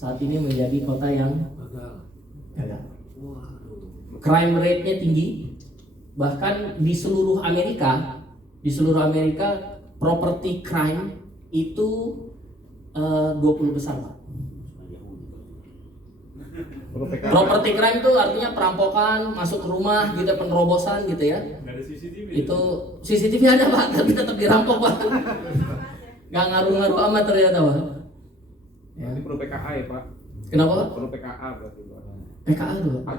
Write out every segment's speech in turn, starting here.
saat ini menjadi kota yang gagal. Crime rate-nya tinggi. Bahkan di seluruh Amerika property crime itu 20 besar, Pak. Property crime itu artinya perampokan, masuk ke rumah gitu, penerobosan gitu ya. Itu CCTV ada, Pak, tapi tetap dirampok, Pak. Nggak ngaruh-ngaruh amat ternyata, Pak. Ya. Ini perlu PKA ya, Pak? Kenapa, Pak? Perlu PKA berarti, Pak. PKA tuh, Pak.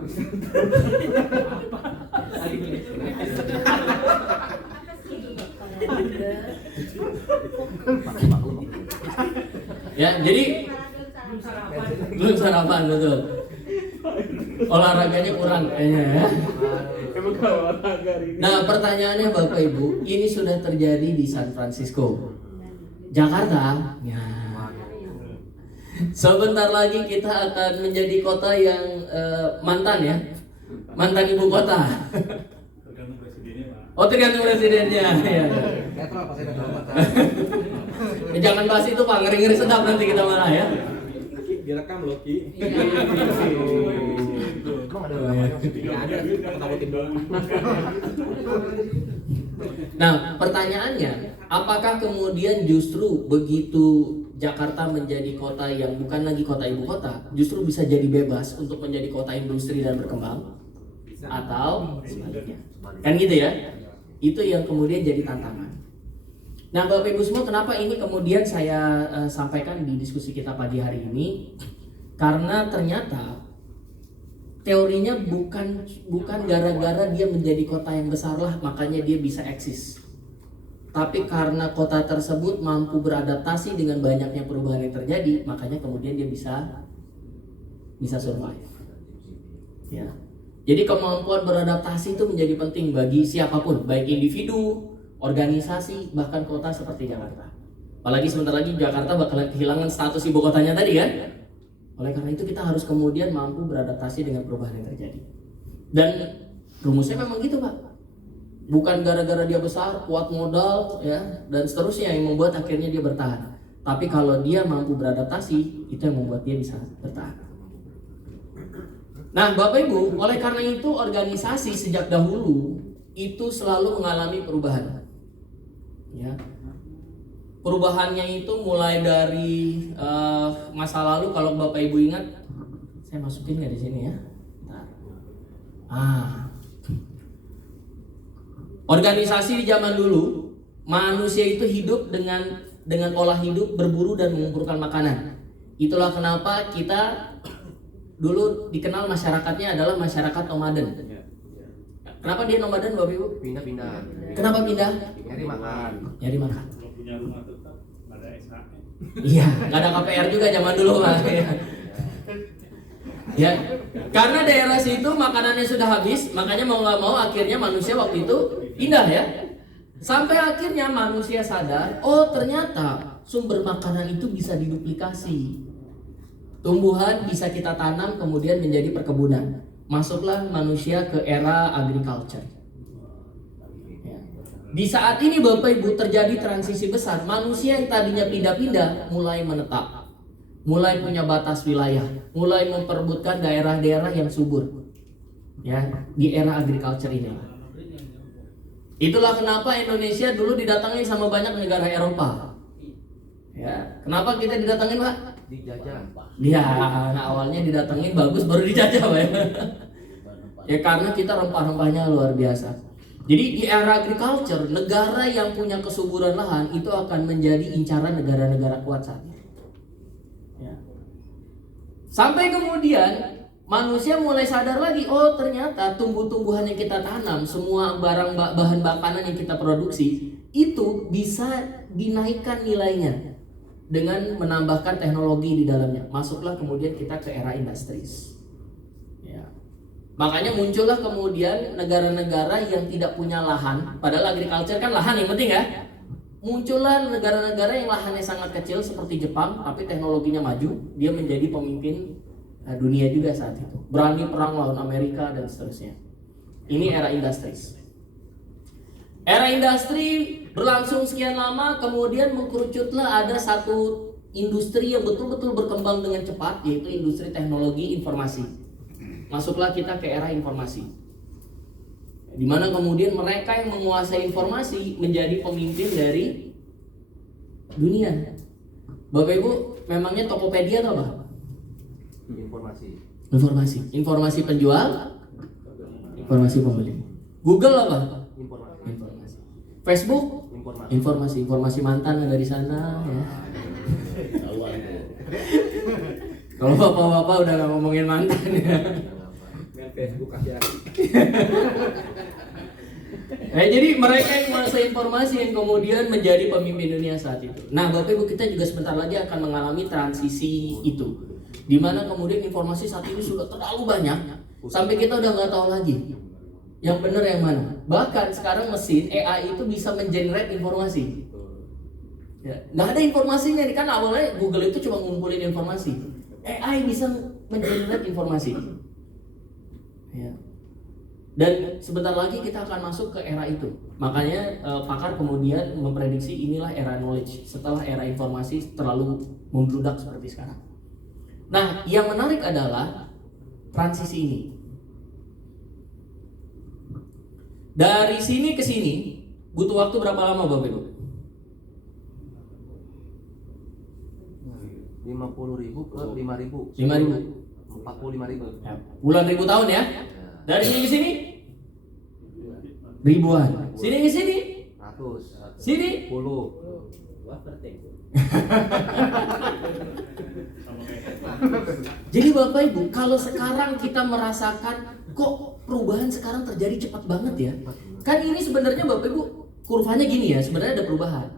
Ya, jadi belum sarapan, betul. Olahraganya kurang kayaknya ya. Nah, pertanyaannya Bapak Ibu, ini sudah terjadi di San Francisco. Jakarta, ya. Sebentar lagi kita akan menjadi kota yang mantan mantan ibu kota. Tergantung presidennya, Pak. Oh, tergantung presidennya. Ya. Jangan bahas itu, Pak, ngeri-ngeri sedap nanti kita marah ya. Direkam loh, Ki. Nah, pertanyaannya, apakah kemudian justru begitu Jakarta menjadi kota yang bukan lagi kota ibu kota, justru bisa jadi bebas untuk menjadi kota industri dan berkembang? Atau sebaliknya? Kan gitu ya? Itu yang kemudian jadi tantangan. Nah, Bapak Ibu semua, kenapa ini kemudian saya sampaikan di diskusi kita pagi hari ini? Karena ternyata teorinya bukan gara-gara dia menjadi kota yang besar lah makanya dia bisa eksis. Tapi karena kota tersebut mampu beradaptasi dengan banyaknya perubahan yang terjadi, makanya kemudian dia bisa survive. Ya. Jadi kemampuan beradaptasi itu menjadi penting bagi siapapun, baik individu, organisasi, bahkan kota seperti Jakarta. Apalagi sebentar lagi Jakarta bakal kehilangan status ibu kotanya tadi kan. Oleh karena itu kita harus kemudian mampu beradaptasi dengan perubahan yang terjadi. Dan rumusnya memang gitu, Pak. Bukan gara-gara dia besar, kuat modal, ya, dan seterusnya yang membuat akhirnya dia bertahan. Tapi kalau dia mampu beradaptasi, itu yang membuat dia bisa bertahan. Nah, Bapak Ibu, oleh karena itu organisasi sejak dahulu itu selalu mengalami perubahan. Ya. Perubahannya itu mulai dari masa lalu, kalau Bapak Ibu ingat, saya masukin nggak di sini ya? Organisasi di zaman dulu, manusia itu hidup dengan pola hidup berburu dan mengumpulkan makanan. Itulah kenapa kita dulu dikenal masyarakatnya adalah masyarakat nomaden. Kenapa dia nomaden, Bapak Ibu? Pindah-pindah. Kenapa pindah? Nyari makan. Nyari makan. Kalau punya rumah tetap nggak ada SHM. Iya, nggak ada KPR juga zaman dulu, Pak. Ya, karena daerah situ makanannya sudah habis, makanya mau nggak mau akhirnya manusia waktu itu pindah ya. Sampai akhirnya manusia sadar, oh ternyata sumber makanan itu bisa diduplikasi. Tumbuhan bisa kita tanam kemudian menjadi perkebunan. Masuklah manusia ke era agriculture. Ya. Di saat ini Bapak Ibu terjadi transisi besar. Manusia yang tadinya pindah-pindah mulai menetap. Mulai punya batas wilayah, mulai memperebutkan daerah-daerah yang subur. Ya, di era agriculture ini. Itulah kenapa Indonesia dulu didatangin sama banyak negara Eropa. Ya, kenapa kita didatangin, Pak? Dijajah. Ya, nah awalnya didatengin bagus baru dijajah, Pak. Ya karena kita rempah-rempahnya luar biasa. Jadi di era agriculture, negara yang punya kesuburan lahan itu akan menjadi incaran negara-negara kuat saat ini. Ya. Sampai kemudian manusia mulai sadar lagi, oh ternyata tumbuh-tumbuhan yang kita tanam, semua bahan makanan yang kita produksi itu bisa dinaikkan nilainya dengan menambahkan teknologi di dalamnya. Masuklah kemudian kita ke era industries. Ya. Makanya muncullah kemudian negara-negara yang tidak punya lahan, padahal agriculture kan lahan yang penting ya. Muncullah negara-negara yang lahannya sangat kecil seperti Jepang, tapi teknologinya maju, dia menjadi pemimpin dunia juga saat itu. Berani perang lawan Amerika dan seterusnya. Ini era industries. Era industri berlangsung sekian lama, kemudian mengkerucutlah ada satu industri yang betul-betul berkembang dengan cepat, yaitu industri teknologi informasi. Masuklah kita ke era informasi, di mana kemudian mereka yang menguasai informasi menjadi pemimpin dari dunia. Bapak Ibu, memangnya Tokopedia atau apa? Informasi penjual, informasi pembeli. Google apa? Informasi. Facebook, informasi mantan ada di sana. Ya. Kalau bapak-bapak udah gak ngomongin mantan ya. Main Facebook aja. Jadi mereka yang menguasai informasi yang kemudian menjadi pemimpin dunia saat itu. Nah, Bapak Ibu, kita juga sebentar lagi akan mengalami transisi itu, di mana kemudian informasi saat ini sudah terlalu banyak sampai kita udah nggak tahu lagi yang benar yang mana. Bahkan sekarang mesin AI itu bisa mengenerate informasi. Ya, nggak ada informasinya nih, kan awalnya Google itu cuma ngumpulin informasi. AI bisa mengenerate informasi. Ya. Dan sebentar lagi kita akan masuk ke era itu. Makanya pakar kemudian memprediksi inilah era knowledge setelah era informasi terlalu membludak seperti sekarang. Nah, yang menarik adalah transisi ini. Dari sini ke sini butuh waktu berapa lama, Bapak Ibu? 50.000 ke 5.000. 5.000. 45.000. Ya, puluhan ribu tahun ya. Dari sini ke sini ribuan. Sini ke sini 100. sini 10. Jadi Bapak Ibu, kalau sekarang kita merasakan kok perubahan sekarang terjadi cepat banget ya. Kan ini sebenarnya Bapak Ibu kurvanya gini ya, sebenarnya ada perubahan.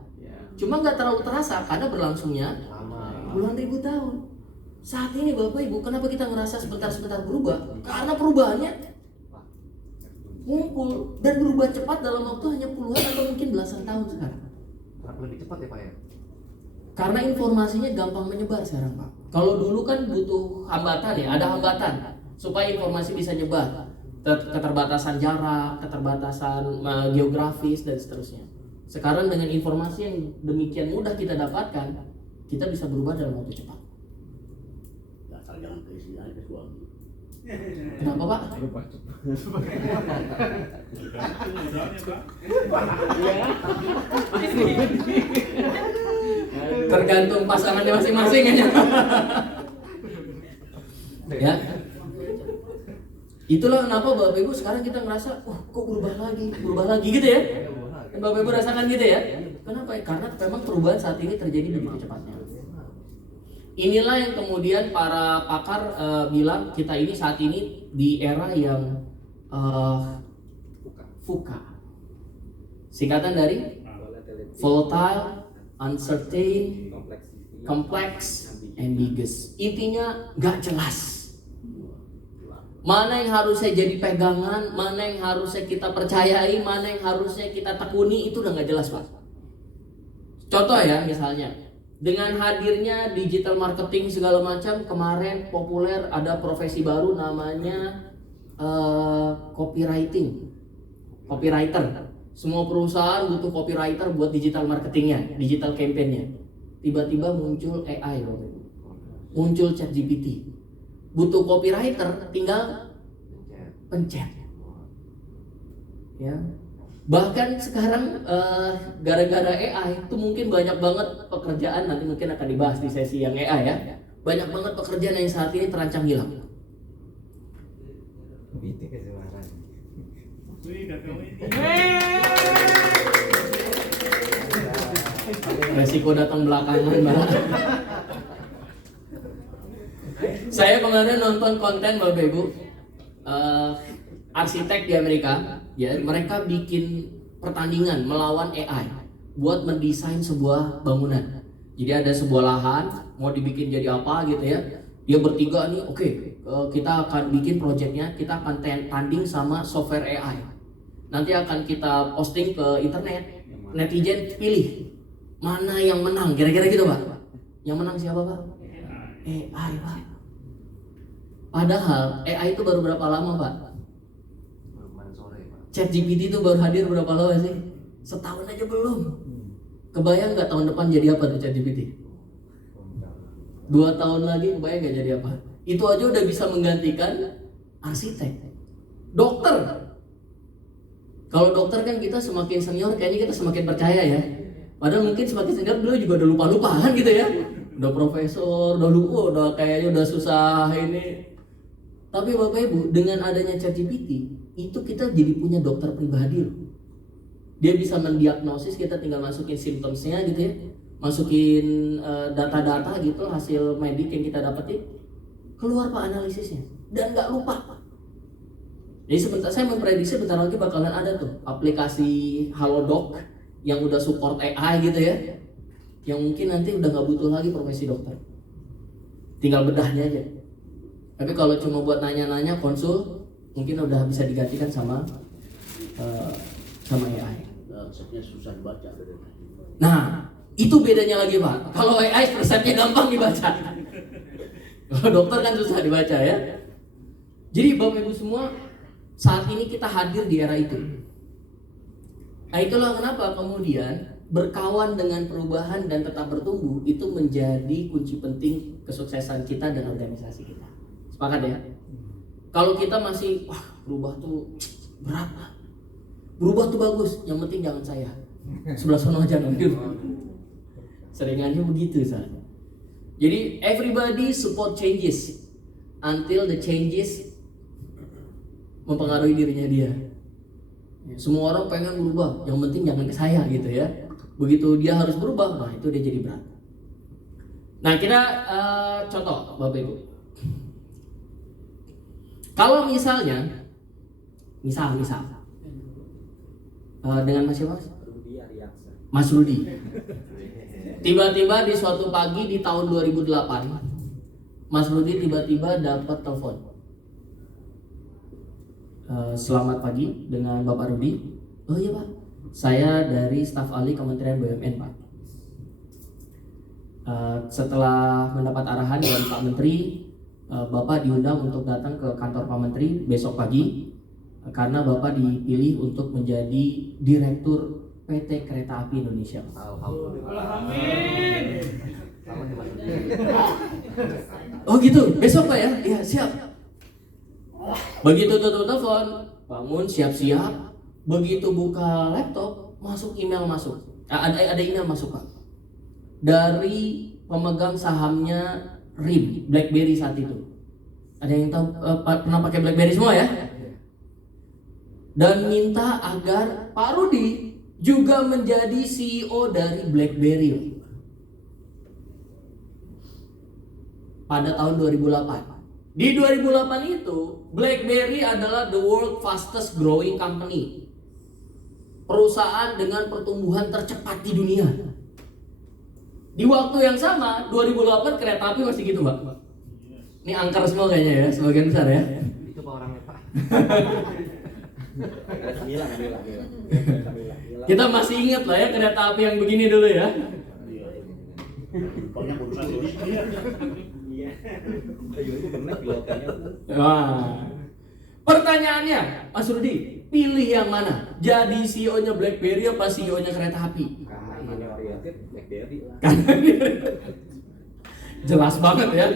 Cuma nggak terlalu terasa karena berlangsungnya puluhan ribu tahun. Saat ini Bapak Ibu, kenapa kita ngerasa sebentar-sebentar berubah? Karena perubahannya ngumpul dan berubah cepat dalam waktu hanya puluhan atau mungkin belasan tahun sekarang. Lebih cepat ya Pak ya? Karena informasinya gampang menyebar sekarang Pak. Kalau dulu kan butuh hambatan ya, ada hambatan supaya informasi bisa nyebar. Keterbatasan jarak, keterbatasan geografis dan seterusnya. Sekarang dengan informasi yang demikian mudah kita dapatkan, kita bisa berubah dalam waktu cepat. Asal jangan ke istri aja, ke suami. Kenapa Pak? Tergantung pasangannya masing-masing aja. Ya. Itulah kenapa Bapak Ibu sekarang kita ngerasa, kok berubah lagi gitu ya. Dan Bapak Ibu rasakan gitu ya. Kenapa? Karena memang perubahan saat ini terjadi begitu cepatnya. Inilah yang kemudian para pakar bilang kita ini saat ini di era yang VUCA. Singkatan dari volatile, uncertain, complex, ambiguous. Intinya nggak jelas. Mana yang harusnya jadi pegangan, mana yang harusnya kita percayai, mana yang harusnya kita tekuni, itu udah nggak jelas Pak. Contoh ya, misalnya dengan hadirnya digital marketing segala macam, kemarin populer ada profesi baru namanya copywriter. Semua perusahaan butuh copywriter buat digital marketingnya, digital campaignnya. Tiba-tiba muncul AI, muncul ChatGPT. Butuh copywriter, tinggal pencet. Ya. Bahkan sekarang gara-gara AI itu mungkin banyak banget pekerjaan, nanti mungkin akan dibahas di sesi yang AI ya. Banyak banget pekerjaan yang saat ini terancam hilang. Resiko datang belakangan Mbak. Saya kemarin nonton konten Bapak Ibu, arsitek di Amerika, ya mereka bikin pertandingan melawan AI buat mendesain sebuah bangunan. Jadi ada sebuah lahan mau dibikin jadi apa gitu ya. Dia bertiga nih, oke, kita akan bikin proyeknya, kita akan tanding sama software AI. Nanti akan kita posting ke internet, netizen pilih mana yang menang, kira-kira gitu Pak. Yang menang siapa Pak? AI Pak. Padahal AI itu baru berapa lama Pak? Kemarin sore Pak. ChatGPT itu baru hadir berapa lama sih? Setahun aja belum. Kebayang nggak tahun depan jadi apa tuh ChatGPT? 2 tahun lagi kebayang nggak jadi apa? Itu aja udah bisa menggantikan arsitek, dokter. Kalau dokter kan kita semakin senior kayaknya kita semakin percaya ya. Padahal mungkin semakin senior beliau juga udah lupa-lupaan gitu ya. Udah profesor, udah lupa, udah kayaknya udah susah ini. Tapi Bapak Ibu, dengan adanya ChatGPT, itu kita jadi punya dokter pribadi loh. Dia bisa mendiagnosis, kita tinggal masukin simptomsnya gitu ya. Masukin data-data gitu, hasil medik yang kita dapetin. Keluar Pak analisisnya. Dan nggak lupa. Jadi saya memprediksi bentar lagi bakalan ada tuh aplikasi Halodoc yang udah support AI gitu ya. Yang mungkin nanti udah nggak butuh lagi profesi dokter. Tinggal bedahnya aja. Tapi kalau cuma buat nanya-nanya konsul, mungkin udah bisa digantikan sama AI. Resepnya susah dibaca. Nah, itu bedanya lagi Pak. Kalau AI resepnya gampang dibaca. Kalau dokter kan susah dibaca ya. Jadi Bapak Ibu semua, saat ini kita hadir di era itu. Nah itulah kenapa kemudian berkawan dengan perubahan dan tetap bertumbuh itu menjadi kunci penting kesuksesan kita dan organisasi kita. Sepakat ya? Kalau kita masih berubah tuh berat, berubah tuh bagus, yang penting jangan saya. Sebelah sana aja nanti. Seringannya begitu saya. Jadi everybody support changes until the changes mempengaruhi dirinya dia. Semua orang pengen berubah, yang penting jangan ke saya gitu ya. Begitu dia harus berubah, nah itu dia jadi berat. Nah kita contoh Bapak Ibu. Kalau misalnya, misal dengan Mas siapa? Rudi Ariaksa. Mas Rudi. Tiba-tiba di suatu pagi di tahun 2008, Mas Rudi tiba-tiba dapat telepon. Selamat pagi dengan Bapak Rudi. Oh iya Pak, saya dari staf ahli Kementerian BUMN Pak. Setelah mendapat arahan dari Pak Menteri, Bapak diundang untuk datang ke kantor Pak Menteri besok pagi karena Bapak dipilih untuk menjadi Direktur PT Kereta Api Indonesia. Alhamdulillah. Oh gitu, besok Pak ya? Iya siap. Begitu tutup telepon, bangun siap-siap. Begitu buka laptop, masuk email masuk. Ada email masuk Pak. Dari pemegang sahamnya RIM, BlackBerry saat itu. Ada yang tahu pernah pakai BlackBerry semua ya? Dan minta agar Pak Rudi juga menjadi CEO dari BlackBerry pada tahun 2008. Di 2008 itu, BlackBerry adalah the world fastest growing company. Perusahaan dengan pertumbuhan tercepat di dunia. Di waktu yang sama, 2008 kereta api masih gitu, Pak. Ini angker semua kayaknya ya, sebagian besar ya. Itu Pak orangnya Pak. Alhamdulillah. Kita masih ingat lah ya kereta api yang begini dulu ya. Pokoknya kurus-kurus. Iya. Itu benar pilotnya. Wah. Pertanyaannya, Mas Rudi, pilih yang mana? Jadi CEO-nya BlackBerry apa CEO-nya kereta api? Karena ini oriented BlackBerry lah. Jelas banget ya.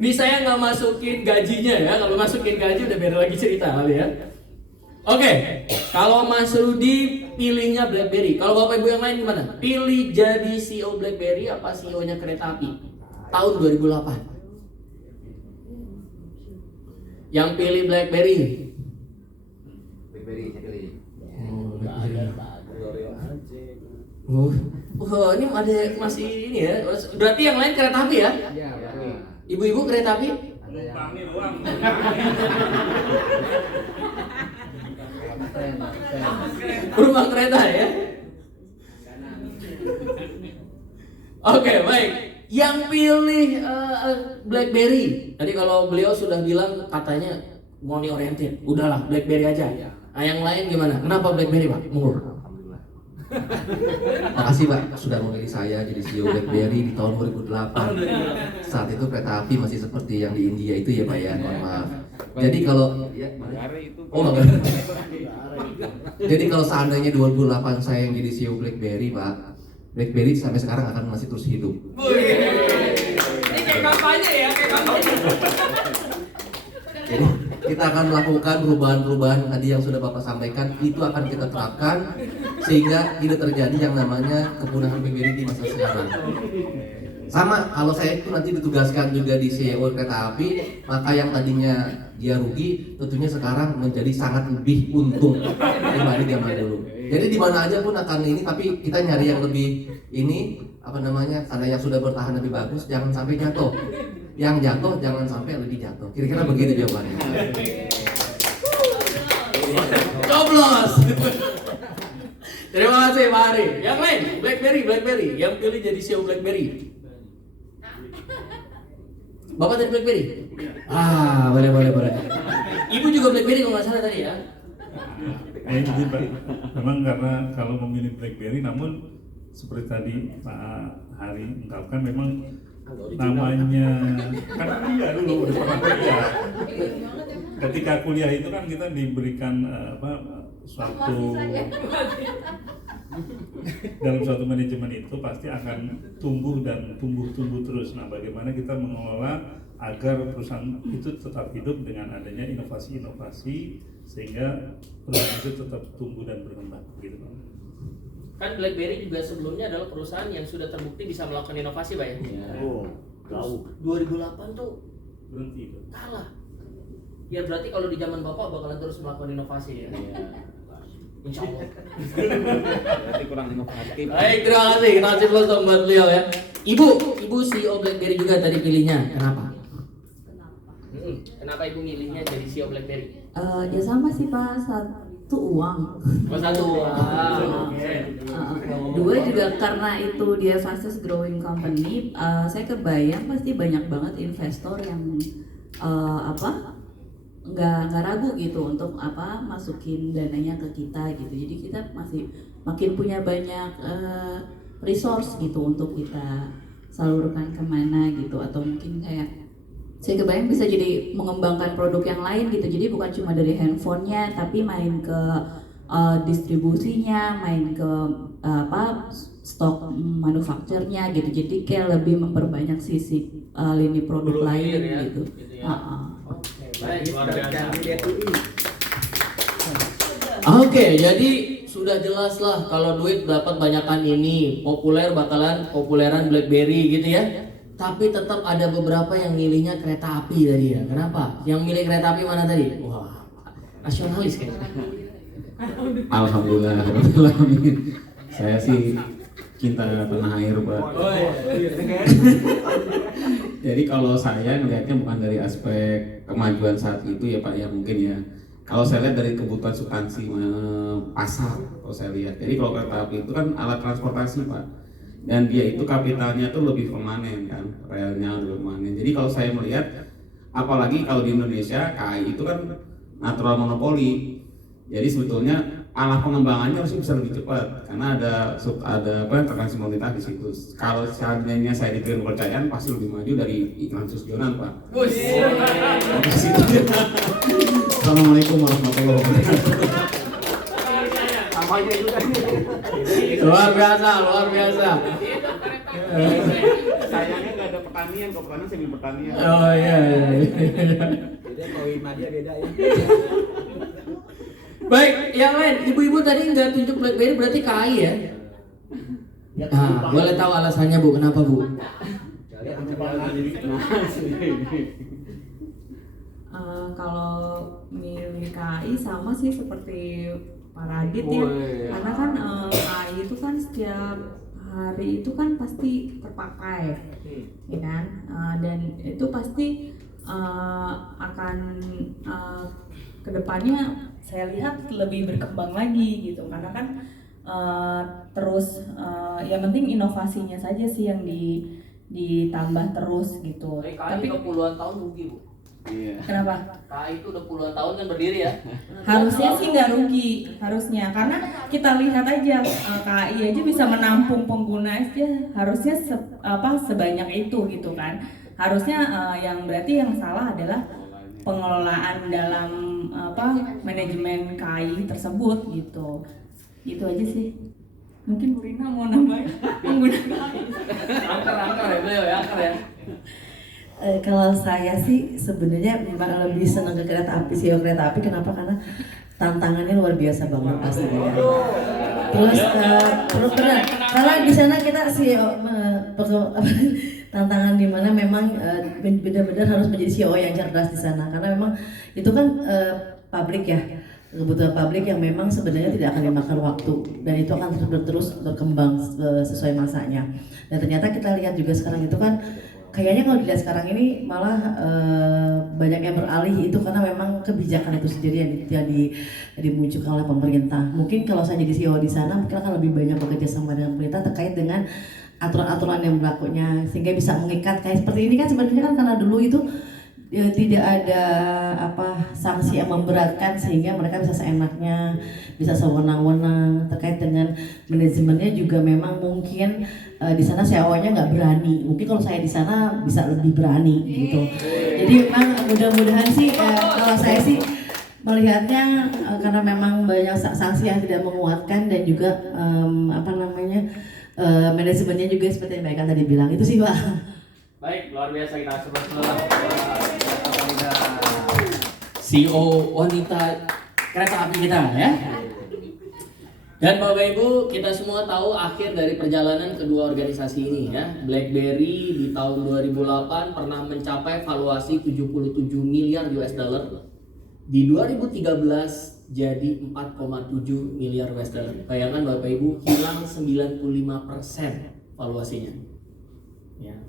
Ini saya nggak masukin gajinya ya. Kalau masukin gaji udah beda lagi cerita kali ya. Oke, kalau Mas Rudi pilihnya BlackBerry. Kalau Bapak Ibu yang lain gimana? Pilih jadi CEO BlackBerry apa CEO-nya kereta api? Tahun 2008. Yang pilih BlackBerry. BlackBerry saya pilih. Nggak ada. Glorio aja. Ini ada masih ini ya. Berarti yang lain kereta api ya? Iya, Bang. Ibu-ibu kereta api? Numpang nih doang. Perumahan kereta ya? Oke, baik. Yang pilih BlackBerry. Tadi kalau beliau sudah bilang katanya money oriented. Udahlah BlackBerry aja. Nah, yang lain gimana? Kenapa BlackBerry, Pak? Monggo. Alhamdulillah. Makasih Pak sudah memilih saya jadi CEO BlackBerry di tahun 2008. Saat itu kereta api masih seperti yang di India itu ya Pak ya. Mohon maaf. Jadi kalau oh enggak. Jadi kalau seandainya 2008 saya yang jadi CEO BlackBerry Pak, BlackBerry sampai sekarang akan masih terus hidup. Kayak kampanye ya, kayak kampanye. Jadi kita akan melakukan perubahan-perubahan tadi yang sudah Bapak sampaikan, itu akan kita terapkan sehingga tidak terjadi yang namanya kepunahan BlackBerry di masa sekarang. Sama, kalau saya itu nanti ditugaskan juga di CEO kereta api, maka yang tadinya dia rugi, tentunya sekarang menjadi sangat lebih untung dibanding zaman dulu. Jadi di mana aja pun akan ini, tapi kita nyari yang lebih ini, karena yang sudah bertahan lebih bagus, jangan sampai jatuh. Yang jatuh jangan sampai lebih jatuh. Kira-kira begitu jawabannya. Coblos. Terima kasih Pak Ari. Yang lain, BlackBerry, yang pilih jadi CEO BlackBerry. Bapak dari BlackBerry? Boleh. Ibu juga BlackBerry kalau nggak salah tadi ya? Jadi Pak, memang karena kalau memilih BlackBerry, namun seperti tadi Pak Hari ungkapkan, memang namanya kan kuliah dulu udah pernah kuliah. Ketika kuliah itu kan kita diberikan suatu dalam suatu manajemen itu pasti akan tumbuh terus. Nah, bagaimana kita mengelola agar perusahaan itu tetap hidup dengan adanya inovasi sehingga perusahaan itu tetap tumbuh dan berkembang gitu. Kan BlackBerry juga sebelumnya adalah perusahaan yang sudah terbukti bisa melakukan inovasi, Pak ya? Oh, tahu. 2008 tuh Berhenti itu. kalah. Ya berarti kalau di zaman Bapak bakalan terus melakukan inovasi ya? Insya Allah. Berarti kurang inovatif. Baik, terima kasih dulu buat beliau ya. Ibu CEO BlackBerry juga tadi pilihnya, kenapa? Kenapa ibu milihnya jadi CEO BlackBerry? Ya sama sih Pak, satu uang. Satu. Dua juga karena itu dia fastest growing company, saya kebayang pasti banyak banget investor yang nggak ragu gitu untuk masukin dananya ke kita gitu. Jadi kita masih makin punya banyak resource gitu untuk kita salurkan kemana gitu, atau mungkin kayak saya kebayang bisa jadi mengembangkan produk yang lain gitu. Jadi bukan cuma dari handphonenya, tapi main ke distribusinya, main ke stok manufakturnya gitu. Jadi kayak lebih memperbanyak sisi lini produk lain ya, gitu. Baik, luar biasa. Oke, jadi sudah jelas lah kalau duit dapat banyakan ini, bakalan populeran BlackBerry gitu ya. Tapi tetap ada beberapa yang milihnya kereta api tadi ya. Kenapa? Yang milih kereta api mana tadi? Wah, nasionalis kayaknya. Alhamdulillah, saya sih cinta tanah air, Pak. Jadi kalau saya melihatnya bukan dari aspek kemajuan saat itu ya Pak ya, mungkin ya. Kalau saya lihat dari kebutuhan substansi pasar, kalau saya lihat. Jadi kalau kereta api itu kan alat transportasi Pak, dan dia itu kapitalnya tuh lebih permanen kan, relnya lebih permanen. Jadi kalau saya melihat, apalagi kalau di Indonesia KAI itu kan natural monopoli. Jadi sebetulnya arah pengembangannya harusnya bisa lebih cepat karena ada intervensi pemerintah di situ. Kalau seandainya saya diberi kepercayaan pasti lebih maju dari iklan susjonan Pak. Assalamualaikum warahmatullahi wabarakatuh. Luar biasa. Sayangnya nggak ada pertanian, kalau pertanian saya ingin pertanian. Oh iya. Beda kalau Imadia beda ya. Baik, yang lain, ibu-ibu tadi nggak tunjuk BlackBerry berarti KAI ya? Boleh tahu alasannya Bu, kenapa Bu? Kalau milih KAI sama sih seperti Pak Radit ya, karena kan KAI itu kan setiap hari itu kan pasti terpakai, ya kan? Dan itu pasti akan kedepannya saya lihat lebih berkembang lagi gitu, karena kan terus yang penting inovasinya saja sih yang ditambah terus gitu. KAI udah puluhan tahun rugi Bu. Kenapa? KAI itu udah puluhan tahun kan berdiri ya? Harusnya sih nggak rugi, harusnya, karena kita lihat aja KAI aja bisa menampung pengguna aja, harusnya sebanyak itu gitu kan. Harusnya yang berarti yang salah adalah pengelolaan dalam manajemen KAI tersebut gitu. Itu aja sih. Mungkin Bu Rina mau nambahin pengguna KAI. Angker ya beliau ya, angker ya. Kalau saya sih sebenarnya memang lebih senang ke kereta api, CEO kereta api. Kenapa? Karena tantangannya luar biasa banget pastinya. Terus terus benar, karena di sana kita CEO tantangan di mana memang benar-benar harus menjadi CEO yang cerdas di sana. Karena memang itu kan pabrik ya, kebutuhan pabrik yang memang sebenarnya tidak akan dimakan waktu dan itu akan terus berkembang sesuai masanya. Dan ternyata kita lihat juga sekarang itu kan kayaknya kalau dilihat sekarang ini malah banyak yang beralih itu karena memang kebijakan itu sendiri yang dimunculkan oleh pemerintah. Mungkin kalau saya jadi CEO di sana mungkin akan lebih banyak bekerja sama dengan pemerintah terkait dengan aturan-aturan yang berlakunya sehingga bisa mengikat kayak seperti ini kan sebenarnya kan karena dulu itu tidak ada sanksi yang memberatkan sehingga mereka bisa seenaknya, bisa sewenang-wenang. Terkait dengan manajemennya juga memang mungkin di sana CEO-nya nggak berani. Mungkin kalau saya di sana bisa lebih berani gitu. Jadi memang mudah-mudahan sih kalau saya sih melihatnya karena memang banyak sanksi yang tidak menguatkan dan juga manajemennya juga seperti yang Mbak Eka tadi bilang itu sih Pak. Baik, luar biasa kita CEO wanita kereta api kita ya. Dan Bapak Ibu, kita semua tahu akhir dari perjalanan kedua organisasi ini ya. BlackBerry di tahun 2008 pernah mencapai valuasi 77 miliar US dollar. Di 2013 jadi 4,7 miliar US dollar. Bayangkan Bapak Ibu, hilang 95% valuasinya. Ya.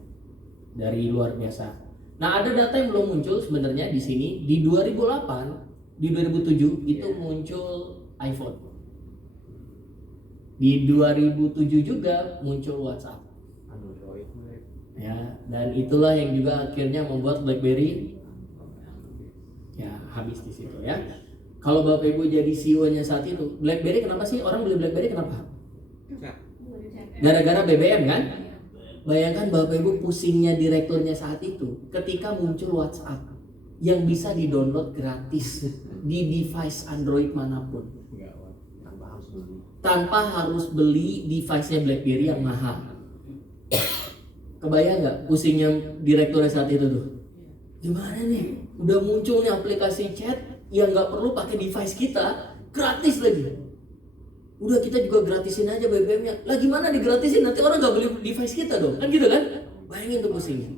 Dari luar biasa. Nah, ada data yang belum muncul sebenarnya di sini. Di 2008, di 2007 itu muncul iPhone. Di 2007 juga muncul WhatsApp. Ya, dan itulah yang juga akhirnya membuat BlackBerry ya habis di situ ya. Kalau Bapak Ibu jadi CEO-nya saat itu, BlackBerry kenapa sih orang beli BlackBerry kenapa? Gara-gara BBM kan? Bayangkan Bapak Ibu pusingnya direkturnya saat itu ketika muncul WhatsApp yang bisa di-download gratis di device Android manapun tanpa harus beli device-nya BlackBerry yang mahal. Kebayang nggak pusingnya direkturnya saat itu tuh? Gimana nih? Udah muncul nih aplikasi chat yang nggak perlu pakai device kita, gratis lagi. Udah kita juga gratisin aja BBM-nya. Lah gimana digratisin? Nanti orang nggak beli device kita dong. Kan gitu kan? Bayangin tuh pusingnya.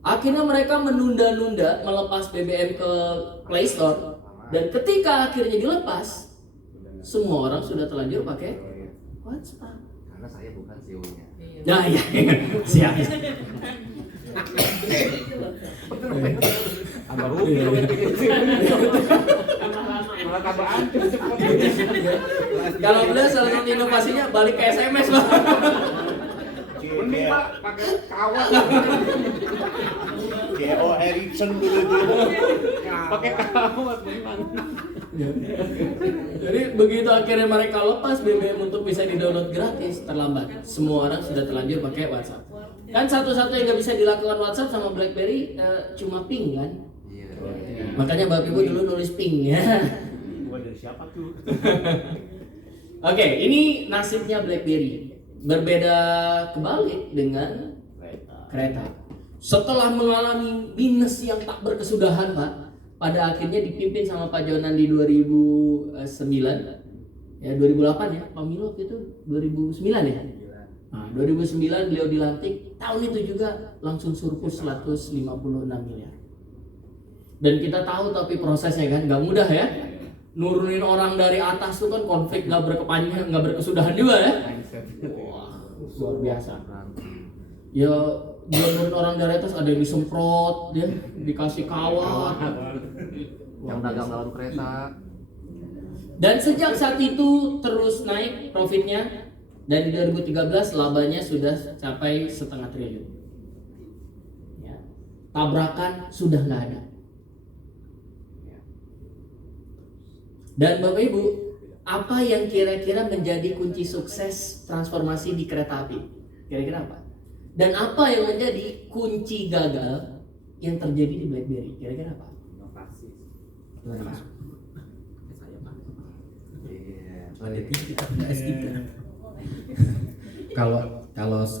Akhirnya mereka menunda-nunda melepas BBM ke Play Store. Dan ketika akhirnya dilepas, semua orang sudah terlanjur pakai WhatsApp. Karena saya bukan CEO-nya. Nah iya, siap. Tambah rugi dong yang bikin sih. Malah tambah hancur cepet. Kalau beliau salah satu inovasinya balik ke SMS Pak. Mending Pak pakai kawat. CEO Ericsson dulu tuh. Pakai kawat memang. Jadi begitu akhirnya mereka lepas BBM untuk bisa di-download gratis, terlambat. Semua orang sudah terlanjur pakai WhatsApp. Kan satu-satu yang nggak bisa dilakukan WhatsApp sama BlackBerry cuma ping kan? Iya. Makanya Bapak Ibu dulu nulis ping ya. Gua dari siapa tuh? Oke, ini nasibnya BlackBerry. Berbeda kebalik dengan kereta. Setelah mengalami minus yang tak berkesudahan Pak, pada akhirnya dipimpin sama Pak Jonan di 2009 ya 2008 ya, pemilu waktu itu 2009 ya. Nah, 2009 beliau dilantik, tahun itu juga langsung surplus 156 miliar. Dan kita tahu tapi prosesnya kan nggak mudah ya. Nurunin orang dari atas tuh kan konflik nggak berkepanjangan, nggak berkesudahan juga ya. Wah, luar biasa. Ya nurunin orang dari atas ada yang disemprot, ya dikasih kawat. Yang dagang dalam kereta. Dan sejak saat itu terus naik profitnya. Dan di 2013 labanya sudah capai 0,5 triliun. Ya. Tabrakan sudah nggak ada. Ya. Dan Bapak Ibu, apa yang kira-kira menjadi kunci sukses transformasi di kereta api? Kira-kira apa? Dan apa yang menjadi kunci gagal yang terjadi di BlackBerry? Kira-kira apa? Inovasi. Kalau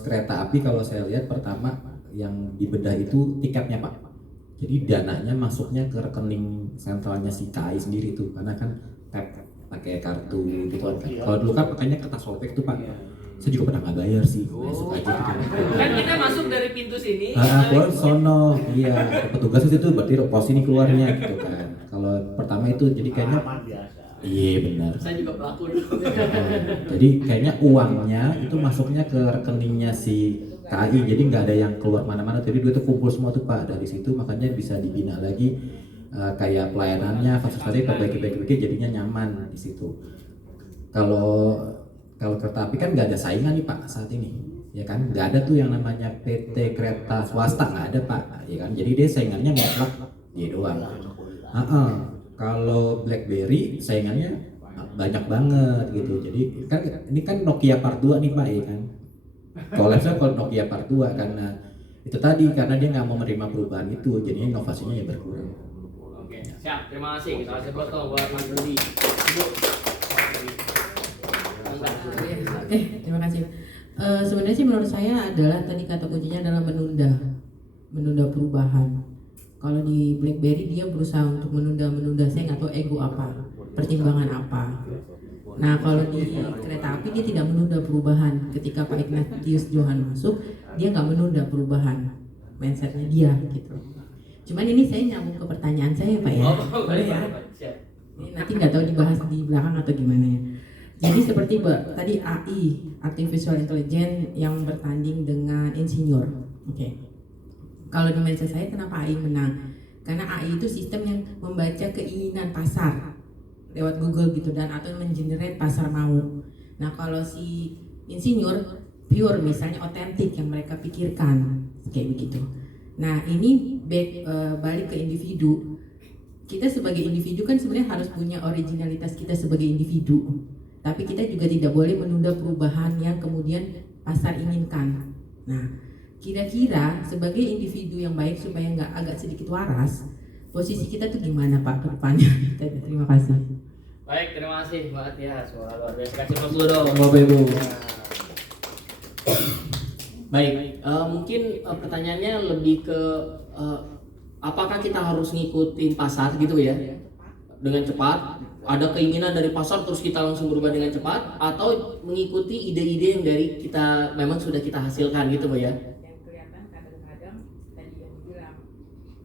kereta api kalau saya lihat pertama yang dibedah itu tiketnya Pak. Jadi dananya masuknya ke rekening sentralnya si KAI sendiri tuh, karena kan tap pakai kartu gitu kan. Kalau dulu kan pakainya kertas sobek tuh Pak. Saya juga pernah nggak bayar sih, masuk aja gitu. Kan kita masuk dari pintu sini. Keluar sono, iya. Petugas itu berarti pos ini keluarnya gitu kan. Kalau pertama itu jadi kayaknya iya benar. Saya juga pelaku dulu. Jadi kayaknya uangnya itu masuknya ke rekeningnya si KAI, jadi nggak ada yang keluar mana-mana. Jadi duit itu kumpul semua tuh Pak dari situ, makanya bisa dibina lagi kayak pelayanannya, fasilitasnya perbaiki jadinya nyaman di situ. Kalau kereta api kan nggak ada saingan nih Pak saat ini, ya kan? Nggak ada tuh yang namanya PT kereta swasta, nggak ada Pak, ya kan? Jadi dia saingannya mutlak dia doang. Kalau BlackBerry saingannya banyak banget gitu. Jadi kan ini kan Nokia Part 2 nih Pak, ya kan? Kolapsnya kalau Nokia Part 2 karena itu tadi, karena dia nggak mau menerima perubahan itu, jadinya inovasinya ya berkurang. Oke, siap. Terima kasih. Kita kasih foto buat Mas Rudi. Terima kasih. Sebenarnya sih menurut saya adalah tadi kata kuncinya adalah menunda perubahan. Kalau di BlackBerry dia berusaha untuk menunda, saya nggak tahu ego apa, pertimbangan apa. Nah kalau di kereta api dia tidak menunda perubahan. Ketika Pak Ignatius Johan masuk, dia nggak menunda perubahan, mindsetnya dia gitu. Cuman ini saya nyambung ke pertanyaan saya Pak ya, boleh ya? Ini nanti nggak tahu dibahas di belakang atau gimana ya. Jadi seperti tadi AI, Artificial Intelligence yang bertanding dengan insinyur. Oke. Kalau di mindset saya kenapa AI menang? Karena AI itu sistem yang membaca keinginan pasar lewat Google gitu dan atau mengenerate pasar mau. Nah kalau si insinyur pure misalnya otentik yang mereka pikirkan kayak begitu. Nah ini balik ke individu. Kita sebagai individu kan sebenarnya harus punya originalitas kita sebagai individu. Tapi kita juga tidak boleh menunda perubahan yang kemudian pasar inginkan. Nah, kira-kira sebagai individu yang baik supaya nggak agak sedikit waras, posisi kita tuh gimana Pak ke depannya? Terima kasih. Baik, terima kasih Mbak Atia. Suara luar biasa. Kasih tepuk dulu dong Bapak Ibu. Baik, mungkin pertanyaannya lebih ke apakah kita harus ngikutin pasar gitu ya? Dengan cepat, ada keinginan dari pasar terus kita langsung berubah dengan cepat, atau mengikuti ide-ide yang dari kita memang sudah kita hasilkan gitu Pak ya? Yang kelihatan kadang-kadang tadi yang bilang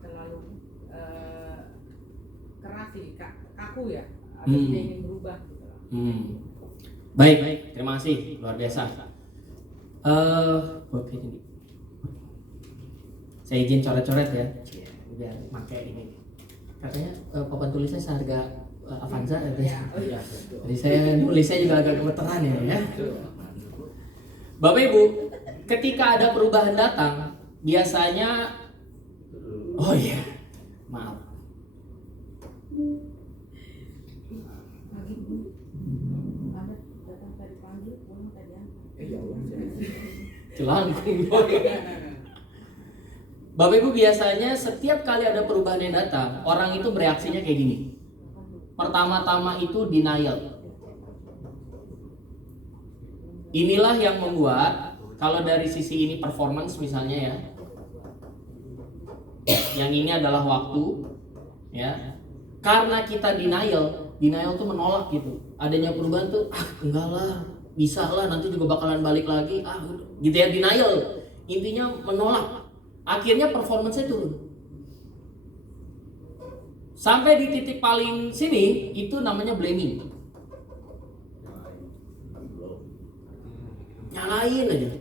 terlalu keras sih, kaku ya, ada tidak ingin berubah gitu. Baik, terima kasih, luar biasa. Oke, ini saya izin coret-coret ya, biar pakai ini. Katanya papan tulisnya seharga Avanza ya. Jadi saya nulisnya juga agak gemeteran ya. Bapak Ibu, ketika ada perubahan datang, biasanya maaf. Celangkung. Bapak Ibu, biasanya setiap kali ada perubahan yang datang, orang itu bereaksinya kayak gini. Pertama-tama itu denial. Inilah yang membuat, kalau dari sisi ini performance misalnya ya, yang ini adalah waktu ya. Karena kita denial tuh menolak gitu. Adanya perubahan tuh, enggak lah, bisa lah, nanti juga bakalan balik lagi, gitu ya, denial. Intinya menolak. Akhirnya performance-nya turun. Sampai di titik paling sini itu namanya blaming. Nyalain aja.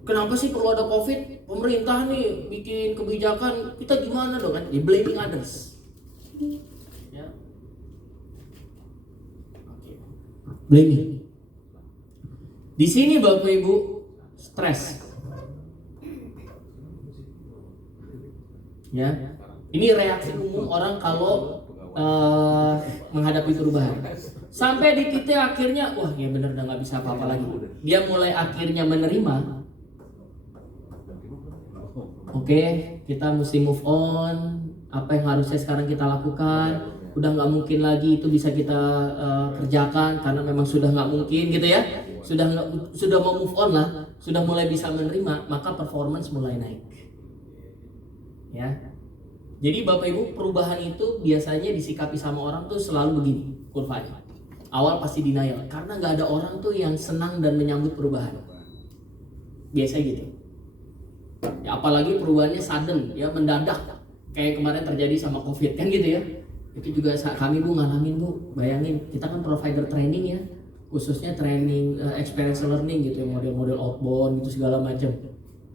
Kenapa sih perlu ada Covid? Pemerintah nih bikin kebijakan, kita gimana dong kan? Di blaming others. Ya. Oke. Blaming. Di sini Bapak Ibu stres. Ya, ini reaksi umum orang kalau menghadapi perubahan. Sampai di titik akhirnya, wah ya bener udah nggak bisa apa-apa lagi. Dia mulai akhirnya menerima. Oke, kita mesti move on. Apa yang harusnya sekarang kita lakukan, udah nggak mungkin lagi itu bisa kita kerjakan karena memang sudah nggak mungkin gitu ya. Sudah mau move on lah, sudah mulai bisa menerima, maka performance mulai naik. Ya. Jadi Bapak Ibu, perubahan itu biasanya disikapi sama orang tuh selalu begini kurvanya. Awal pasti denial, karena nggak ada orang tuh yang senang dan menyambut perubahan. Biasa gitu. Ya, apalagi perubahannya sudden, ya mendadak. Kayak kemarin terjadi sama COVID kan gitu ya. Itu juga kami Bu ngalamin Bu. Bayangin, kita kan provider training ya, khususnya training experience learning gitu, model-model outbound gitu segala macam.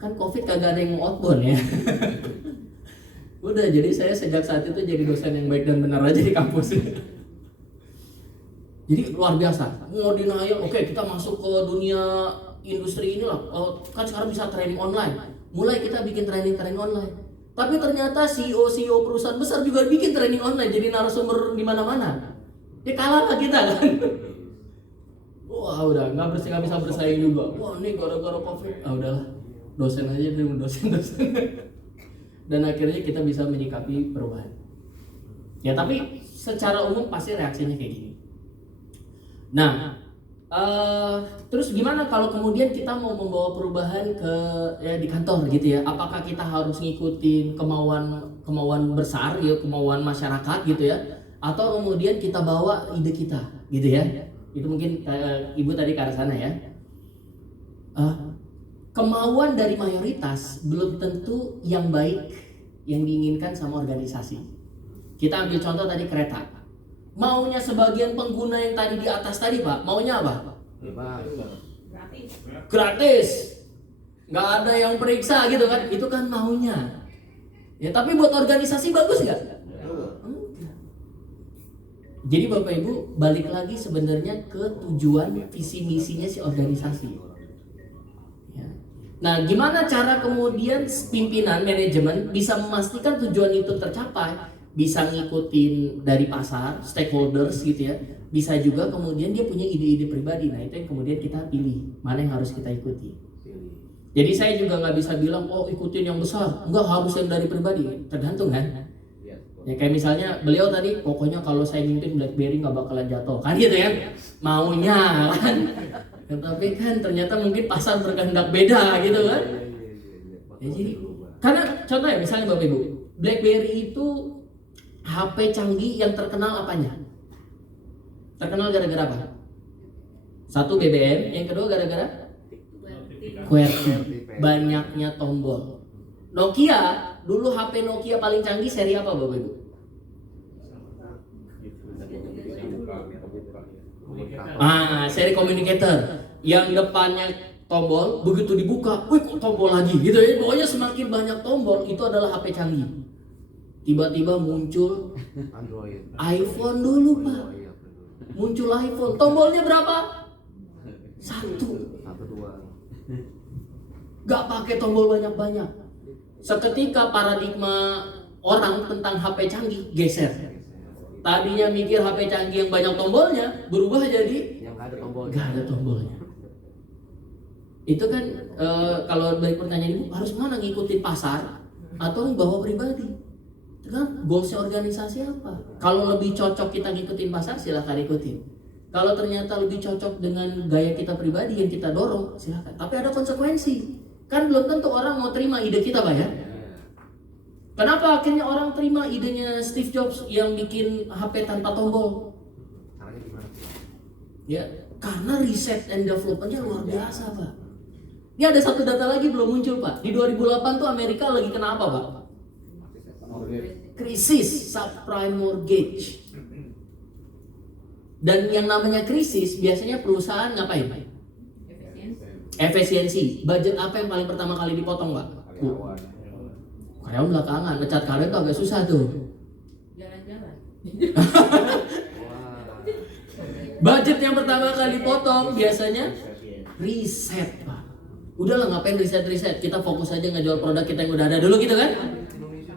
Kan COVID kagak ada yang mau outbound ya. Udah, jadi saya sejak saat itu jadi dosen yang baik dan benar aja di kampus. Jadi luar biasa, mau denial, oke kita masuk ke dunia industri inilah, kan sekarang bisa training online. Mulai kita bikin training online. Tapi ternyata CEO perusahaan besar juga bikin training online, jadi narasumber di mana-mana. Ya kalah lah kita kan. Wah udah nggak bisa bersaing juga. Wah ini gara-gara COVID, udahlah dosen aja deh, dosen. Dan akhirnya kita bisa menyikapi perubahan. Ya tapi secara umum pasti reaksinya kayak gini. Nah, terus gimana kalau kemudian kita mau membawa perubahan ke di kantor gitu ya? Apakah kita harus ngikutin kemauan besar ya, kemauan masyarakat gitu ya? Atau kemudian kita bawa ide kita gitu ya? Itu mungkin Ibu tadi ke arah sana ya. Kemauan dari mayoritas belum tentu yang baik yang diinginkan sama organisasi. Kita ambil contoh tadi kereta. Maunya sebagian pengguna yang tadi di atas tadi Pak, maunya apa? Gratis. Nggak ada yang periksa gitu kan, itu kan maunya. Ya tapi buat organisasi bagus nggak? Jadi Bapak Ibu balik lagi sebenarnya ke tujuan visi misinya si organisasi. Ya. Nah gimana cara kemudian pimpinan manajemen bisa memastikan tujuan itu tercapai? Bisa ngikutin dari pasar, stakeholders gitu ya. Bisa juga kemudian dia punya ide-ide pribadi. Nah itu yang kemudian kita pilih mana yang harus kita ikuti. Jadi saya juga nggak bisa bilang oh ikutin yang besar, enggak harus yang dari pribadi. Tergantung kan. Ya kayak misalnya beliau tadi pokoknya kalau saya mimpin BlackBerry nggak bakalan jatuh kan gitu ya. Maunya kan. Tapi kan ternyata mungkin pasar berkehendak beda gitu kan. Ya, jadi karena contoh ya misalnya Bapak Ibu, BlackBerry itu HP canggih yang terkenal apanya? Terkenal gara-gara apa? Satu BBM, yang kedua gara-gara QWERTY, banyaknya tombol. Nokia, dulu HP Nokia paling canggih seri apa Bapak Ibu? Seri communicator. Yang depannya tombol, begitu dibuka, wih kok tombol lagi gitu ya. Pokoknya semakin banyak tombol, itu adalah HP canggih. Tiba-tiba muncul Android. iPhone dulu Pak. Muncul iPhone. Tombolnya berapa? Satu. Gak pakai tombol banyak-banyak. Seketika paradigma orang tentang HP canggih geser. Tadinya mikir HP canggih yang banyak tombolnya berubah jadi yang gak ada tombolnya. Itu kan kalau dari pertanyaan Ibu harus mana ngikutin pasar atau bawa pribadi? Kan goalsnya organisasi apa? Kalau lebih cocok kita ngikutin pasar silahkan ikutin. Kalau ternyata lebih cocok dengan gaya kita pribadi yang kita dorong silahkan. Tapi ada konsekuensi. Kan belum tentu orang mau terima ide kita Pak ya. Kenapa akhirnya orang terima idenya Steve Jobs yang bikin HP tanpa tombol? Ya karena riset and developmentnya luar biasa Pak. Ini ada satu data lagi belum muncul Pak. Di 2008 tuh Amerika lagi kena apa Pak? Krisis subprime mortgage. Dan yang namanya krisis biasanya perusahaan ngapain? Efisiensi. Budget apa yang paling pertama kali dipotong Pak? Karyawan belakangan. Ngecat karyawan tuh agak susah tuh. Jalan-jalan. Budget yang pertama kali dipotong biasanya riset Pak. Udahlah ngapain riset-riset, kita fokus aja ngejual produk kita yang udah ada dulu gitu kan.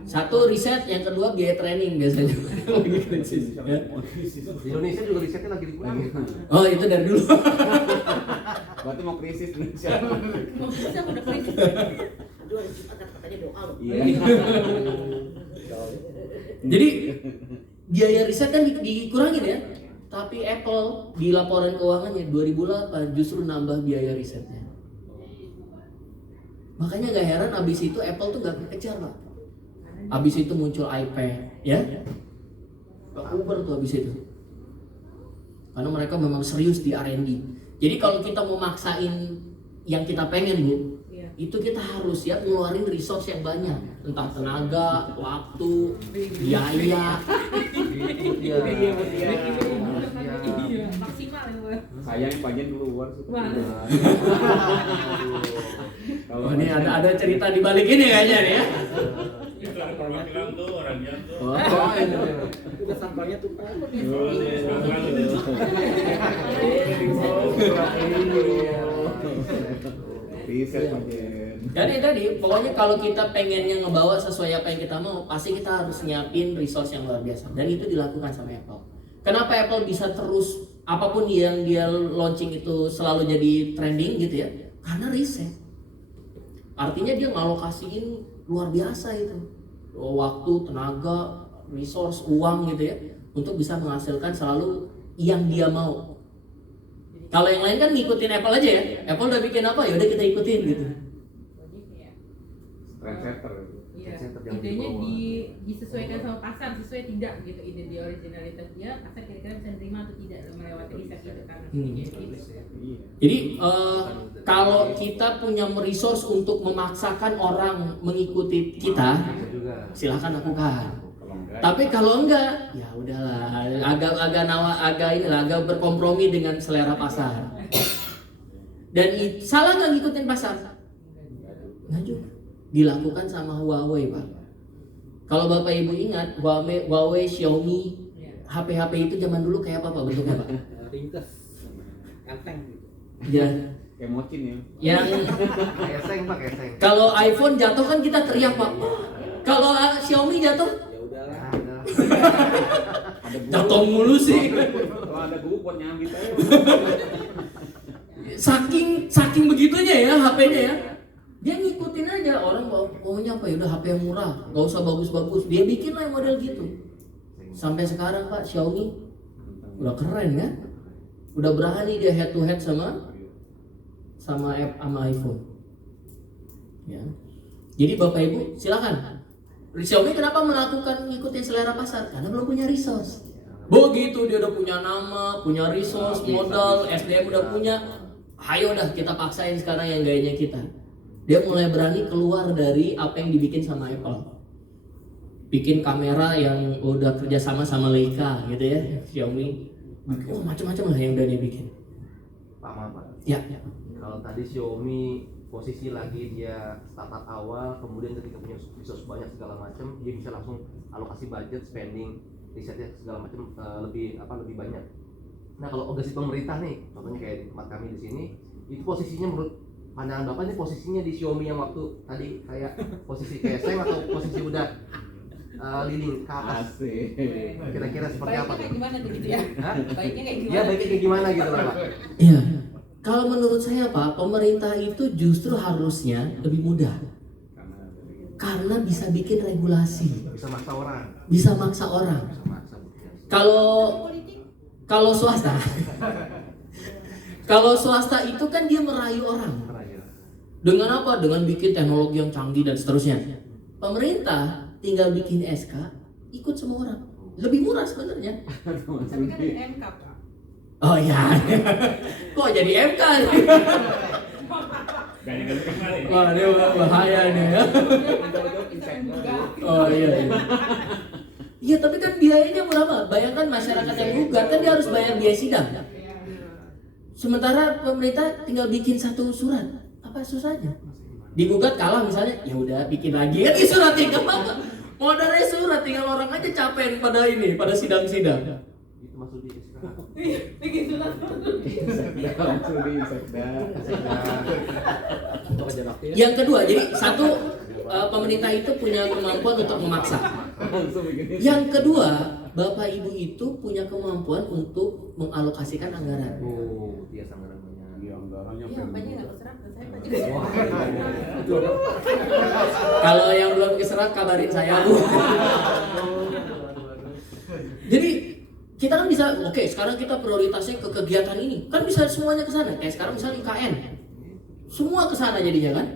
Satu riset, yang kedua biaya training biasanya. Ya. Di Indonesia juga risetnya lagi dikurangin. Oh itu dari dulu. Berarti mau krisis Indonesia. Mau bisa udah krisis. Aduh, hari Jumat katanya doa loh. Jadi biaya riset kan dikurangin ya. Tapi Apple di laporan keuangannya 2008 justru nambah biaya risetnya. Makanya gak heran abis itu Apple tuh gak kekejar Pak. habis itu muncul iPad, ya. Uber tuh habis itu. Karena mereka memang serius di R&D. Jadi kalau kita mau maksain yang kita pengen, Bu, itu kita harus ya ngeluarin resource yang banyak, entah tenaga, waktu, biaya. Maksimal ya. Saya yang bagian duluan. Kalau ini ada cerita di balik ini kayaknya nih ya. Itu ada perwakilan tuh orang tuh. Oh, ini. Udah sampelnya tuh Pak. Riset bagian. Tadi pokoknya kalau kita pengennya ngebawa sesuai apa yang kita mau, pasti kita harus nyiapin resource yang luar biasa, dan itu dilakukan sama Apple. Kenapa Apple bisa terus apapun yang dia launching itu selalu jadi trending gitu ya? Karena riset. Artinya dia ngalokasiin luar biasa itu, waktu, tenaga, resource, uang gitu ya, untuk bisa menghasilkan selalu yang dia mau. Kalau yang lain kan ngikutin Apple aja ya, Apple udah bikin apa ya udah kita ikutin gitu. Trendsetter. Iya. Idenya disesuaikan sama pasar, sesuai tidak gitu ide di originalitas dia, pasar kira-kira bisa terima atau tidak melewati riset itu karena Jadi kalau kita punya resource untuk memaksakan orang mengikuti kita, silahkan lakukan. Tapi kalau enggak, ya udahlah, agak berkompromi dengan selera pasar. Dan salah nggak ngikutin pasar? Nggak juga. Dilakukan sama Huawei, Pak. Kalau Bapak Ibu ingat, Huawei, Xiaomi, HP itu zaman dulu kayak apa Pak bentuknya, Pak? Ringkes. Enteng. Ya. Kayak mocin ya. Yang Eseng Pak, eseng. kalau iPhone jatuh kan kita teriak, Pak. Kalau Xiaomi jatuh, jatuh mulu sih. Kalau ada gua buat nyambit aja. Saking begitunya ya HP-nya ya. Dia ngikutin aja orang maunya apa ya udah HP yang murah, nggak usah bagus-bagus. Dia bikin lah model gitu. Sampai sekarang Pak Xiaomi udah keren kan? Udah berani dia head to head sama iPhone. Ya. Jadi Bapak Ibu silakan. Xiaomi kenapa melakukan ngikutin selera pasar? Karena belum punya resource. Begitu dia udah punya nama, punya resource, modal, SDM udah punya. Ayo dah kita paksain sekarang yang gayanya kita. Dia mulai berani keluar dari apa yang dibikin sama Apple. Bikin kamera yang udah kerjasama sama Leica gitu ya, Xiaomi. Oh macam-macam lah yang udah dia bikin. Pak maaf Pak. Ya. Kalau tadi Xiaomi posisi lagi dia startup awal, kemudian ketika punya resource banyak segala macam, dia bisa langsung alokasi budget, spending, risetnya segala macam lebih banyak. Nah kalau organisasi pemerintah nih, contohnya kayak di tempat kami di sini, itu posisinya menurut pandangan Bapak ini posisinya di Xiaomi yang waktu tadi kayak posisi KSM atau posisi udah leading ke atas? Kira-kira seperti apa? Baiknya kayak gimana tuh gitu ya? Baiknya kayak gimana? Ya baiknya kayak gimana gitu Pak? Iya. Kalau menurut saya Pak, pemerintah itu justru harusnya lebih mudah. Karena bisa bikin regulasi. Bisa maksa orang. Bisa maksa orang. Kalau swasta, kalau swasta itu kan dia merayu orang. Dengan apa? Dengan bikin teknologi yang canggih dan seterusnya. Pemerintah tinggal bikin SK, ikut semua orang. Lebih murah sebenarnya. Tapi kan ada MK Pak. Oh iya. Kok jadi MK nih? Wah, ini bahaya nih ya. Oh iya. Iya, tapi kan biayanya murah banget. Bayangkan masyarakat yang gugat kan dia harus bayar biaya sidang. Sementara pemerintah tinggal bikin satu surat. Apa susahnya? Digugat kalah misalnya, ya udah bikin lagi kan surat tinggal apa? Modalnya surat, tinggal orang aja capek pada sidang-sidang. Itu masuk di SK. Bikin surat. Yang kedua, jadi satu pemerintah itu punya kemampuan untuk memaksa. Yang kedua, Bapak Ibu itu punya kemampuan untuk mengalokasikan anggaran. Oh, dia anggaran banyak. Iya, anggarannya Iya, apanya nggak keserap ke saya Pak. Kalau yang belum keserap kabarin saya Bu. Jadi kita kan bisa, oke, sekarang kita prioritasnya ke kegiatan ini, kan bisa semuanya ke sana. Kayak sekarang misalnya IKN, semua ke sana jadinya kan.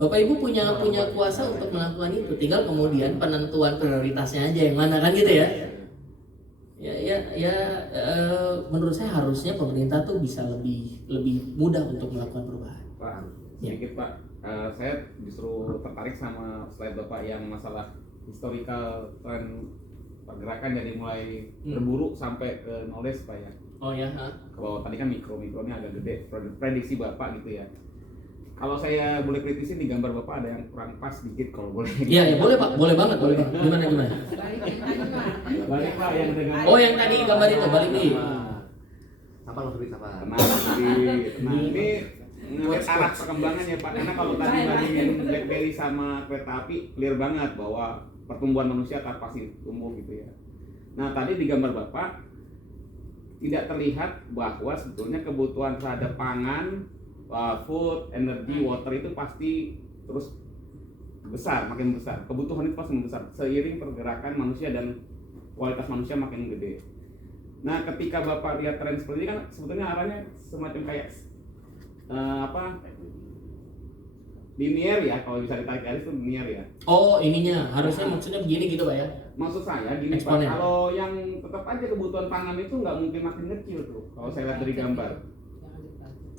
Bapak Ibu punya kuasa untuk melakukan itu, tinggal kemudian penentuan prioritasnya aja yang mana kan gitu ya. Menurut saya harusnya pemerintah tuh bisa lebih mudah untuk melakukan perubahan. Pak, sedikit Pak, saya justru tertarik sama slide Bapak yang masalah historical tren pergerakan dari mulai berburu sampai ke knowledge Pak ya. Oh ya. Kalau tadi kan mikronya agak gede, prediksi Bapak gitu ya. Kalau saya boleh kritisi di gambar Bapak ada yang kurang pas dikit kalau boleh. Iya, boleh Pak, boleh banget, boleh. Gimana? Balik Pak yang dengan. Oh, yang tadi gambar itu, balik nih. Apa lo sama? Tenang. Ini ngeliat arah perkembangannya Pak, karena kalau tadi bandingin BlackBerry sama kereta api clear banget bahwa pertumbuhan manusia akan pasti tumbuh gitu ya. Nah tadi di gambar Bapak tidak terlihat bahwa sebetulnya kebutuhan terhadap pangan, food, energi, water itu pasti terus besar, makin besar. Kebutuhan itu pasti besar seiring pergerakan manusia dan kualitas manusia makin gede. Nah ketika Bapak lihat tren seperti ini kan sebetulnya arahnya semacam kayak linear ya, kalau bisa ditarik garis itu linear ya. Oh ininya harusnya maksudnya begini gitu Pak ya. Maksud saya gini Eksponen. Pak, kalau yang tetap aja kebutuhan pangan itu nggak mungkin makin kecil tuh kalau saya lihat dari gambar.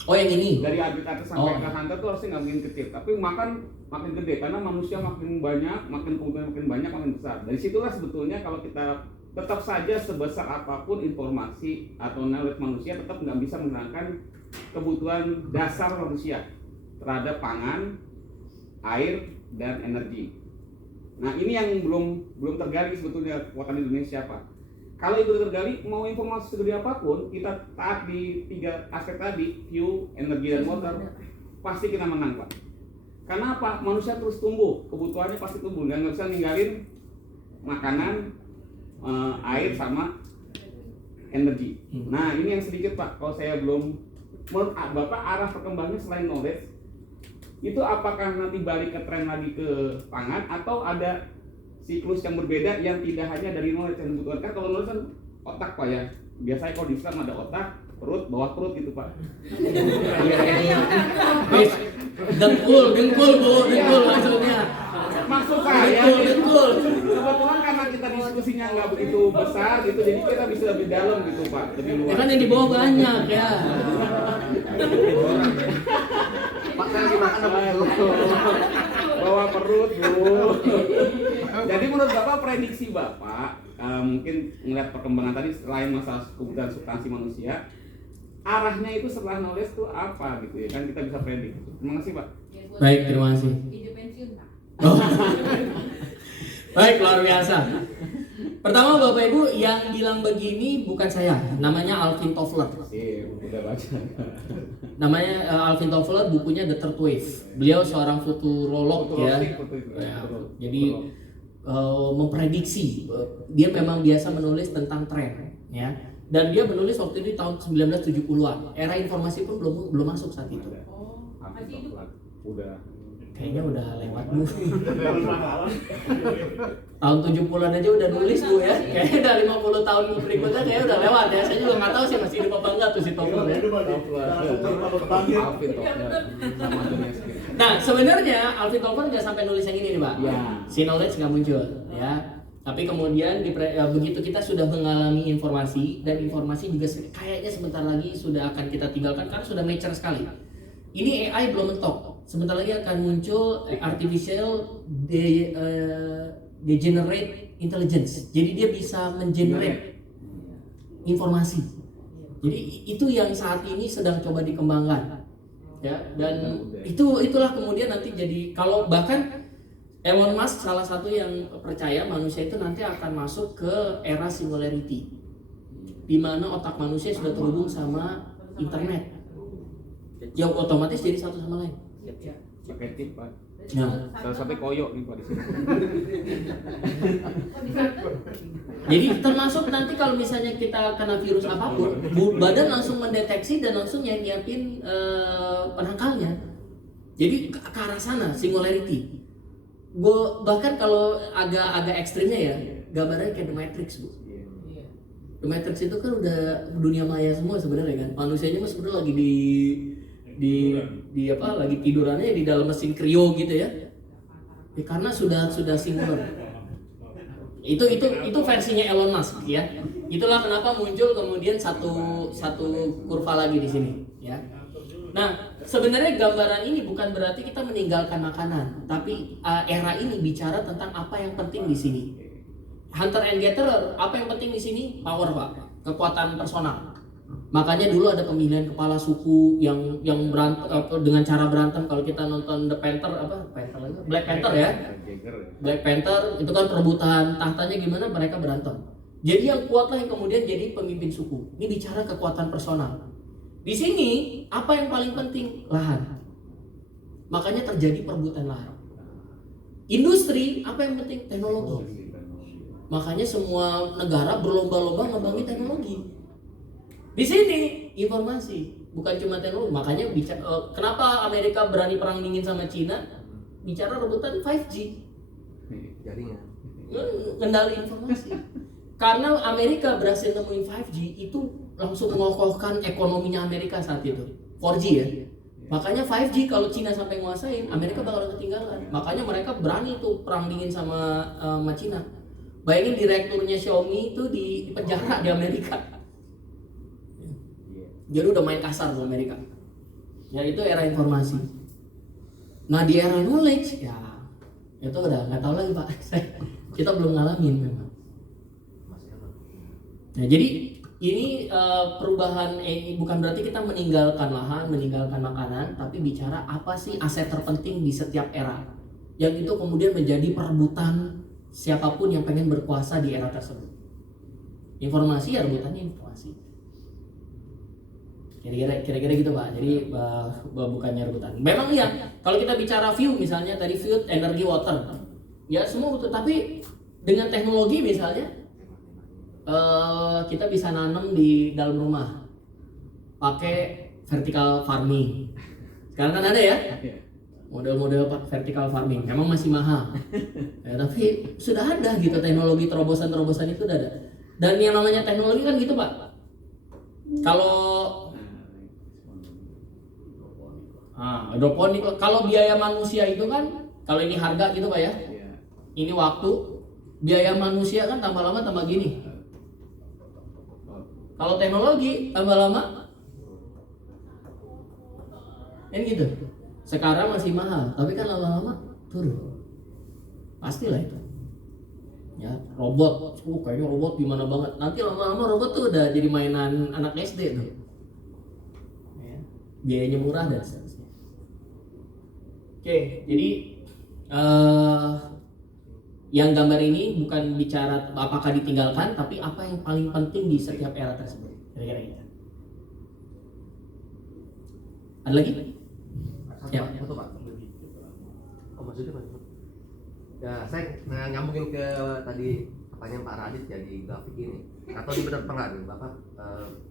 Oh yang ini. Dari habitat sampai ke hunter tuh harusnya nggak mungkin kecil, tapi makin gede karena manusia makin banyak, makin kebutuhan makin banyak, makin besar. Dari situlah sebetulnya kalau kita tetap saja sebesar apapun informasi atau knowledge manusia tetap nggak bisa menghilangkan kebutuhan dasar manusia terhadap pangan, air, dan energi. Nah ini yang belum tergali sebetulnya kekuatan Indonesia Pak. Kalau itu tergali, mau informasi segede apapun, kita taat di 3 aspek tadi, fuel, energi, dan water, pasti kita menang Pak. Karena apa? Manusia terus tumbuh, kebutuhannya pasti tumbuh, dan nggak bisa ninggalin makanan, air, sama energi. Nah ini yang sedikit Pak, kalau saya belum. Menurut Bapak arah perkembangannya selain knowledge itu apakah nanti balik ke tren lagi ke pangan atau ada siklus yang berbeda yang tidak hanya dari knowledge yang dibutuhkan? Kan kalau knowledge kan otak Pak ya, biasanya kalau di Islam ada otak, perut, bawah perut gitu Pak. Dengkul maksudnya. Maksud saya dengkul. Kebetulan karena kita diskusinya nggak begitu besar gitu, jadi kita bisa lebih dalam gitu Pak, lebih luas. Ya kan yang di bawah banyak ya. Pak saya lagi makan apa itu? Bawa perut Bu. Jadi menurut Bapak prediksi Bapak mungkin melihat perkembangan tadi selain masalah kebutuhan substansi manusia, arahnya itu setelah knowledge itu apa gitu ya kan kita bisa prediksi. Terima kasih Pak. Baik, terima kasih. Oh. Baik, luar biasa. Pertama Bapak Ibu yang bilang begini bukan saya, namanya Alvin Toffler. Udah baca. Namanya Alvin Toffler, bukunya The Third Wave. Beliau seorang futurolog ya. Jadi memprediksi. Dia memang biasa menulis tentang tren ya. Dan dia menulis waktu itu tahun 1970-an. Era informasi pun belum masuk saat itu. Udah. Kayaknya udah lewat Bu. Tahun 70-an aja udah nulis Bu ya. Kayaknya udah 50 tahun berikutnya kayaknya udah lewat ya. Saya juga nggak tahu sih masih hidup apa enggak tuh si Toffler ya. Nah sebenarnya Alvin Toffler nggak sampai nulis yang ini nih Pak. Si knowledge nggak muncul ya. Tapi kemudian begitu kita sudah mengalami informasi dan informasi juga kayaknya sebentar lagi sudah akan kita tinggalkan karena sudah mature sekali. Ini AI belum mentok. Sebentar lagi akan muncul artificial degenerate intelligence. Jadi dia bisa mengenerate informasi. Jadi itu yang saat ini sedang coba dikembangkan. Ya, dan itulah kemudian nanti jadi kalau bahkan Elon Musk salah satu yang percaya manusia itu nanti akan masuk ke era singularity, di mana otak manusia sudah terhubung sama internet, yang otomatis jadi satu sama lain. Pakai chip Pak. Nah, salah satu koyok nih Pak di sini. Jadi termasuk nanti kalau misalnya kita kena virus apapun, badan langsung mendeteksi dan langsung nyiapin penangkalnya. Jadi ke arah sana singularity. Bahkan kalau agak ekstrimnya ya, gambarnya kayak The Matrix Bu. The Matrix itu kan udah dunia maya semua sebenarnya kan. Manusianya mah sebenarnya lagi di apa lagi tidurannya di dalam mesin Creo gitu ya. Karena sudah singular. Itu versinya Elon Musk ya. Itulah kenapa muncul kemudian satu kurva lagi di sini ya. Nah, sebenarnya gambaran ini bukan berarti kita meninggalkan makanan, tapi era ini bicara tentang apa yang penting di sini. Hunter and gatherer, apa yang penting di sini? Power, Pak. Kekuatan personal. Makanya dulu ada pemilihan kepala suku yang berantem dengan cara berantem. Kalau kita nonton The Panther Black Panther ya. Black Panther itu kan perebutan tahtanya gimana, mereka berantem. Jadi yang kuatlah yang kemudian jadi pemimpin suku. Ini bicara kekuatan personal. Di sini apa yang paling penting? Lahan. Makanya terjadi perebutan lahan. Industri apa yang penting? Teknologi. Makanya semua negara berlomba-lomba ngembangin teknologi. Di sini informasi, bukan cuma teknologi. Makanya kenapa Amerika berani perang dingin sama Cina? Bicara rebutan 5G. Jaringan. Kendali informasi. Karena Amerika berhasil nemuin 5G itu langsung mengokohkan ekonominya Amerika saat itu. 4G ya. Makanya 5G kalau Cina sampai nguasain, Amerika bakal ketinggalan. Makanya mereka berani tuh perang dingin sama Cina. Bayangin direkturnya Xiaomi itu di penjara di Amerika. Jadi udah main kasar di Amerika. Ya itu era informasi. Nah di era knowledge ya itu udah nggak tahu lagi Pak. Kita belum ngalamin memang. Nah jadi ini perubahan ini bukan berarti kita meninggalkan lahan, meninggalkan makanan, tapi bicara apa sih aset terpenting di setiap era. Yang itu kemudian menjadi perebutan siapapun yang pengen berkuasa di era tersebut. Informasi ya rebutannya informasi. Kira-kira gitu Pak. Jadi bukannya rebutan. Memang iya, kalau kita bicara view misalnya tadi food, energi, water. Ya semua butuh, tapi dengan teknologi misalnya kita bisa nanam di dalam rumah pakai vertical farming. Sekarang kan ada ya model-model vertical farming. Memang masih mahal ya, tapi sudah ada gitu teknologi terobosan-terobosan itu udah ada. Dan yang namanya teknologi kan gitu Pak. Kalau hidroponik, kalau biaya manusia itu kan, kalau ini harga gitu Pak ya, ini waktu, biaya manusia kan tambah lama tambah gini. Kalau teknologi tambah lama kan gitu. Sekarang masih mahal, tapi kan lama-lama turun. Pastilah itu. Ya, robot, kayaknya robot gimana banget. Nanti lama-lama robot tuh udah jadi mainan anak SD tuh. Ya, biayanya murah dan seterusnya. Oke, jadi yang gambar ini bukan bicara apakah ditinggalkan, tapi apa yang paling penting di setiap era tersebut. Kira-kira gitu. Ada lagi? Ya. Satu Pak. Oh maksudnya Pak. Ya saya nyambungin ke tadi pertanyaan Pak Radit jadi grafik ini. Atau ini benar apa enggak nih Bapak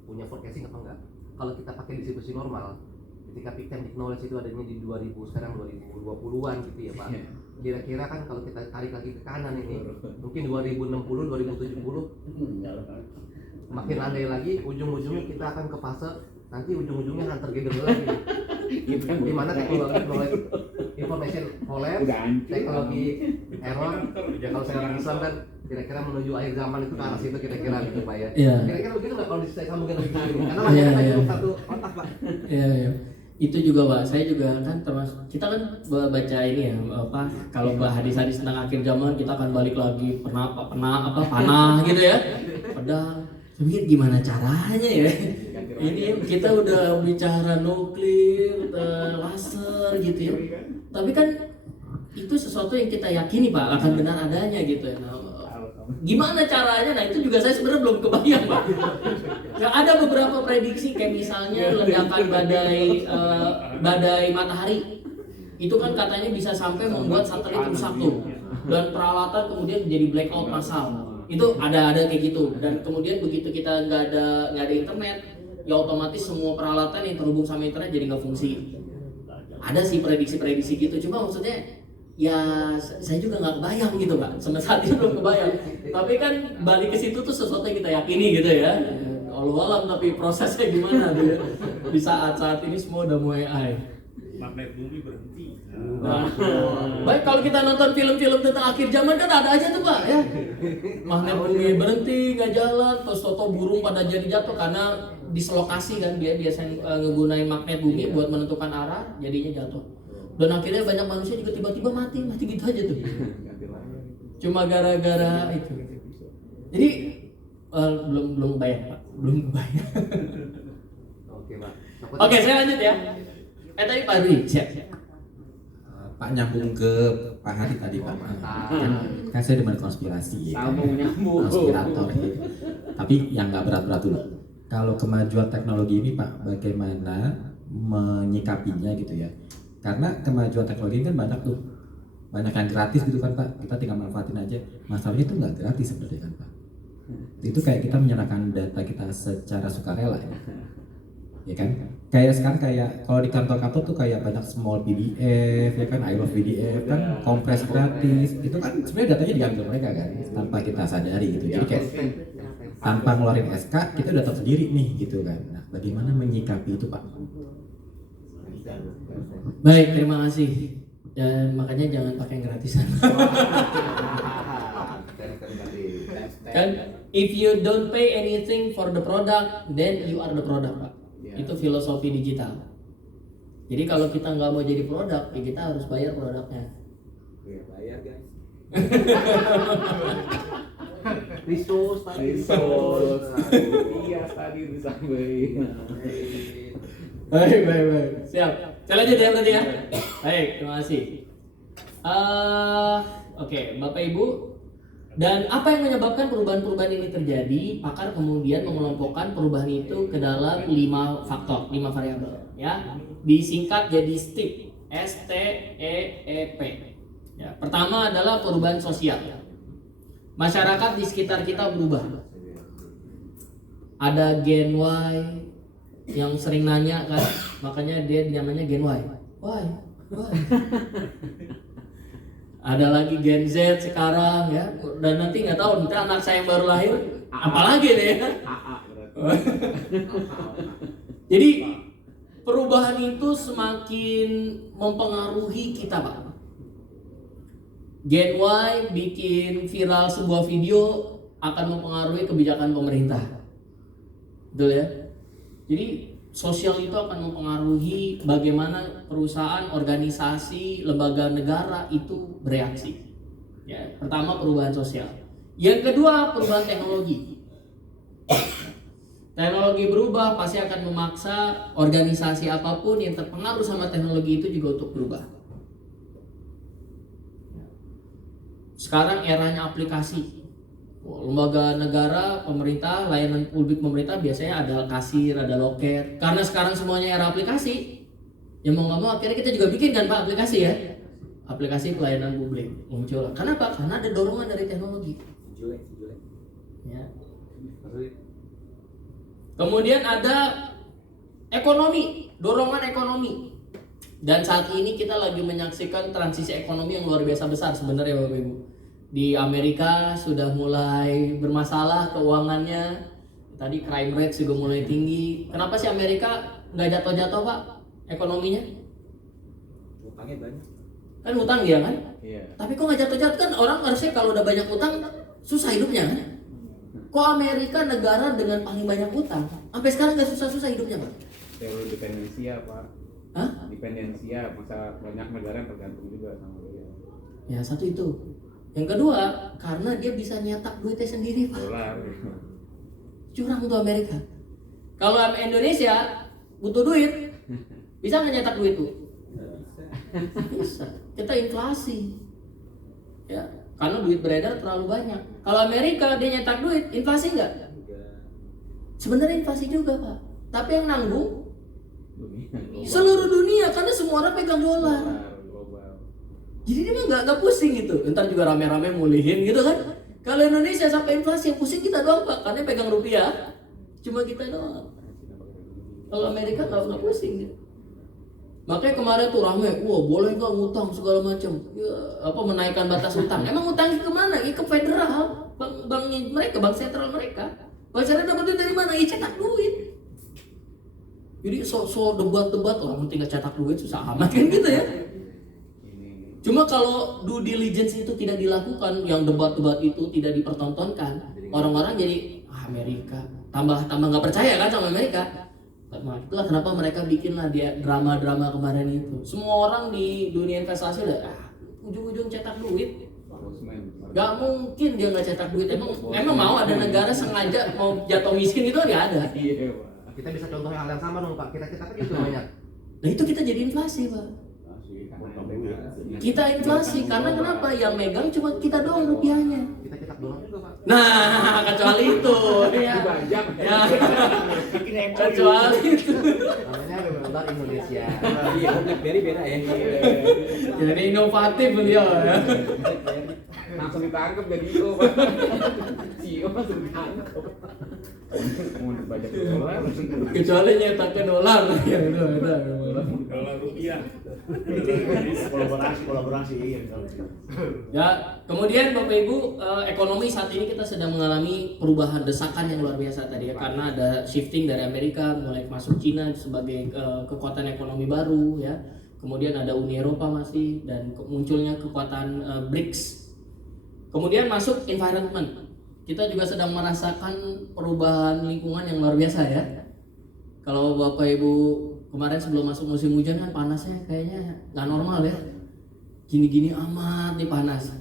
punya forecasting apa enggak? Kalau kita pakai distribusi normal, ketika peak time knowledge itu adanya di 2000 sekarang 2020-an gitu ya Pak. Kira-kira kan kalau kita tarik lagi ke kanan ini mungkin 2060 2070 makin landai lagi, ujung-ujungnya kita akan ke fase nanti ujung-ujungnya hunter gatherer lagi. Di mana teknologi knowledge information collapse, teknologi error. Ya kalau saya orang Islam kan kira-kira menuju akhir zaman itu ke arah situ kira-kira gitu Pak ya. Kira-kira begitu nggak kalau saya sambungin lagi begini? Karena masih ada satu otak Pak. Iya. Itu juga Pak, saya juga kan termasuk, kita kan baca ini ya apa, kalau hadis-hadis tentang akhir zaman kita akan balik lagi panah gitu ya, pedang. Tapi gimana caranya ya? Ini kita udah bicara nuklir, laser gitu ya. Tapi kan itu sesuatu yang kita yakini Pak akan benar adanya gitu ya. Nah, gimana caranya? Nah itu juga saya sebenarnya belum kebayang Pak. Ya, ada beberapa prediksi kayak misalnya ledakan badai matahari. Itu kan katanya bisa sampai membuat satelit rusak tuh. Dan peralatan kemudian menjadi blackout massal. Itu ada kayak gitu. Dan kemudian begitu kita nggak ada internet, ya otomatis semua peralatan yang terhubung sama internet jadi nggak fungsi. Ada sih prediksi-prediksi gitu. Cuma maksudnya ya saya juga nggak kebayang gitu Pak. Sampai saat ini belum kebayang. Tapi kan balik ke situ tuh sesuatu yang kita yakini gitu ya. Allah alam, tapi prosesnya gimana tuh ya. Di saat-saat ini semua udah mulai AI. Magnet bumi berhenti. Nah, baik kalau kita nonton film-film tentang akhir zaman kan ada aja tuh Pak ya. Magnet bumi berhenti, nggak jalan, terus toto burung pada jadi jatuh karena dislokasi kan dia biasanya ngegunain magnet bumi buat menentukan arah, jadinya jatuh. Dan akhirnya banyak manusia juga tiba-tiba mati gitu aja tuh. Cuma gara-gara itu. Jadi belum bayar Pak, belum bayar. Oke, saya lanjut ya. Tadi Pak Dwi, siap. Pak nyambung ke Pak Hari tadi Pak. Kan saya demen konspirasi ya. Nyambung. Konspirator ya. Tapi yang nggak berat-berat dulu. Kalau kemajuan teknologi ini Pak, bagaimana menyikapinya gitu ya? Karena kemajuan teknologi ini kan banyak tuh, banyak yang gratis gitu kan Pak. Kita tinggal manfaatin aja. Masalahnya itu nggak gratis sebenarnya kan Pak. Itu kayak kita menyerahkan data kita secara sukarela ya kan? Kayak sekarang kayak kalau di kantor-kantor tuh kayak banyak small PDF ya kan, I love PDF kan, kompres gratis. Itu kan sebenarnya datanya diambil mereka kan tanpa kita sadari gitu. Jadi kayak tanpa ngeluarin SK kita udah tahu sendiri nih gitu kan. Nah, bagaimana menyikapi itu Pak? Baik, terima kasih. Dan makanya jangan pakai yang gratisan. Kan if you don't pay anything for the product, then you are the product Pak. Itu filosofi digital. Jadi kalau kita nggak mau jadi produk, ya kita harus bayar produknya. Bayar guys. Resource. Iya tadi disampaikan. Baik. Siap. Saya lanjut ya berarti ya. Baik, terima kasih. Oke, Bapak Ibu. Dan apa yang menyebabkan perubahan-perubahan ini terjadi? Pakar kemudian mengelompokkan perubahan itu ke dalam 5 faktor, 5 variabel, ya. Disingkat jadi STEEP, STEEP. Ya, pertama adalah perubahan sosial. Masyarakat di sekitar kita berubah. Ada Gen Y yang sering nanya kan, makanya dia namanya Gen Y. Why? Ada lagi Gen Z sekarang ya, dan nanti nggak tahu nanti anak saya yang baru lahir apalagi deh ya. Jadi perubahan itu semakin mempengaruhi kita Pak. Gen Y bikin viral sebuah video akan mempengaruhi kebijakan pemerintah, betul ya? Jadi sosial itu akan mempengaruhi bagaimana perusahaan, organisasi, lembaga negara itu bereaksi. Ya, pertama perubahan sosial. Yang kedua perubahan teknologi. Teknologi berubah pasti akan memaksa organisasi apapun yang terpengaruh sama teknologi itu juga untuk berubah. Sekarang eranya aplikasi. Lembaga negara, pemerintah, layanan publik pemerintah biasanya ada kasir, ada loket. Karena sekarang semuanya era aplikasi, ya mau nggak mau akhirnya kita juga bikin kan Pak aplikasi ya. Aplikasi pelayanan publik muncul. Kenapa? Karena ada dorongan dari teknologi. Ya. Kemudian ada ekonomi, dorongan ekonomi. Dan saat ini kita lagi menyaksikan transisi ekonomi yang luar biasa besar sebenarnya Bapak Ibu. Di Amerika sudah mulai bermasalah keuangannya. Tadi crime rate juga mulai tinggi. Kenapa sih Amerika nggak jatuh-jatuh Pak ekonominya? Utangnya banyak. Kan utang dia kan? Iya. Tapi kok nggak jatuh-jatuh kan orang harusnya kalau udah banyak utang susah hidupnya kan? Kok Amerika negara dengan paling banyak utang sampai sekarang nggak susah-susah hidupnya Pak? Teori dependensia Pak. Hah? Dependensia, masa banyak negara yang tergantung juga sama dia. Ya satu itu. Yang kedua, karena dia bisa nyetak duitnya sendiri Pak. Dolar. Curang tuh Amerika. Kalau Indonesia butuh duit, bisa nggak nyetak duit tuh? Bisa. Kita inflasi. Ya, karena duit beredar terlalu banyak. Kalau Amerika dia nyetak duit, inflasi nggak? Sebenarnya inflasi juga Pak. Tapi yang nanggung seluruh dunia karena semua orang pegang dolar. Jadi dia mah nggak pusing gitu. Ntar juga rame-rame mulihin gitu kan. Kalau Indonesia sampai inflasi yang pusing kita doang Pak, karena pegang rupiah. Cuma kita doang. Kalau Amerika nggak pusing gitu. Makanya kemarin tuh rame, wah boleh nggak ngutang segala macam. Ya, apa menaikkan batas utang? Emang ngutangnya kemana? Ya ke federal, banknya mereka, bank sentral mereka. Bank sentral dapat duit dari mana? Ya cetak duit. Jadi so debat-debat orang tinggal cetak duit susah amat kan gitu ya. Cuma kalau due diligence itu tidak dilakukan, yang debat-debat itu tidak dipertontonkan, orang-orang jadi Amerika tambah nggak percaya kan sama Amerika. Nah, itulah kenapa mereka bikinlah dia drama-drama kemarin itu. Semua orang di dunia investasi udah ujung-ujung cetak duit. Gak mungkin dia nggak cetak duit. Emang mau ada negara sengaja mau jatuh miskin itu nggak ada. Kita bisa contoh hal yang sama dong Pak. Kita kan itu banyak. Nah itu kita jadi inflasi Pak. Kita inflasi karena kenapa? Yang megang cuma kita doang rupiahnya. Kita cetak doang juga Pak. Nah kecuali itu. Ya. Kecuali itu. Namanya dolar Indonesia. Iya, BlackBerry beda ya. Jadi inovatif beliau ya. Langsung ditangkap jadi itu Pak. CEO langsung ditangkap. Mau dibajak dolar. Kecuali nyetakkan dolar. Ya udah. Dolar rupiah. Kolaborasi. Ya, kemudian Bapak Ibu, ekonomi saat ini kita sedang mengalami perubahan desakan yang luar biasa tadi ya, karena ada shifting dari Amerika mulai masuk Cina sebagai kekuatan ekonomi baru ya. Kemudian ada Uni Eropa masih dan munculnya kekuatan BRICS. Kemudian masuk environment. Kita juga sedang merasakan perubahan lingkungan yang luar biasa ya. Kalau Bapak Ibu kemarin sebelum masuk musim hujan kan panasnya kayaknya nggak normal ya. Gini-gini amat nih panas.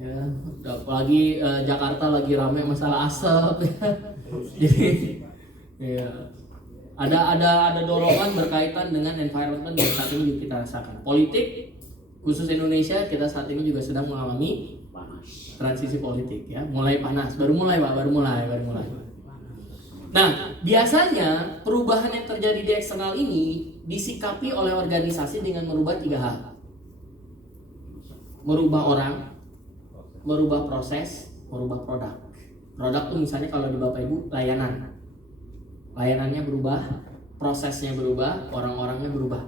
Ya, apalagi Jakarta lagi ramai masalah asap ya. Jadi ya ada dorongan berkaitan dengan environment yang saat ini juga kita rasakan. Politik khusus Indonesia kita saat ini juga sedang mengalami transisi politik ya, mulai panas, baru mulai. Nah, biasanya perubahan yang terjadi di eksternal ini disikapi oleh organisasi dengan merubah 3 hal. Merubah orang, merubah proses, merubah produk. Produk tuh misalnya kalau di Bapak Ibu layanan. Layanannya berubah, prosesnya berubah, orang-orangnya berubah.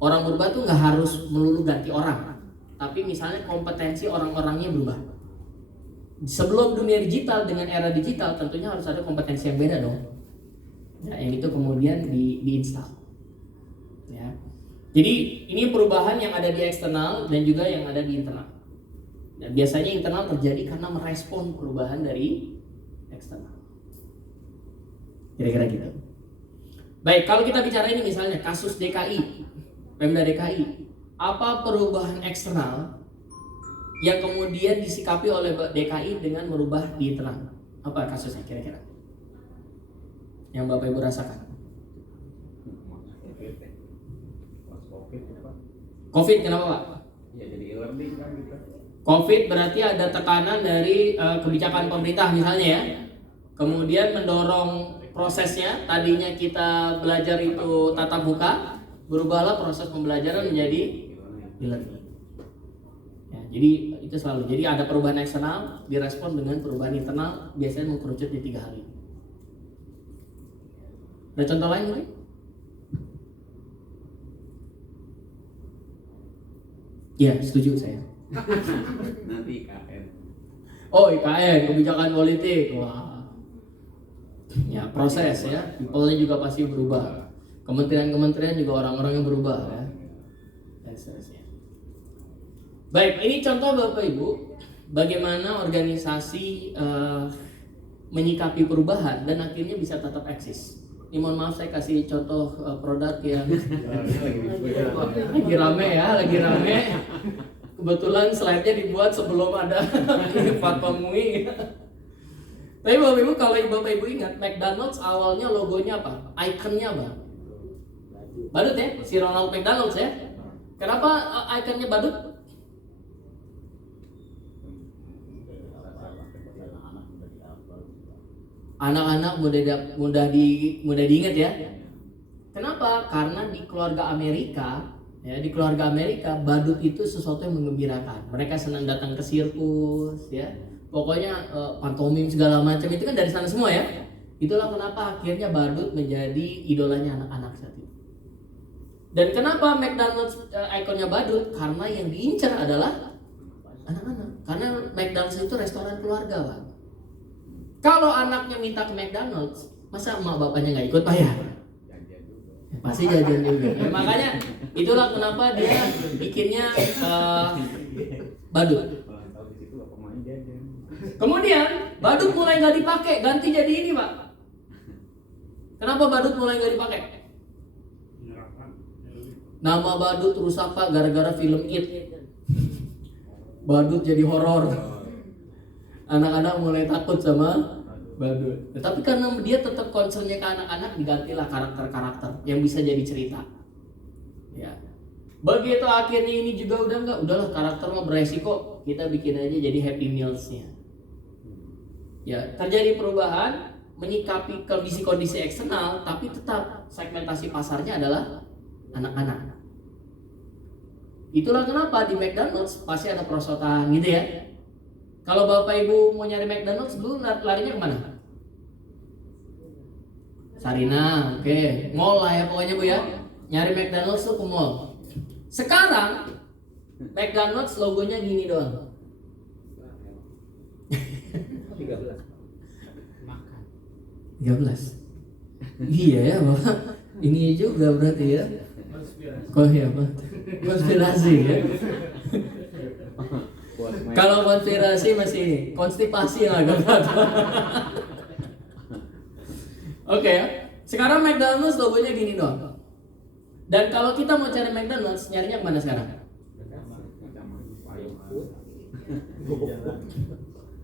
Orang berubah tuh nggak harus melulu ganti orang, tapi misalnya kompetensi orang-orangnya berubah. Sebelum dunia digital dengan era digital tentunya harus ada kompetensi yang beda dong. Ya, yang itu kemudian diinstal. Ya. Jadi ini perubahan yang ada di eksternal dan juga yang ada di internal. Dan biasanya internal terjadi karena merespon perubahan dari eksternal. Kira-kira gitu. Baik, kalau kita bicara ini misalnya kasus DKI, Pemda DKI, apa perubahan eksternal yang kemudian disikapi oleh DKI dengan merubah di internal? Apa kasusnya kira-kira? Yang Bapak Ibu rasakan? Covid kenapa Pak? Ya jadi e-learning kan gitu. Covid berarti ada tekanan dari kebijakan pemerintah misalnya ya. Kemudian mendorong prosesnya, tadinya kita belajar itu tatap muka, berubahlah proses pembelajaran menjadi e-learning. Ya, jadi itu selalu. Jadi ada perubahan eksternal direspon dengan perubahan internal, biasanya mengkerucut di 3 hal ini. Ada contoh lain mungkin? Ya, setuju saya. Nanti IKN. Oh, IKN, kebijakan politik. Wah. Ya, proses ya. People-nya juga pasti berubah. Kementerian-kementerian juga orang-orang yang berubah ya. Dan seterusnya. Baik, ini contoh Bapak Ibu bagaimana organisasi menyikapi perubahan dan akhirnya bisa tetap eksis. Ini mohon maaf saya kasih contoh produk yang lagi rame. Kebetulan slide-nya dibuat sebelum ada Fatwa MUI. Tapi Bapak Ibu kalau Bapak Ibu ingat McDonald's awalnya logonya apa? Ikonnya apa? Badut ya, si Ronald McDonald ya. Kenapa ikonnya badut? Anak-anak mudah diingat ya. Kenapa? Karena di keluarga Amerika, badut itu sesuatu yang menggembirakan. Mereka senang datang ke sirkus, ya. Pokoknya pantomim segala macam itu kan dari sana semua ya. Itulah kenapa akhirnya badut menjadi idolanya anak-anak saat itu. Dan kenapa McDonald's ikonnya badut? Karena yang diincar adalah anak-anak. Karena McDonald's itu restoran keluarga, Pak. Kalau anaknya minta ke McDonald's, masa emak bapaknya nggak ikut bayar? Pasti jajan juga. Ya, makanya itulah kenapa dia bikinnya badut. Kemudian badut mulai nggak dipakai, ganti jadi ini Pak. Kenapa badut mulai nggak dipakai? Nama badut rusak Pak gara-gara film It. Badut jadi horor. Anak-anak mulai takut sama badut. Tapi karena dia tetap concernnya ke anak-anak, digantilah karakter-karakter yang bisa jadi cerita. Ya. Begitu akhirnya ini juga udah enggak, udahlah karakter mah beresiko, kita bikin aja jadi Happy Meals-nya. Ya, terjadi perubahan menyikapi kondisi-kondisi eksternal, tapi tetap segmentasi pasarnya adalah anak-anak. Itulah kenapa di McDonald's pasti ada perosotan gitu ya. Kalau Bapak Ibu mau nyari McDonald's dulu larinya kemana? Sarina, oke. Mall lah ya pokoknya Bu ya. Nyari McDonald's tuh ke mall. Sekarang McDonald's logonya gini doang. 13. Iya ya Bapak. Ini juga berarti ya. Kok ya Pak? Konspirasi ya. Kalau konspirasi masih konstipasi yang agak berat. Oke ya. Sekarang McDonald's logonya gini doang. Dan kalau kita mau cari McDonald's, nyarinya kemana sekarang?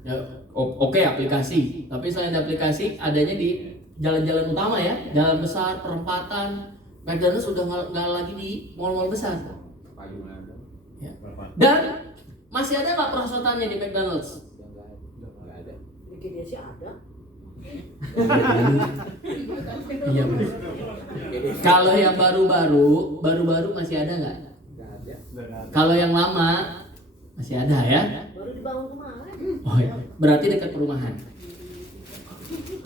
Ya, oke, aplikasi. Tapi selain aplikasi, adanya di jalan-jalan utama ya, jalan besar, perempatan. McDonald's sudah nggak lagi di mall-mall besar. Ya. Dan masih ada nggak perosotannya di McDonald's? Iya. Kalau yang baru-baru masih ada nggak? Kalau yang lama masih ada ya? Baru dibangun kemarin. Oh ya, berarti dekat perumahan.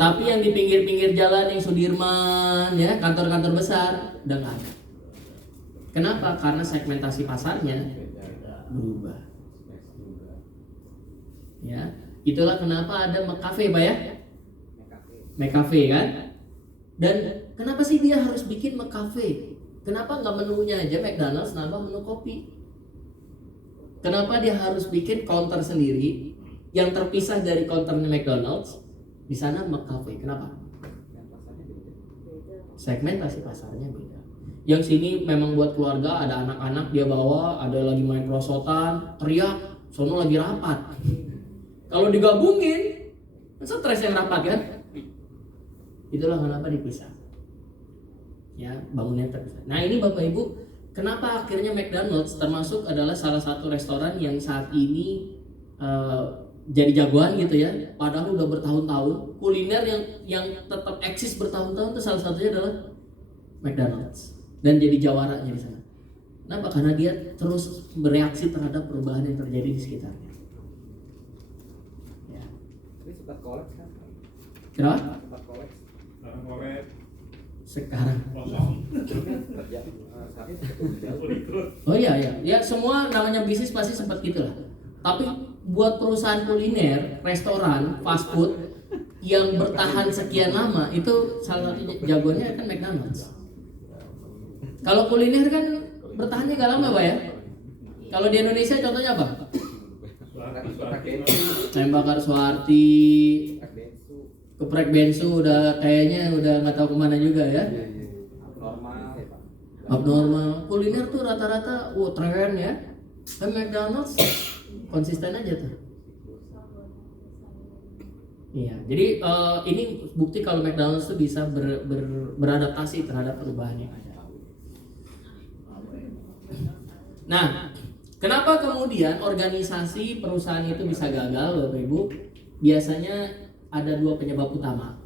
Tapi yang di pinggir-pinggir jalan yang Sudirman ya, kantor-kantor besar udah nggak ada. Kenapa? Karena segmentasi pasarnya berubah. Ya, itulah kenapa ada McCafe Pak ya? McCafe kan? Dan kenapa sih dia harus bikin McCafe? Kenapa nggak menunya aja McDonald's nambah menu kopi? Kenapa dia harus bikin counter sendiri yang terpisah dari counternya McDonald's? Di sana McCafe. Kenapa? Segmentasi pasarnya beda. Yang sini memang buat keluarga, ada anak-anak dia bawa, ada lagi main perosotan, teriak, sono lagi rapat. Kalau digabungin, stres yang rapat kan? Itulah kenapa dipisah. Ya, bangunnya terpisah. Nah, ini Bapak Ibu, kenapa akhirnya McDonald's termasuk adalah salah satu restoran yang saat ini jadi jagoan gitu ya. Padahal udah bertahun-tahun kuliner yang tetap eksis bertahun-tahun itu salah satunya adalah McDonald's dan jadi jawaranya di sana. Kenapa? Karena dia terus bereaksi terhadap perubahan yang terjadi di sekitarnya. Ya. Ini sempat kolek kan? Kenapa? Sempat kolek. Sekarang. Kerja saat itu. Oh iya ya, ya semua namanya bisnis pasti sempat gitulah. Tapi buat perusahaan kuliner, restoran, fast food yang bertahan sekian lama itu salah satu jagoannya kan McDonald's. Kalau kuliner kan bertahannya gak lama Pak ya. Kalau di Indonesia contohnya apa? Ayam bakar Suwarti, geprek bensu udah kayaknya udah nggak tahu kemana juga ya. Abnormal. Kuliner tuh rata-rata, tren ya. Kan McDonald's konsisten aja tuh. Iya, jadi ini bukti kalau McDonald's tuh bisa beradaptasi terhadap perubahan yang ada. Nah, kenapa kemudian organisasi perusahaan itu bisa gagal, Bapak Ibu? Biasanya ada dua penyebab utama.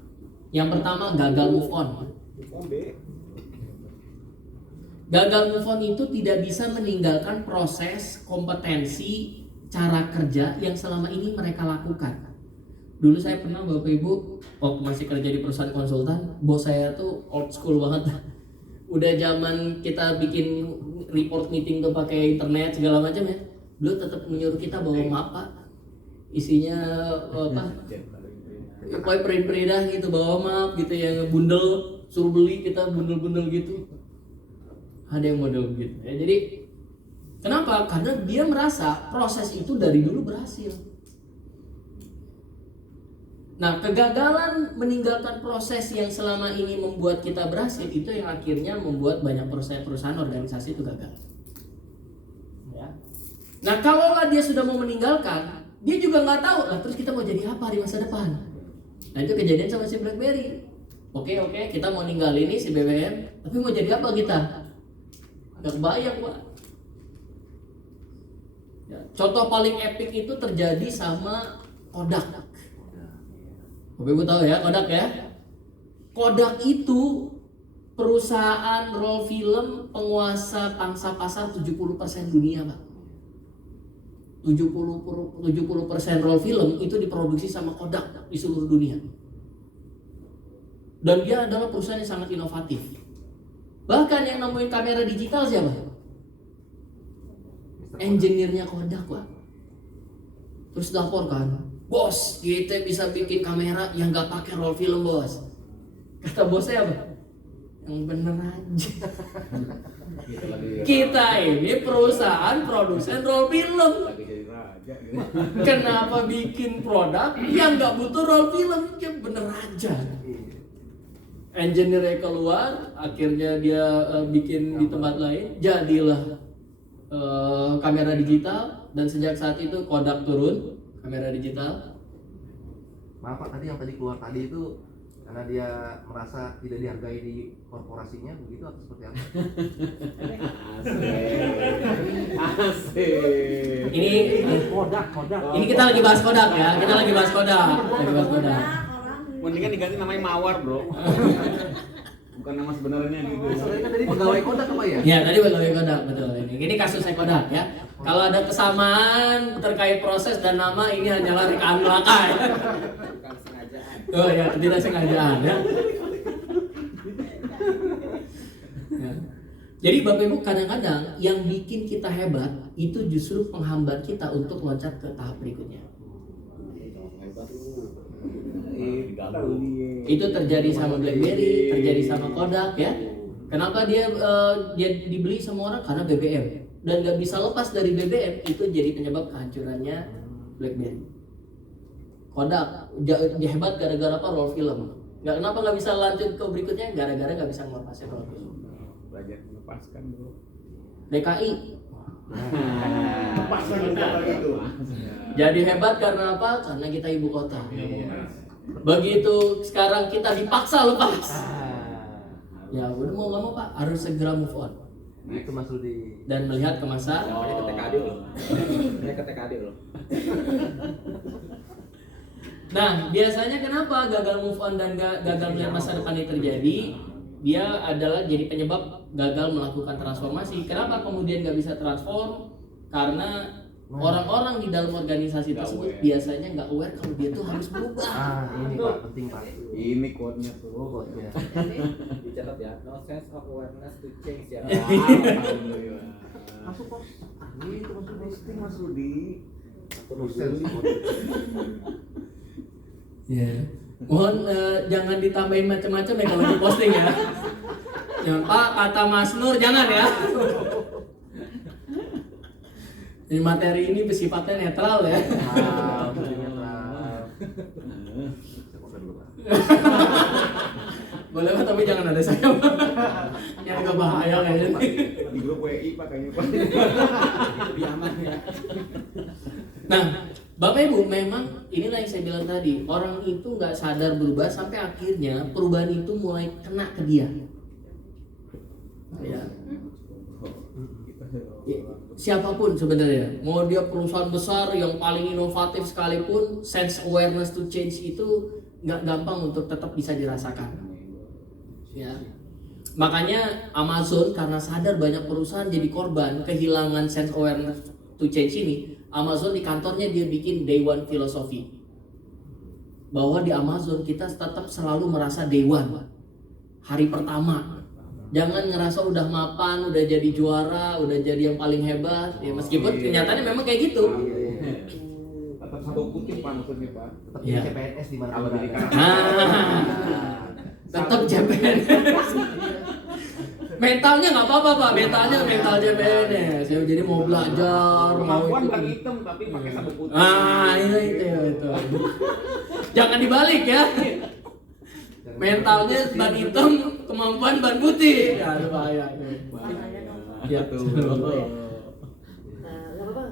Yang pertama gagal move on. Gagal move on itu tidak bisa meninggalkan proses, kompetensi, cara kerja yang selama ini mereka lakukan. Dulu saya pernah Bapak Ibu waktu masih kerja di perusahaan konsultan, bos saya tuh old school banget. Udah zaman kita bikin report meeting tuh pakai internet segala macam ya. Beliau tetap menyuruh kita bawa map Pak. Isinya apa? Pokoknya print-printan gitu, bawa map gitu yang bundel suruh beli kita bundel-bundel gitu. Ada yang model begitu. Ya, jadi kenapa? Karena dia merasa proses itu dari dulu berhasil. Nah, kegagalan meninggalkan proses yang selama ini membuat kita berhasil itu yang akhirnya membuat banyak perusahaan organisasi itu gagal. Ya. Nah, kalaulah dia sudah mau meninggalkan, dia juga nggak tahu lah terus kita mau jadi apa di masa depan. Nah, itu kejadian sama si BlackBerry. Oke, kita mau ninggalin ini si BBM, tapi mau jadi apa kita? Gak kebayang, Pak. Ya, contoh paling epic itu terjadi sama Kodak. Bapak Ibu tahu ya Kodak ya? Kodak itu perusahaan roll film penguasa pangsa pasar 70% dunia, Pak. 70% roll film itu diproduksi sama Kodak di seluruh dunia. Dan dia adalah perusahaan yang sangat inovatif. Bahkan yang nemuin kamera digital siapa? Engineer-nya Kodak, Pak. Terus laporkan, bos, kita bisa bikin kamera yang gak pakai roll film, bos. Kata bosnya apa? Yang bener aja. Kita ini perusahaan produsen roll film. Kenapa bikin produk yang gak butuh roll film? Ya bener aja. Engineer-nya keluar, akhirnya dia bikin di tempat lain, jadilah kamera digital. Dan sejak saat itu Kodak turun kamera digital. Maaf Pak, tadi yang keluar tadi itu karena dia merasa tidak dihargai di korporasinya, begitu atau seperti apa? Asik. Ini Kodak. Ini kita lagi bahas Kodak ya, Mendingan diganti namanya Mawar, Bro. Bukan nama sebenarnya gitu. Sebenarnya kan tadi pegawai Kodak apa ya? Ya, tadi pegawai Kodak, betul. Ini kasusnya Kodak ya. Kalau ada kesamaan terkait proses dan nama, ini hanyalah rekaan belaka ya. Bukan sengajaan. Oh ya, tidak sengajaan ya. Ya. Jadi Bapak Ibu, kadang-kadang yang bikin kita hebat itu justru penghambat kita untuk loncat ke tahap berikutnya. Itu terjadi sama BlackBerry, terjadi sama Kodak ya. Kenapa dia dibeli sama orang? Karena BBM. Dan gak bisa lepas dari BBM, itu jadi penyebab kehancurannya BlackBerry. Kodak dia hebat gara-gara apa? Roll film. Kenapa gak bisa lanjut ke berikutnya? Gara-gara gak bisa ngelepasin roll film. Belajar melepaskan, Bro. DKI Lepaskan itu. jadi hebat karena apa? Karena kita ibu kota. Begitu sekarang kita dipaksa lepas. Ya udah mau gak mau Pak, harus segera move on. Itu Mas Rudi. Dan melihat ke masa. Namanya ke TKD loh. Nah, biasanya kenapa gagal move on dan gagal melihat masa depan ini terjadi? Dia adalah jadi penyebab gagal melakukan transformasi. Kenapa kemudian gak bisa transform? Karena orang-orang di dalam organisasi tersebut biasanya nggak aware kalau dia tuh harus berubah. Ini Pak, penting Pak. Ini quote-nya tuh. Quote-nya. Dicatat ya, no sense of awareness to change ya. Alhamdulillah. Masuk Bos. Itu Mas Rudi. Ya. Mohon jangan ditambahin macam-macam ya kalau di posting ya. Ya Pak, kata Mas Nur jangan ya. Ini materi ini bersifatnya netral ya. Boleh Pak, tapi jangan ada saya Pak. Yang agak bahaya kayaknya. Di grup WI Pak kayaknya Pak. Lebih aman ya. Nah, Bapak Ibu, memang inilah yang saya bilang tadi, orang itu nggak sadar berubah sampai akhirnya perubahan itu mulai kena ke dia. Ya. Siapapun sebenarnya, mau dia perusahaan besar yang paling inovatif sekalipun, sense awareness to change itu nggak gampang untuk tetap bisa dirasakan. Ya. Makanya Amazon karena sadar banyak perusahaan jadi korban kehilangan sense awareness to change ini, Amazon di kantornya dia bikin day one philosophy. Bahwa di Amazon kita tetap selalu merasa day one, hari pertama. Jangan ngerasa udah mapan, udah jadi juara, udah jadi yang paling hebat. Ya meskipun kenyataannya memang kayak gitu. Tetap satu kutip Pak maksudnya Pak. Tetap Iya. CPNS di mana Kalau berada. jadi Tetap CPNS. Mentalnya nggak apa-apa Pak, mental CPNS. Ya, jadi mau belajar, mau Kemampuan ikut. ban hitam tapi pakai sabuk putih. Itu. Jangan dibalik ya. Mentalnya ban hitam, kemampuan ban putih. Ya, itu bahaya. Ya, Nggak apa-apa.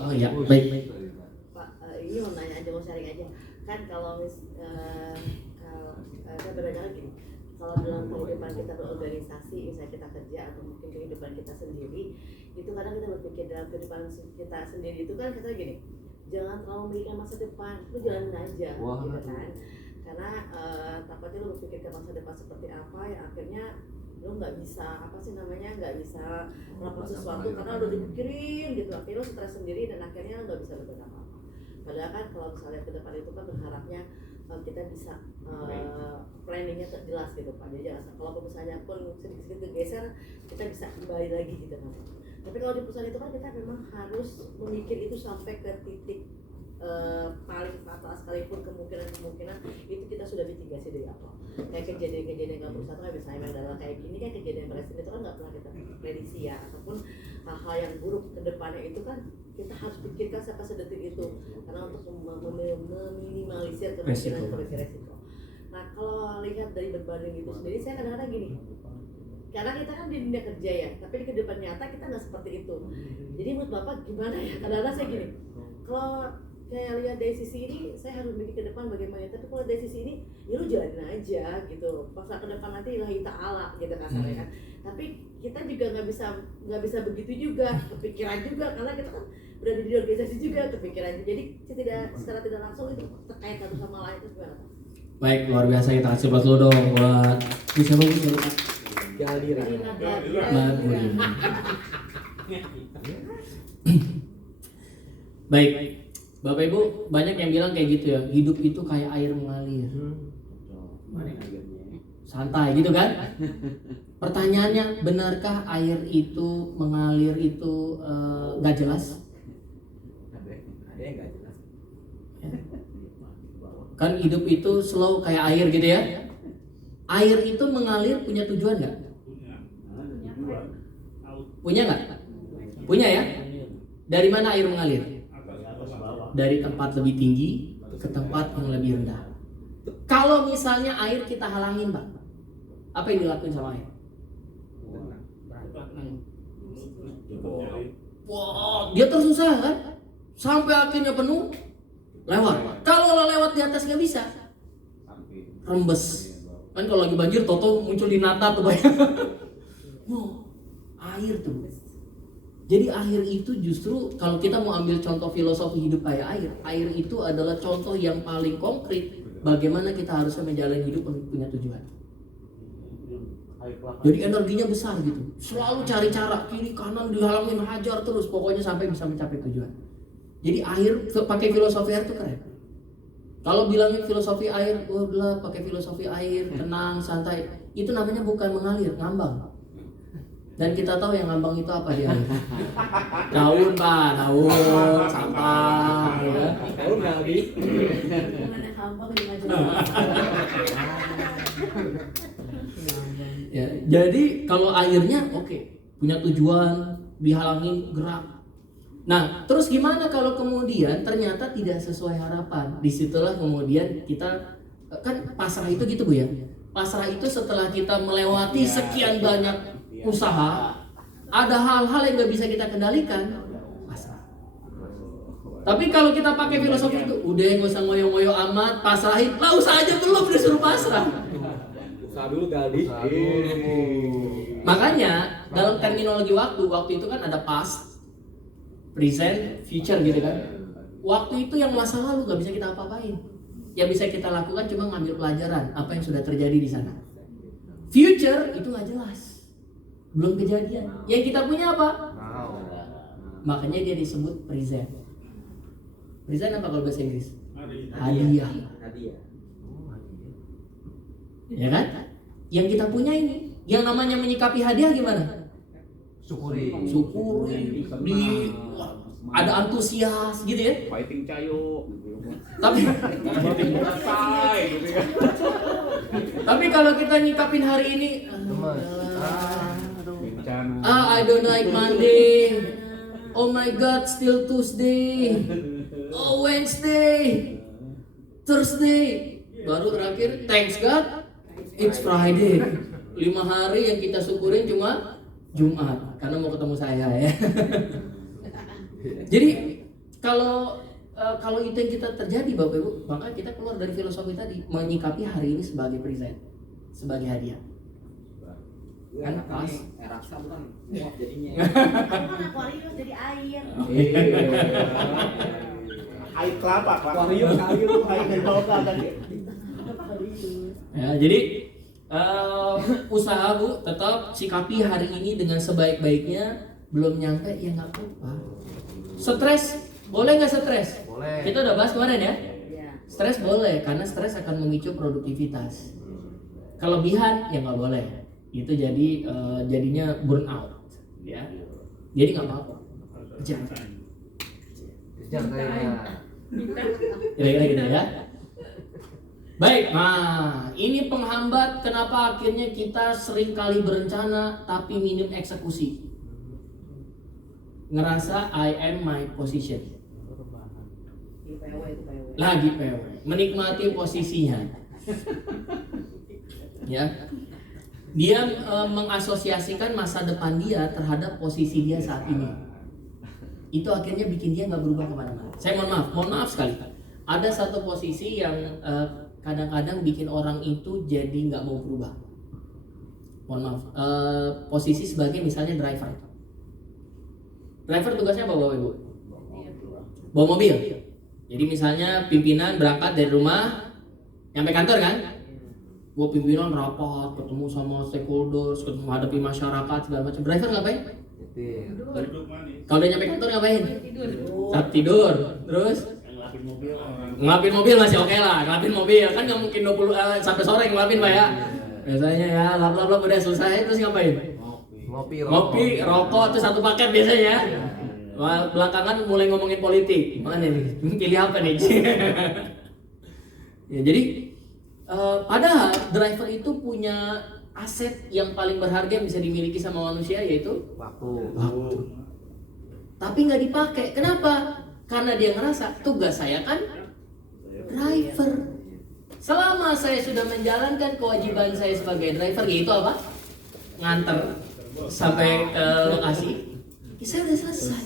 Oh ya, baik. Pak, ini mau nanya aja, mau sharing aja. Kan kalau saya bertanya gini, kalau dalam kehidupan kita berorganisasi, misalnya kita kerja atau mungkin kehidupan kita sendiri, itu kadang kita berpikir dalam kehidupan kita sendiri itu kan kita gini, jangan terlalu memikirkan masa depan, lu jalanin aja, gitu kan? Karena takutnya lu berpikir ke masa depan seperti apa, ya akhirnya lu nggak bisa nggak bisa melakukan sesuatu karena udah dipikirin gitu, akhirnya lu stres sendiri dan akhirnya nggak bisa berbuat apa-apa. Padahal kan kalau misalnya ke depan itu kan berharapnya kita bisa planningnya jelas gitu Pak. Jadi jangan kalau misalnya pun sedikit-sedikit kegeser kita bisa kembali lagi gitu kan. Tapi kalau di perusahaan itu kan kita memang harus memikir itu sampai ke titik paling fatal sekalipun kemungkinan itu kita sudah mitigasi dari awal. Kayak kejadian-kejadian yang perusahaan kan misalnya adalah kayak gini kan, kejadian presiden itu kan nggak pernah kita prediksi ya, ataupun hal-hal yang buruk ke depannya itu kan kita harus pikirkan sampai sedetik itu karena untuk meminimalisir kemungkinan resiko. Nah kalau lihat dari berbanding itu sendiri, saya kadang-kadang gini, karena kita kan di dunia kerja ya, tapi di kehidupan nyata kita nggak seperti itu. Jadi menurut Bapak gimana ya? Kadang-kadang saya gini, kalau saya lihat dari sisi ini, saya harus mikir ke depan bagaimana. Tapi kalau dari sisi ini, ya lu jalanin aja gitu. Pas ke depan nanti ilahi ta'ala gitu kasarnya kan. Tapi kita juga nggak bisa begitu juga, kepikiran juga karena kita kan berada di organisasi juga kepikiran. Jadi secara tidak langsung itu terkait satu sama lain itu gimana Pak? Baik, luar biasa, kita kasih buat lo dong buat bisa bagus dulu Pak. Baik, Bapak Ibu banyak yang bilang kayak gitu ya, hidup itu kayak air mengalir. Santai gitu kan? Pertanyaannya, benarkah air itu mengalir itu nggak jelas? Ada yang nggak jelas. Kan hidup itu slow kayak air gitu ya. Air itu mengalir punya tujuan nggak? Punya nggak? Punya ya? Dari mana air mengalir? Dari tempat lebih tinggi ke tempat yang lebih rendah. Kalau misalnya air kita halangin Pak, apa yang dilakuin sama air? Wow, dia tersusah kan? Sampai akhirnya penuh, lewat. Kalau lewat di atas nggak bisa, rembes. Kan kalau lagi banjir, toto muncul di nata tuh banyak. Wow, air tuh. Jadi air itu justru kalau kita mau ambil contoh filosofi hidup kayak air itu adalah contoh yang paling konkret bagaimana kita harusnya menjalani hidup punya tujuan. Jadi energinya besar gitu, selalu cari cara kiri kanan dihalangin, hajar terus pokoknya sampai bisa mencapai tujuan. Jadi air pakai filosofi air itu keren. Kalau bilangnya filosofi air, udah pakai filosofi air, tenang, santai, itu namanya bukan mengalir, ngambang. Dan kita tahu yang ngambang itu apa dia? Daun Pak, daun, sampah ya. Daun nggak habis. Ya, jadi kalau airnya oke, punya tujuan, dihalangin gerak. Nah, terus gimana kalau kemudian ternyata tidak sesuai harapan? Disitulah kemudian kita kan pasrah itu gitu Bu ya. Pasrah itu setelah kita melewati sekian banyak usaha, ada hal-hal yang nggak bisa kita kendalikan, pasrah. Tapi kalau kita pakai filosofi itu, udah nggak usah ngoyo-ngoyo amat, pasrahin, lah usaha aja belum disuruh pasrah. Usaha dulu Galdi. Makanya dalam terminologi waktu itu kan ada past, present, future gitu kan. Waktu itu yang masa lalu nggak bisa kita apa-apain. Yang bisa kita lakukan cuma ngambil pelajaran apa yang sudah terjadi di sana. Future itu nggak jelas. Belum kejadian. Yang kita punya apa? Makanya dia disebut present. Present apa kalau bahasa Inggris? Hadiah. Ya kan? Yang kita punya ini, yang namanya menyikapi hadiah gimana? Syukuri. Ada antusias gitu ya. Fighting cayo. Tapi selesai gitu kan. Tapi kalau kita nyikapin hari ini, I don't like Monday. Oh my God, still Tuesday. Oh Wednesday, Thursday. Baru terakhir, thanks God, it's Friday. 5 hari yang kita syukurin cuma Jumat, karena mau ketemu saya ya. Jadi kalau itu yang kita terjadi Bapak Ibu, maka kita keluar dari filosofi tadi, menyikapi hari ini sebagai present, sebagai hadiah. Kan pas. Raksa bukan muap jadinya. Aquarius jadi air. Air kelapa, Pak. Aquarium kayu. Air dari bawah ke atas. Ya, jadi usaha Bu tetap sikapi hari ini dengan sebaik-baiknya. Belum nyampe ya nggak apa-apa. Stres boleh nggak stres? Boleh. Kita udah bahas kemarin ya. Stres boleh karena stres akan memicu produktivitas. Kelebihan ya nggak boleh. Itu jadinya burnout. Ya. Jadi nggak apa-apa. Kejar. Kejar kayaknya. Kira-kira gitu ya. Baik, nah ini penghambat kenapa akhirnya kita sering kali berencana tapi minim eksekusi. Ngerasa I am my position. Lagi PW, menikmati posisinya. Ya. Dia mengasosiasikan masa depan dia terhadap posisi dia saat ini. Itu akhirnya bikin dia nggak berubah kemana-mana. Saya mohon maaf sekali. Ada satu posisi yang kadang-kadang bikin orang itu jadi nggak mau berubah. Mohon maaf. Posisi sebagai misalnya driver. Driver tugasnya apa Bapak Ibu? Bawa mobil. Jadi misalnya pimpinan berangkat dari rumah, nyampe kantor kan? Gua pimpinan rapat, ketemu sama stakeholders, ketemu hadapi masyarakat segala macam. Driver ngapain? Kalau udah nyampe kantor ngapain? Tidur. Terus? Ngelapin mobil masih oke lah, ngelapin mobil kan nggak mungkin 20 sampai sore ngelapin Pak ya. Biasanya ya lap udah selesai terus ngapain? Ngopi, rokok, terus satu paket biasanya. Belakangan mulai ngomongin politik. Mana nih? Pilih apa nih? Ya, jadi padahal driver itu punya aset yang paling berharga yang bisa dimiliki sama manusia yaitu waktu. Tapi nggak dipakai. Kenapa? Karena dia ngerasa tugas saya kan driver. Selama saya sudah menjalankan kewajiban saya sebagai driver, yaitu apa? Nganter sampai ke lokasi. Saya udah selesai.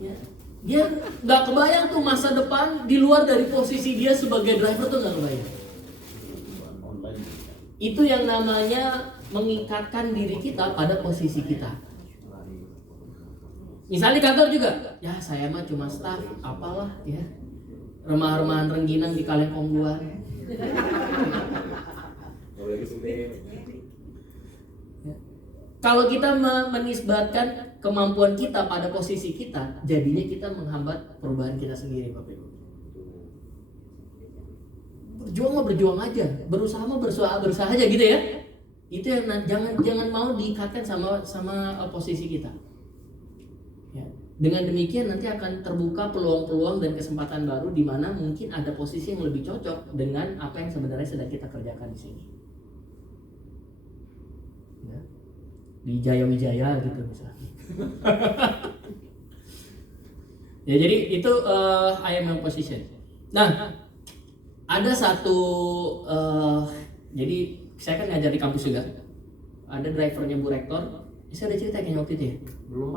Ya. Dia nggak kebayang tuh masa depan di luar dari posisi dia sebagai driver tuh nggak kebayang. Itu yang namanya mengikatkan diri kita pada posisi kita. Misalnya di kantor juga, ya saya mah cuma staff, apalah ya, remah-remahan rengginang di Kaleng Kongguan. Kalau kita menisbatkan kemampuan kita pada posisi kita, jadinya kita menghambat perubahan kita sendiri, Bapak Ibu. Berjuang aja, berusaha aja gitu ya. Itu yang jangan mau diikatkan sama posisi kita. Ya. Dengan demikian nanti akan terbuka peluang-peluang dan kesempatan baru di mana mungkin ada posisi yang lebih cocok dengan apa yang sebenarnya sedang kita kerjakan di sini. Ya. Di Jaya Wijaya gitu misalnya. Ya jadi itu I am my position. Nah, ada satu jadi saya kan ngajar di kampus juga. Ada drivernya Bu Rektor. Saya udah cerita kayaknya waktu itu ya? Belum.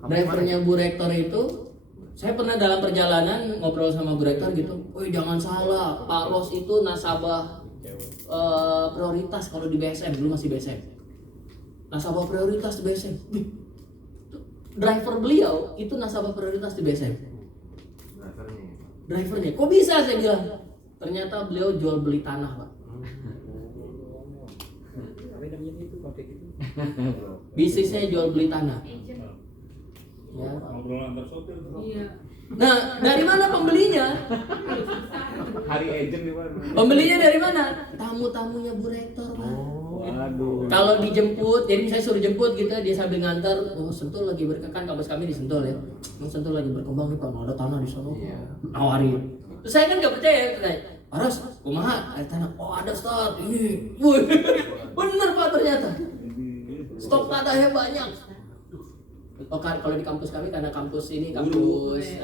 Drivernya Bu Rektor itu, saya pernah dalam perjalanan ngobrol sama Bu Rektor gitu. Woi jangan salah, Pak Ros itu nasabah prioritas kalau di BSM, dulu masih BSM. Nasabah prioritas di BSM. Driver beliau itu nasabah prioritas di BSM. Drivernya, kok bisa saya bilang? Ternyata beliau jual beli tanah Pak. Bisnisnya jual beli tanah. Ya. Nah, dari mana pembelinya? Hari agent di mana? Pembelinya dari mana? Tamu-tamunya Bu Rektor, Pak. Kalau dijemput, jadi saya suruh jemput gitu, dia sambil ngantar, oh Sentul lagi berkembang, kampus kami di Sentul ya. Sentul lagi berkembang nih Pak, ada tanah di sana. Nawarin. Terus saya kan nggak percaya, Aras, kumaha? Tanah, oh ada start ini, wih, bener Pak ternyata. Stok tanahnya banyak. Oh kalau di kampus kami karena kampus ini kampus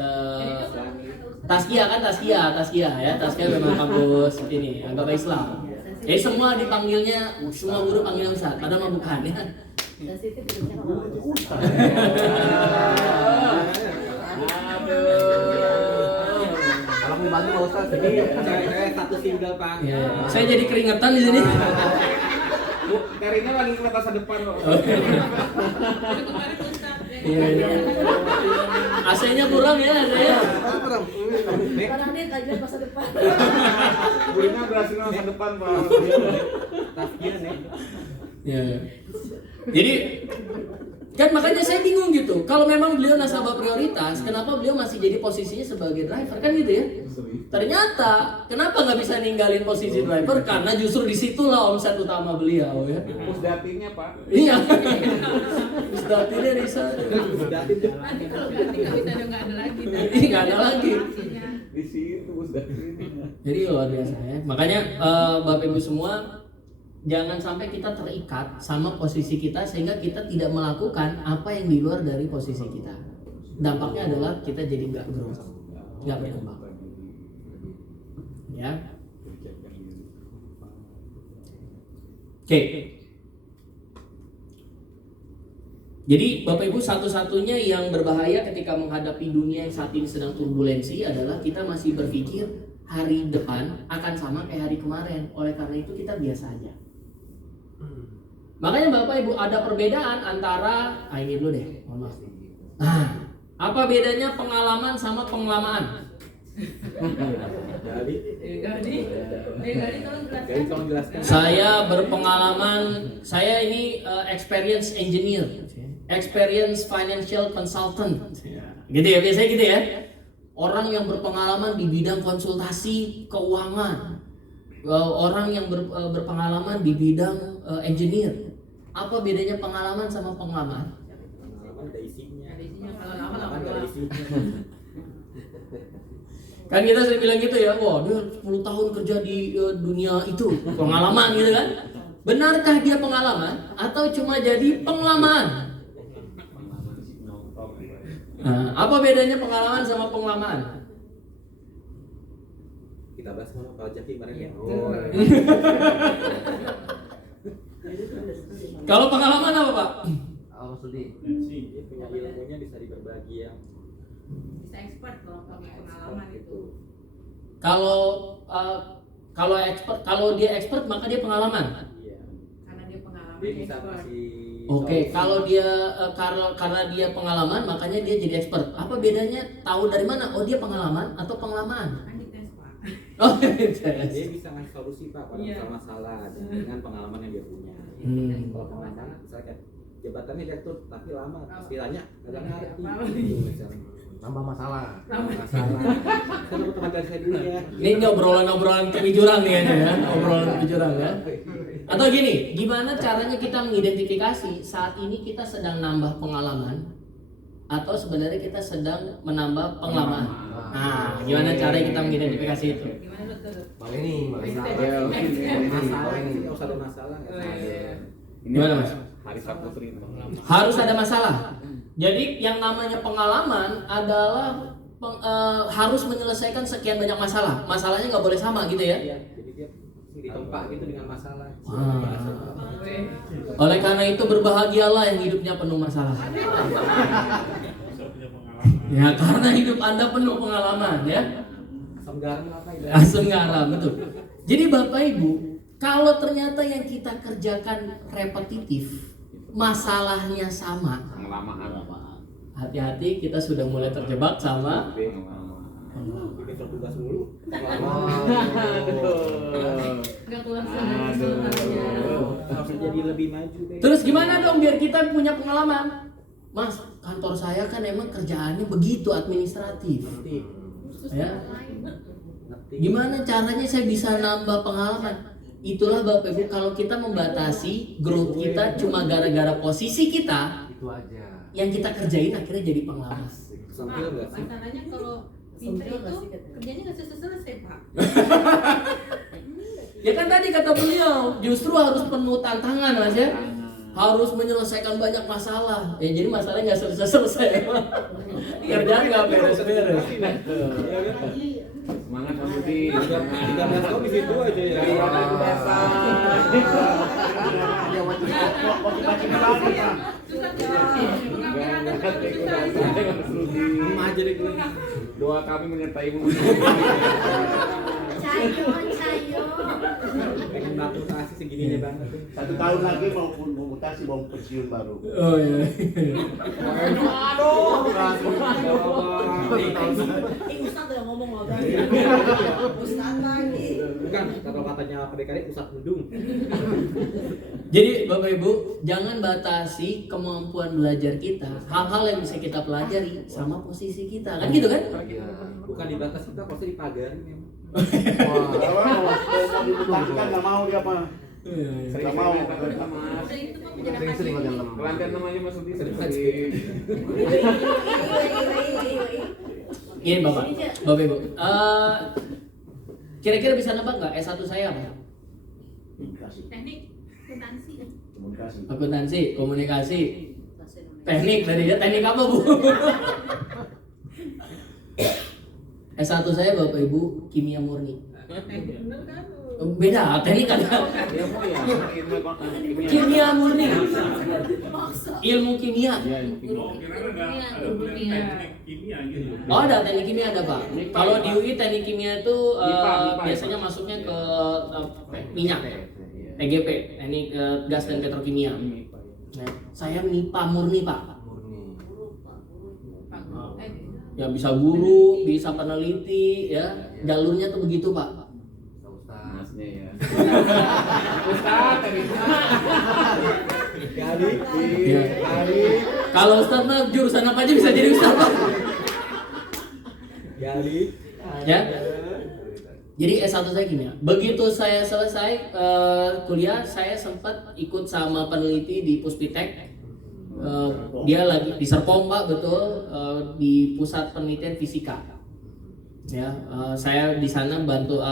Taskia kan Taskia ya, Taskia memang kampus ini agama Islam. Jadi semua dipanggilnya, semua guru panggilnya Ustaz, padahal mah bukan ya. Kalau mau bantu Pak Ustaz, jadi saya satu single Pak. Saya jadi keringetan di sini. Bu, Karina lagi ke masa depan kok. Iya. AC-nya kurang ya, AC-nya. Kadang dia kajian masa depan. Bu Ina berhasil masa depan Pak. Taskia nih. Ya. Jadi kan makanya saya bingung gitu. Kalau memang beliau nasabah prioritas, kenapa beliau masih jadi posisinya sebagai driver kan gitu ya? Ternyata kenapa nggak bisa ninggalin posisi driver? Karena justru disitulah omset utama beliau ya. Pusdatinya Pak. Iya. Pusdatinya Risa. Nanti kalau ganti kita udah nggak ada lagi. Nggak ada lagi. Di situ pusdatinya. Jadi luar biasa ya. Makanya Bapak Ibu semua, jangan sampai kita terikat sama posisi kita sehingga kita tidak melakukan apa yang di luar dari posisi kita. Dampaknya adalah kita jadi nggak growth, nggak berkembang. Ya. Oke. Jadi Bapak Ibu, satu-satunya yang berbahaya ketika menghadapi dunia yang saat ini sedang turbulensi adalah kita masih berpikir hari depan akan sama kayak hari kemarin. Oleh karena itu kita biasa aja. Makanya Bapak Ibu ada perbedaan antara ini dulu deh, mohon maaf. Nah, apa bedanya pengalaman sama pengalaman? Gadi tolong jelaskan. Saya berpengalaman, saya ini experience engineer, experience financial consultant, gitu ya, biasanya gitu ya. Orang yang berpengalaman di bidang konsultasi keuangan, orang yang berpengalaman di bidang engineer. Apa bedanya pengalaman sama pengalaman? Pengalaman ada isinya. Pengalaman ada isinya. Kan kita sering bilang gitu ya, wah dia 10 tahun kerja di dunia itu, pengalaman gitu kan. Benarkah dia pengalaman atau cuma jadi pengalaman? Nah, apa bedanya pengalaman sama pengalaman? Kita bahas mana kalau Jaki kemarin ya. Kalau pengalaman apa Pak? Dia punya ilmunya bisa berbagi yang Bisa expert kalau pakai pengalaman itu. Kalau dia expert maka dia pengalaman. Iya. Karena dia pengalaman. Dia bisa expert. masih Oke, kalau dia karena dia pengalaman makanya dia jadi expert. Apa bedanya? Tahu dari mana? Oh dia pengalaman atau pengalaman? Kan dites Pak. Oh, dia bisa ngasih solusi Pak pada masalah dengan pengalaman yang dia punya. Kalau pengalaman misalnya kayak jabatannya direktur tapi lama istilahnya nggak ngerti. Nambah masalah. Saya dapat teman dari saya dulu ya. Ini obrolan tepi jurang nih ya, obrolan tepi jurang ya. Atau gini, gimana caranya kita mengidentifikasi saat ini kita sedang nambah pengalaman atau sebenarnya kita sedang menambah pengalaman? Nah, gimana caranya kita mengidentifikasi itu? Gimana betul? Bang ini, Masalah ini harus ada masalah. Gimana Mas? Hari Saputri. Harus ada masalah. Jadi yang namanya pengalaman adalah harus menyelesaikan sekian banyak masalah. Masalahnya nggak boleh sama gitu ya. Jadi dia ditempa gitu dengan masalah. Oleh karena itu berbahagialah yang hidupnya penuh masalah. Ya karena hidup Anda penuh pengalaman ya. Asam garam apa itu? Asam garam betul. Jadi Bapak Ibu, kalau ternyata yang kita kerjakan repetitif, masalahnya sama, hati-hati kita sudah mulai terjebak sama tugas mulu. Enggak keluar sebenarnya. Harus jadi lebih maju. Terus gimana dong biar kita punya pengalaman? Mas, kantor saya kan emang kerjaannya begitu administratif. Ya. Gimana caranya saya bisa nambah pengalaman? Itulah Bapak Ibu, kalau kita membatasi growth kita cuma gara-gara posisi kita, itu aja. yang kita kerjain akhirnya jadi pengalaman. Sambil enggak sih? Masalahnya kalau Pinter itu kerjanya nggak selesai Pak. Ya kan tadi kata beliau, justru harus penuh tantangan Mas ya. Harus menyelesaikan banyak masalah. Ya jadi masalahnya nggak selesai-selesai. Kerjaan nggak beres-beres. Semangat Mas Budi. 13 tahun di situ aja ya. Aja deh gue. Doa kami menyertaimu. Cayo. Pengen mutasi segininya banget. 1 tahun lagi mau mutasi, mau pensiun baru. Oh iya. Aduh, Ustaz udah ngomong loh kan. Ustaz lagi. Bukan, kalau katanya PDKD pusat mendung. Jadi Bapak Ibu, jangan batasi kemampuan belajar kita. Hal-hal yang bisa kita pelajari sama posisi kita. Kan gitu kan? Bukan dibatasi, kita pasti dipagarin memang. Wah, mau dimutasikan nggak mau dia mah. Sering mau. Sering Kelantan namanya Mas Budi sering. Ini Bapak Ibu. Kira-kira bisa nebak nggak S1 saya apa? Teknik Akuntansi, komunikasi, teknik tadi ya. Teknik apa Bu? S1 saya Bapak Ibu kimia murni. Beda, teknik ada. Kimia murni. Ilmu kimia. Oh ada teknik kimia ada Pak. Kalau di UI teknik kimia itu biasanya masuknya ke minyak, TGP, teknik gas dan petrokimia. Nah, saya MIPA murni Pak. Ya bisa guru, bisa peneliti, ya jalurnya tuh begitu Pak. Masnya ya. Kalau Ustadz mah jurusan apa aja bisa jadi Ustadz Pak. Ya. Jadi S1 saya kimia. Begitu saya selesai kuliah, saya sempat ikut sama peneliti di Puspitek. Dia lagi di Serpong Pak, betul, di pusat penelitian fisika. Ya, saya di sana bantu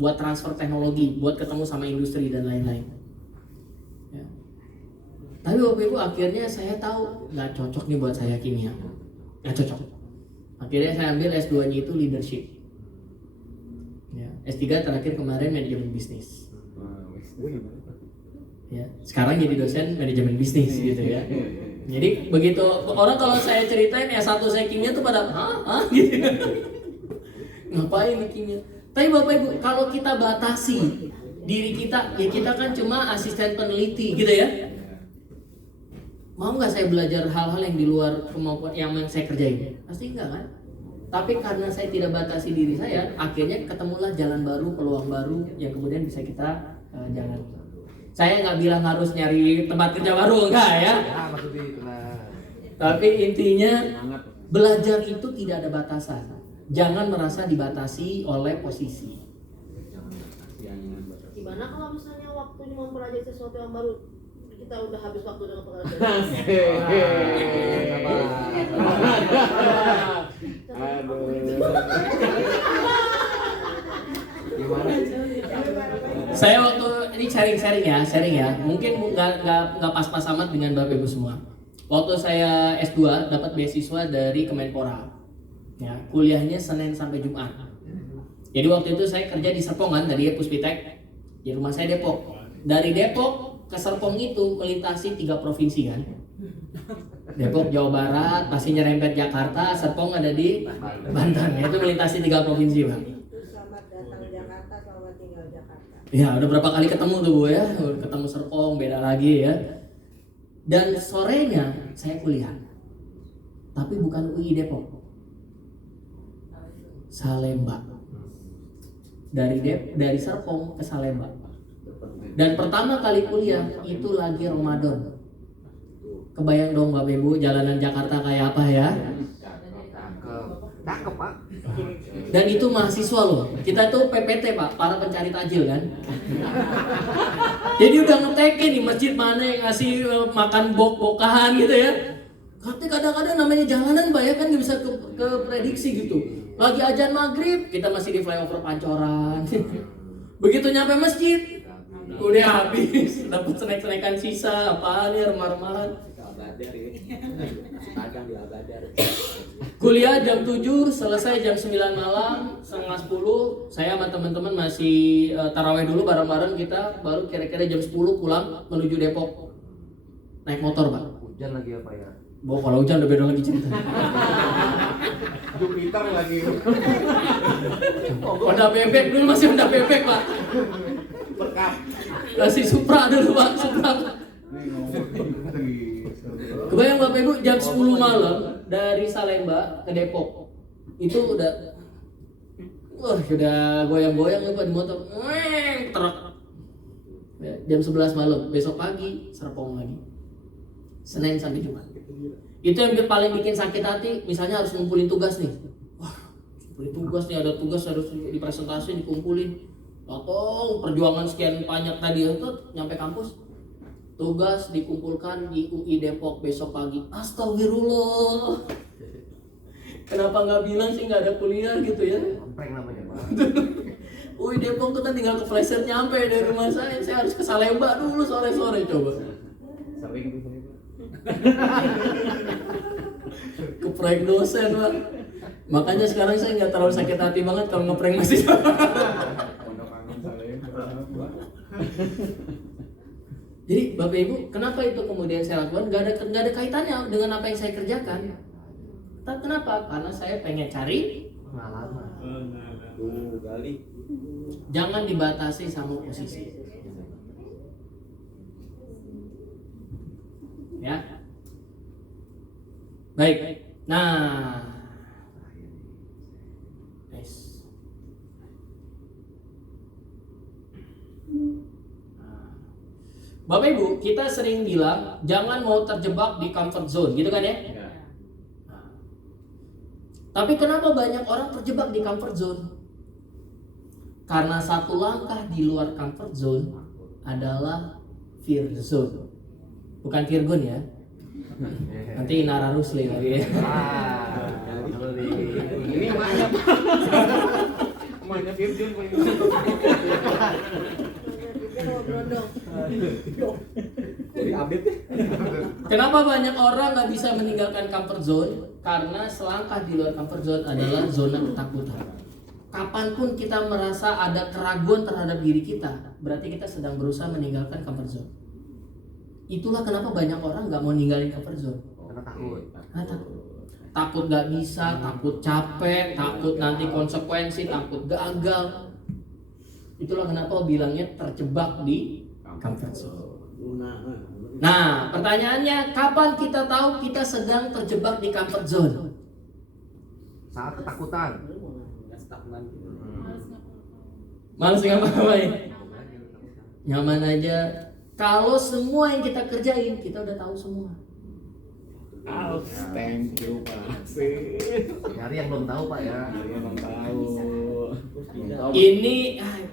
buat transfer teknologi, buat ketemu sama industri dan lain-lain. Ya. Tapi Bapak Ibu akhirnya saya tahu nggak cocok nih buat saya kimia, nggak cocok. Akhirnya saya ambil S2-nya itu leadership. Ya, S3 terakhir kemarin manajemen bisnis. Ya, sekarang jadi dosen manajemen bisnis gitu ya. Jadi begitu orang kalau saya ceritain S1 saya kimia tuh pada hah gitu. Ngapain nih kimia? Tapi Bapak Ibu, kalau kita batasi diri kita, ya kita kan cuma asisten peneliti gitu ya. Mau nggak saya belajar hal-hal yang di luar kemampuan yang saya kerjain? Pasti enggak kan? Tapi karena saya tidak batasi diri saya, akhirnya ketemulah jalan baru, peluang baru yang kemudian bisa kita jalan. Saya nggak bilang harus nyari tempat kerja baru, enggak ya. Tapi intinya belajar itu tidak ada batasan. Jangan merasa dibatasi oleh posisi. Gimana kalau misalnya waktunya mempelajari sesuatu yang baru, kita udah habis waktu dengan pekerjaan? Saya waktu ini sharing ya. Mungkin nggak pas-pas amat dengan Bapak Ibu semua. Waktu saya S2 dapat beasiswa dari Kemenpora. Ya, kuliahnya Senin sampai Jumat. Jadi waktu itu saya kerja di Serpong kan, tadi Puspitek. Di rumah saya Depok. Dari Depok ke Serpong itu melintasi 3 provinsi kan. Depok, Jawa Barat, pasti nyerempet Jakarta, Serpong ada di Banten. Itu melintasi 3 provinsi, Bang. Selamat datang Jakarta, selamat tinggal Jakarta. Ya, udah berapa kali ketemu tuh Bu ya. Ketemu Serpong, beda lagi ya. Dan sorenya saya kuliah. Tapi bukan UI Depok. Salemba. Dari Serpong ke Salemba. Dan pertama kali kuliah itu lagi Ramadan. Kebayang dong Bapak Ibu jalanan Jakarta kayak apa ya? Cakep Pak. Dan itu mahasiswa loh. Kita tuh PPT Pak, para pencari tajil kan. Jadi udah ngetekin di masjid mana yang ngasih makan bok-bokahan gitu ya. Tapi kadang-kadang namanya jalanan Pak ya kan nggak bisa ke prediksi gitu. Lagi azan maghrib kita masih di flyover Pancoran. Begitu nyampe masjid udah habis, dapat snack-snackan sisa apaan ya remah-remahan. Kuliah jam 7, selesai jam 9 malam, setengah 10. Saya sama teman-teman masih taraweh dulu bareng-bareng kita, baru kira-kira jam 10 pulang menuju Depok. Naik motor, Pak. Hujan lagi apa ya? Kalau hujan udah beda lagi cerita. Jupiter lagi. Honda bebek dulu masih Honda bebek, Pak. Berkap. Masih Supra dulu, Pak, Supra. Kebayang Bapak Ibu jam 10 malam dari Salemba ke Depok. Itu udah goyang-goyang nih Pak di motor. Truk. Jam 11 malam, besok pagi Serpong lagi. Senin sampai Jumat. Itu yang paling bikin sakit hati, misalnya harus ngumpulin tugas nih. Wah, ngumpulin tugas nih, ada tugas harus dipresentasi, dikumpulin. Atau perjuangan sekian banyak tadi itu nyampe kampus. Tugas dikumpulkan di UI Depok besok pagi. Astagfirullah. Kenapa nggak bilang sih nggak ada kuliah gitu ya? Prank namanya Pak. UI Depok tuh kan tinggal ke Flasher nyampe dari rumah saya harus ke Salemba dulu sore-sore coba. Sering tuh saya. Keprank dosen Pak. Makanya sekarang saya nggak terlalu sakit hati banget kalau ngeprank masih. Jadi Bapak Ibu, kenapa itu kemudian saya lakukan? Gak ada kaitannya dengan apa yang saya kerjakan. Tapi kenapa? Karena saya pengen cari Pengalaman. Jangan dibatasi sama posisi. Ya. Baik. Nah. Bapak Ibu, kita sering bilang jangan mau terjebak di comfort zone, gitu kan ya? Nah. Tapi kenapa banyak orang terjebak di comfort zone? Karena satu langkah di luar comfort zone adalah fear zone. Bukan Virgon ya. Nanti Nara Rusli lagi ya. Ini emaknya. Emaknya Virgon. Kenapa banyak orang nggak bisa meninggalkan comfort zone? Karena selangkah di luar comfort zone adalah zona ketakutan. Kapanpun kita merasa ada keraguan terhadap diri kita, berarti kita sedang berusaha meninggalkan comfort zone. Itulah kenapa banyak orang nggak mau ninggalin comfort zone. Karena takut. Takut nggak bisa, takut capek, takut nanti konsekuensi, takut gagal. Itulah kenapa bilangnya terjebak di comfort zone. Nah, pertanyaannya, kapan kita tahu kita sedang terjebak di comfort zone? Saat ketakutan. Males ngapa-ngapain? Nyaman aja. Kalau semua yang kita kerjain, kita udah tahu semua. Thank you Pak. Nyari yang belum tahu Pak ya. Belum tahu. Ini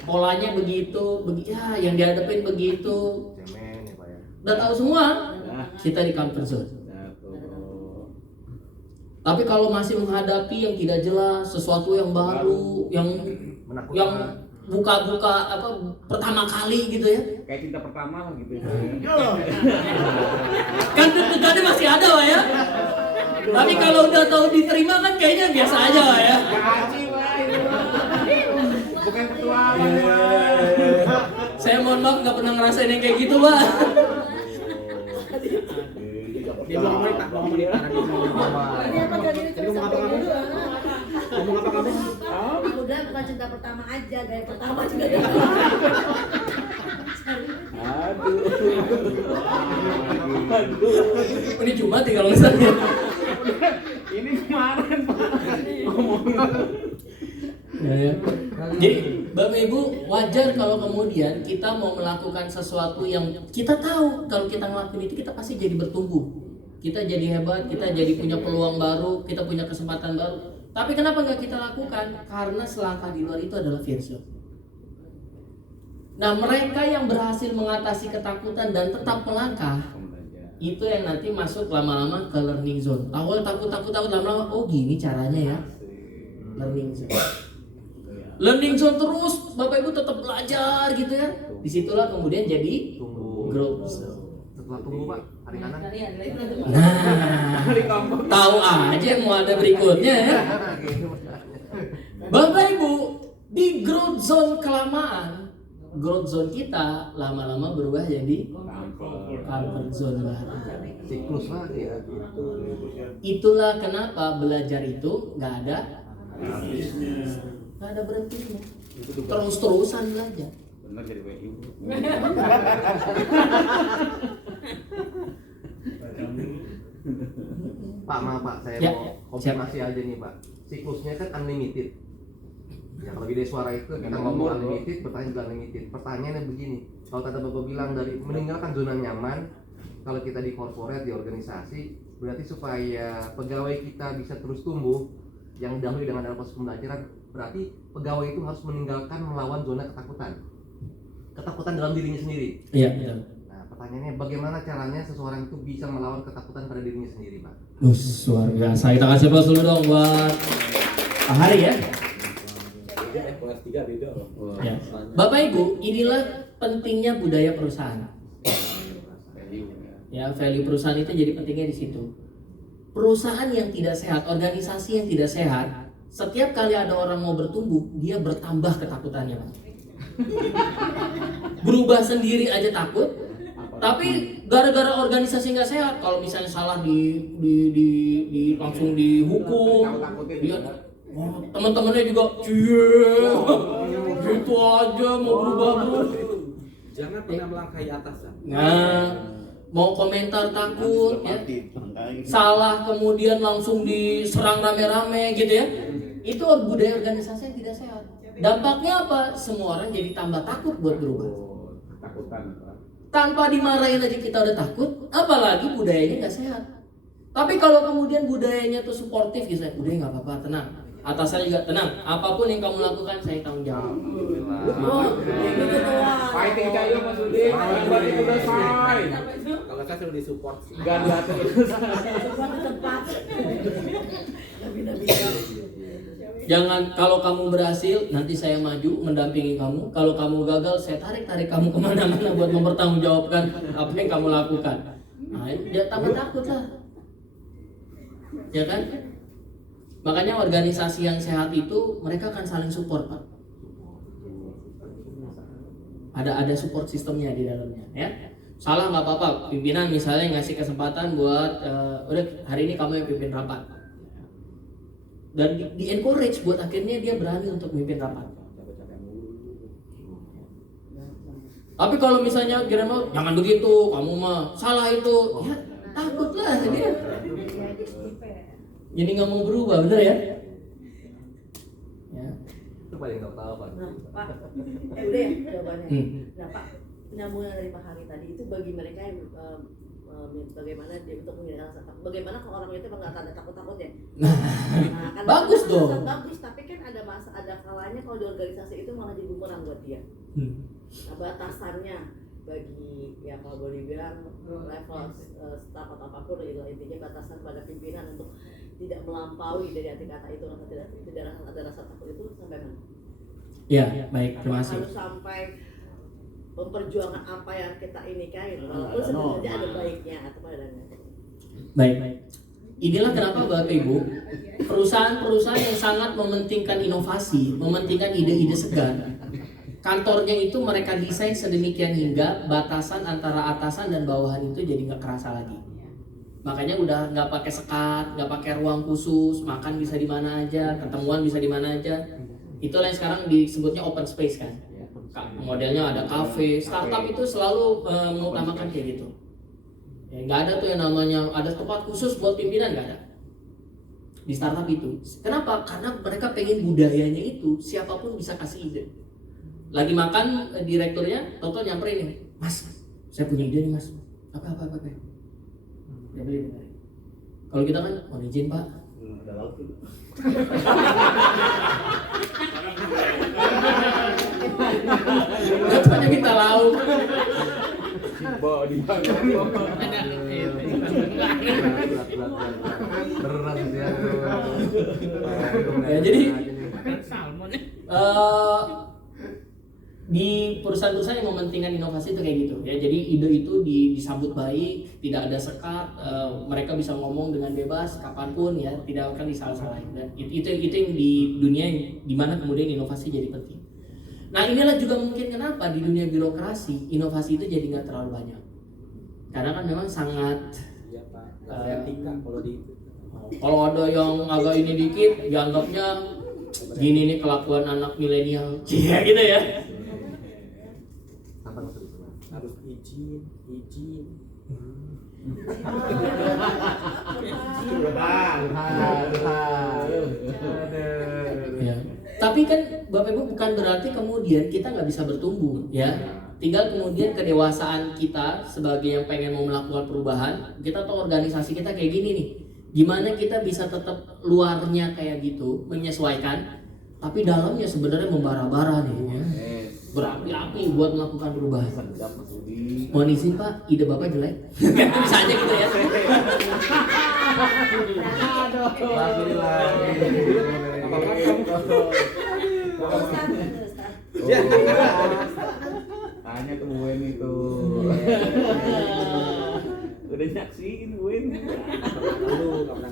polanya begitu, yang dihadapin begitu. Cemen ya Pak ya. Udah tahu semua. Kita di comfort zone. Tapi kalau masih menghadapi yang tidak jelas, sesuatu yang baru, yang buka-buka pertama kali gitu ya. Kayak cinta pertama lah gitu. Kan deg-degannya masih ada Pak ya. Tapi kalau udah tahu diterima kan kayaknya biasa aja Pak ya. Gaji Pak itu. Bukan petualang. Saya mohon maaf nggak pernah ngerasain yang kayak gitu Pak. Dia mau ngomongin ngomong apa kamu? Udah bukan cinta pertama aja, gaya pertama juga. Ini Jumat ya kalau misalnya. Ini kemarin Pak. Ngomongin. Ya. Jadi Bapak Ibu, wajar kalau kemudian kita mau melakukan sesuatu yang kita tahu kalau kita ngelakuin itu kita pasti jadi bertumbuh. Kita jadi hebat, kita jadi punya peluang baru, kita punya kesempatan baru. Tapi kenapa nggak kita lakukan? Karena selangkah di luar itu adalah fear zone. Nah, mereka yang berhasil mengatasi ketakutan dan tetap melangkah, itu yang nanti masuk lama-lama ke learning zone. Awal takut lama-lama, oh gini caranya ya. Learning zone. Learning zone terus, Bapak Ibu tetap belajar gitu ya. Disitulah kemudian jadi growth zone. Setelah tumbuh Pak, hari kanan. Nah, tahu aja mau ada berikutnya ya. Bapak Ibu, di growth zone kelamaan, growth zone kita lama-lama berubah jadi comfort zone baru. Siklus lagi ya. Itulah kenapa belajar itu nggak ada berhentinya. Terus-terusan belajar. Benar jadi WI. Pak, maaf Pak, saya Ya, mau konfirmasi aja nih Pak. Siklusnya kan unlimited. Ya kalau Bidai Suara itu kita ngomong unlimited, bertanya juga unlimited. Pertanyaannya begini, kalau kata Bapak bilang dari meninggalkan zona nyaman, kalau kita di corporate, di organisasi, berarti supaya pegawai kita bisa terus tumbuh, yang dahulu dengan dalam proses pembelajaran, berarti pegawai itu harus meninggalkan melawan zona ketakutan. Ketakutan dalam dirinya sendiri. Iya, betul. Nah, pertanyaannya bagaimana caranya seseorang itu bisa melawan ketakutan pada dirinya sendiri, Pak? Luar biasa. Kita kasih aplaus dulu dong buat Pak Hari ya. Kelas 3 beda loh. Ya. Bapak Ibu, inilah pentingnya budaya perusahaan. Ya, value perusahaan itu jadi pentingnya di situ. Perusahaan yang tidak sehat, organisasi yang tidak sehat, setiap kali ada orang mau bertumbuh, dia bertambah ketakutannya, Pak. Berubah sendiri aja takut, tapi gara-gara organisasi nggak sehat, kalau misalnya salah di langsung dihukum, dia teman-temannya juga gitu aja mau berubah. Jangan pernah melangkahi atasan. Nah, mau komentar takut ya, salah kemudian langsung diserang rame-rame gitu ya. Itu budaya organisasi yang tidak sehat. Dampaknya apa? Semua orang jadi tambah takut buat berubah. Tanpa dimarahin aja kita udah takut, apalagi budayanya nggak sehat. Tapi kalau kemudian budayanya tuh suportif gitu, udah nggak apa-apa, tenang. Atasannya juga tenang, apapun yang kamu lakukan saya tanggung jawab. Fighting cayo Mas Udin, berarti udah selesai. Kalau saya sudah disupport sih. Ganda terus. Jangan, kalau kamu berhasil nanti saya maju mendampingi kamu. Kalau kamu gagal saya tarik kamu kemana-mana buat mempertanggungjawabkan apa yang kamu lakukan. Nah, dia tambah takut lah, ya kan? Makanya organisasi yang sehat itu mereka akan saling support, Pak. Ada support sistemnya di dalamnya, ya. Salah nggak apa-apa, pimpinan misalnya ngasih kesempatan buat udah hari ini kamu yang pimpin rapat. Dan di encourage buat akhirnya dia berani untuk memimpin rapat. Tapi kalau misalnya kira mau jangan begitu, kamu mah salah itu, ya takutlah dia. Jadi nggak mau berubah, bener ya? Ya. Itu paling nggak tahu Pak. Nah, Pak, udah ya jawabannya. Nah Pak, nyambung dari Pak Hari tadi itu bagi mereka yang bagaimana dia untuk menghilangkan rasa takut. Bagaimana kalau orang itu nggak ada takut-takut ya? Nah, kan bagus dong. Bagus, tapi kan ada kalanya kalau di organisasi itu malah jadi bumerang buat dia. Nah, batasannya bagi ya kalau boleh dibilang level staff atau apapun gitu, intinya batasan pada pimpinan untuk tidak melampaui dari arti kata itu atau tidak ada rasa takut itu sampai mana? Ya, baik, terima kasih. Harus sampai memperjuangkan apa yang kita ini kan, walaupun sebenarnya ada baiknya atau ada enggak. Baik. Inilah kenapa Bapak Ibu, perusahaan-perusahaan yang sangat mementingkan inovasi, mementingkan ide-ide segar, kantornya itu mereka desain sedemikian hingga batasan antara atasan dan bawahan itu jadi nggak kerasa lagi. Makanya udah nggak pakai sekat, nggak pakai ruang khusus, makan bisa di mana aja, ketemuan bisa di mana aja. Itulah yang sekarang disebutnya open space kan. Modelnya ada cafe, startup itu selalu mengutamakan kayak gitu. Ya, nggak ada tuh yang namanya ada tempat khusus buat pimpinan, nggak ada di startup itu. Kenapa? Karena mereka pengen budayanya itu siapapun bisa kasih ide. Lagi makan direkturnya, tonton nyamperin nih, Mas, saya punya ide nih Mas. Apa? Ya beli. Kalau kita kan mohon izin Pak. Ada laut tuh. Katanya minta lauk. Bawa di mana? Berat ya. Ya, jadi di perusahaan-perusahaan yang mementingkan inovasi itu kayak gitu ya. Jadi ide itu disambut baik, tidak ada sekat, mereka bisa ngomong dengan bebas kapanpun ya, tidak akan disalah-salahin. Dan itu yang di dunia di mana kemudian inovasi jadi penting. Nah inilah juga mungkin kenapa di dunia birokrasi inovasi itu jadi nggak terlalu banyak. Karena kan memang sangat kalau ada yang agak ini dikit dianggapnya gini nih kelakuan anak milenial, iya gitu ya. Harus izin. Ya. Tapi kan Bapak Ibu bukan berarti kemudian kita nggak bisa bertumbuh ya. Tinggal kemudian kedewasaan kita sebagai yang pengen mau melakukan perubahan, kita tahu organisasi kita kayak gini nih. Gimana kita bisa tetap luarnya kayak gitu, menyesuaikan, tapi dalamnya sebenarnya membara-bara nih ya. Berapi-api buat melakukan perubahan. Mohon izin Pak, ide Bapak jelek. Bisa aja gitu ya. Tanya ke Wen itu. Udah nyaksiin Wen.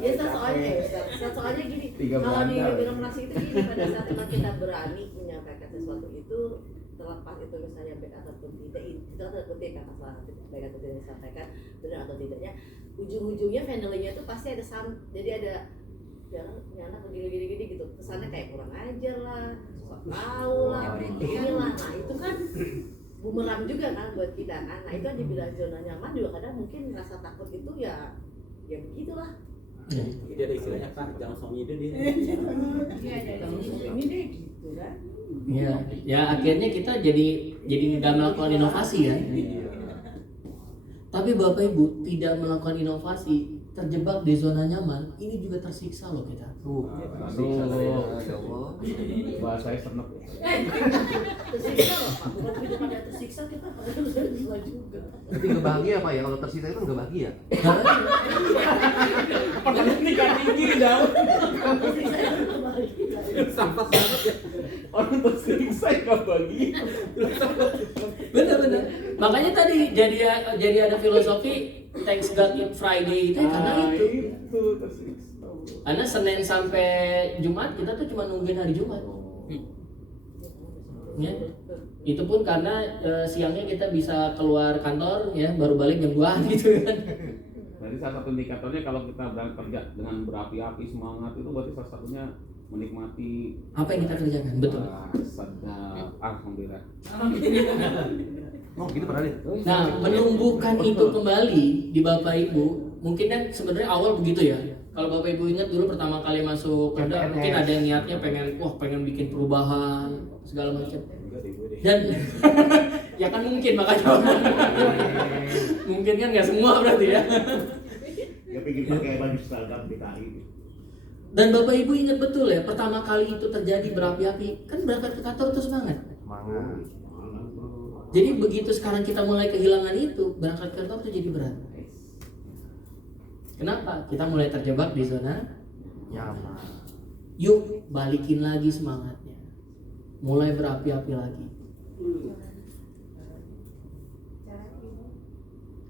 Ya soalnya gini, kalau di birokrasi itu gini, pada saat memang kita berani menyampaikan sesuatu itu, terlepas itu misalnya baik ataupun tidak, itu ada kutip kata salah, baik atau tidak disampaikan, benar atau tidaknya, ujung-ujungnya finalnya itu pasti ada jadi ada jangan begini gitu, kesannya kayak kurang ajar lah, sok tahu lah, inilah. Nah itu kan bumerang juga kan buat kita kan. Nah itu yang dibilang zona nyaman juga kadang mungkin rasa takut itu ya begitulah. Jadi ada istilahnya Pak, jangan sombong ide dia. Iya, jangan sombong ide gitu kan. Ya akhirnya kita jadi nggak melakukan inovasi kan. Tapi Bapak Ibu tidak melakukan inovasi, terjebak di zona nyaman, ini juga tersiksa loh kita. Bahasa senek. Tersiksa loh Pak, bukan tidak ada tersiksa, kita harus tersiksa juga. Tapi nggak bahagia Pak ya, kalau tersiksa itu nggak bahagia. Padahal tingkat tinggi daun. Sampah banget ya. Orang tersiksa nggak bahagia. Bener. Makanya tadi jadi ada filosofi Thanks God It's Friday itu karena itu. Tersiksa. Karena Senin sampai Jumat kita tuh cuma nungguin hari Jumat. Ya. Itu pun karena siangnya kita bisa keluar kantor ya, baru balik jam 2 gitu kan. Jadi salah satu indikatornya kalau kita berangkat kerja dengan berapi-api semangat itu berarti salah satunya menikmati apa yang kita kerjakan. Betul. Sedap. Alhamdulillah. Oh gitu pernah deh. Nah, menumbuhkan itu kembali di Bapak Ibu, mungkin kan sebenarnya awal begitu ya. Kalau Bapak Ibu ingat dulu pertama kali masuk kerja, mungkin ada yang niatnya pengen bikin perubahan segala macam. Dan ya kan mungkin makanya mungkin kan nggak semua berarti ya. Ya pengen pakai baju seragam PKI. Dan Bapak Ibu ingat betul ya, pertama kali itu terjadi berapi-api, kan berangkat ke kantor tuh semangat. Jadi begitu sekarang kita mulai kehilangan itu, berangkat ke kantor tuh jadi berat. Kenapa? Kita mulai terjebak di zona nyaman. Yuk balikin lagi semangatnya. Mulai berapi-api lagi.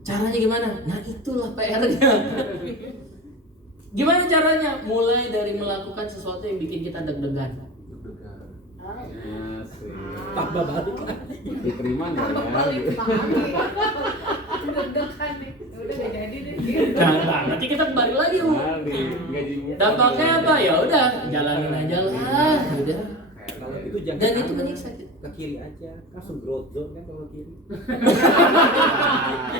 Caranya gimana? Nah itulah PR-nya. Gimana caranya? Mulai dari melakukan sesuatu yang bikin kita deg-degan. Tambah balik lagi. Diterima nggak ya? Deg-degan nih, udah nggak jadi deh. Nah, nanti kita kembali lagi dampaknya apa? Ya udah, jalanin aja lah, gitu. Kalau itu jangan. Dan itu menyiksa kita. Ke kiri aja, langsung growth zone kan kalau kiri.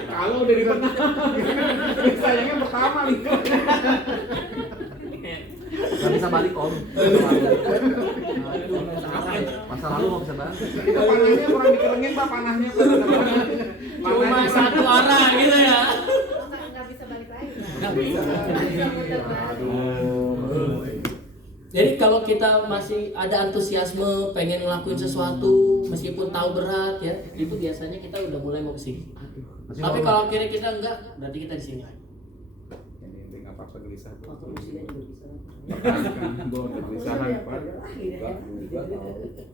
Kalau udah di tengah, sayangnya pertama nih. Gak bisa balik om. Masa lalu mau bisa balik. Itu panahnya kurang dikerengin Pak, panahnya. Cuma satu arah gitu ya. Nggak bisa balik lagi. Nggak bisa. Jadi kalau kita masih ada antusiasme pengen ngelakuin sesuatu meskipun tahu berat ya, itu biasanya kita udah mulai mau kesini. Tapi kalau kira kita enggak, berarti kita di sini. Ini nggak apa-apa gelisah.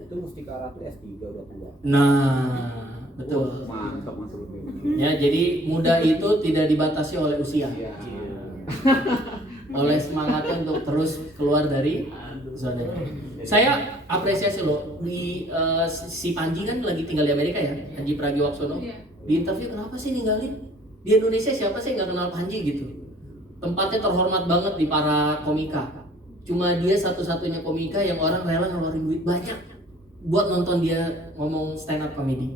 Itu mesti ke arah tuh S3 udah tua. Nah, betul. Mantap masuk. Ya, jadi muda itu tidak dibatasi oleh usia. Oleh semangatnya untuk terus keluar dari zona nyaman. Saya apresiasi loh di si Panji kan lagi tinggal di Amerika ya, Panji Pragiwaksono. Di interview kenapa sih ninggalin di Indonesia, siapa sih nggak kenal Panji gitu. Tempatnya terhormat banget di para komika. Cuma dia satu-satunya komika yang orang rela ngeluarin duit banyak buat nonton dia ngomong stand up comedy.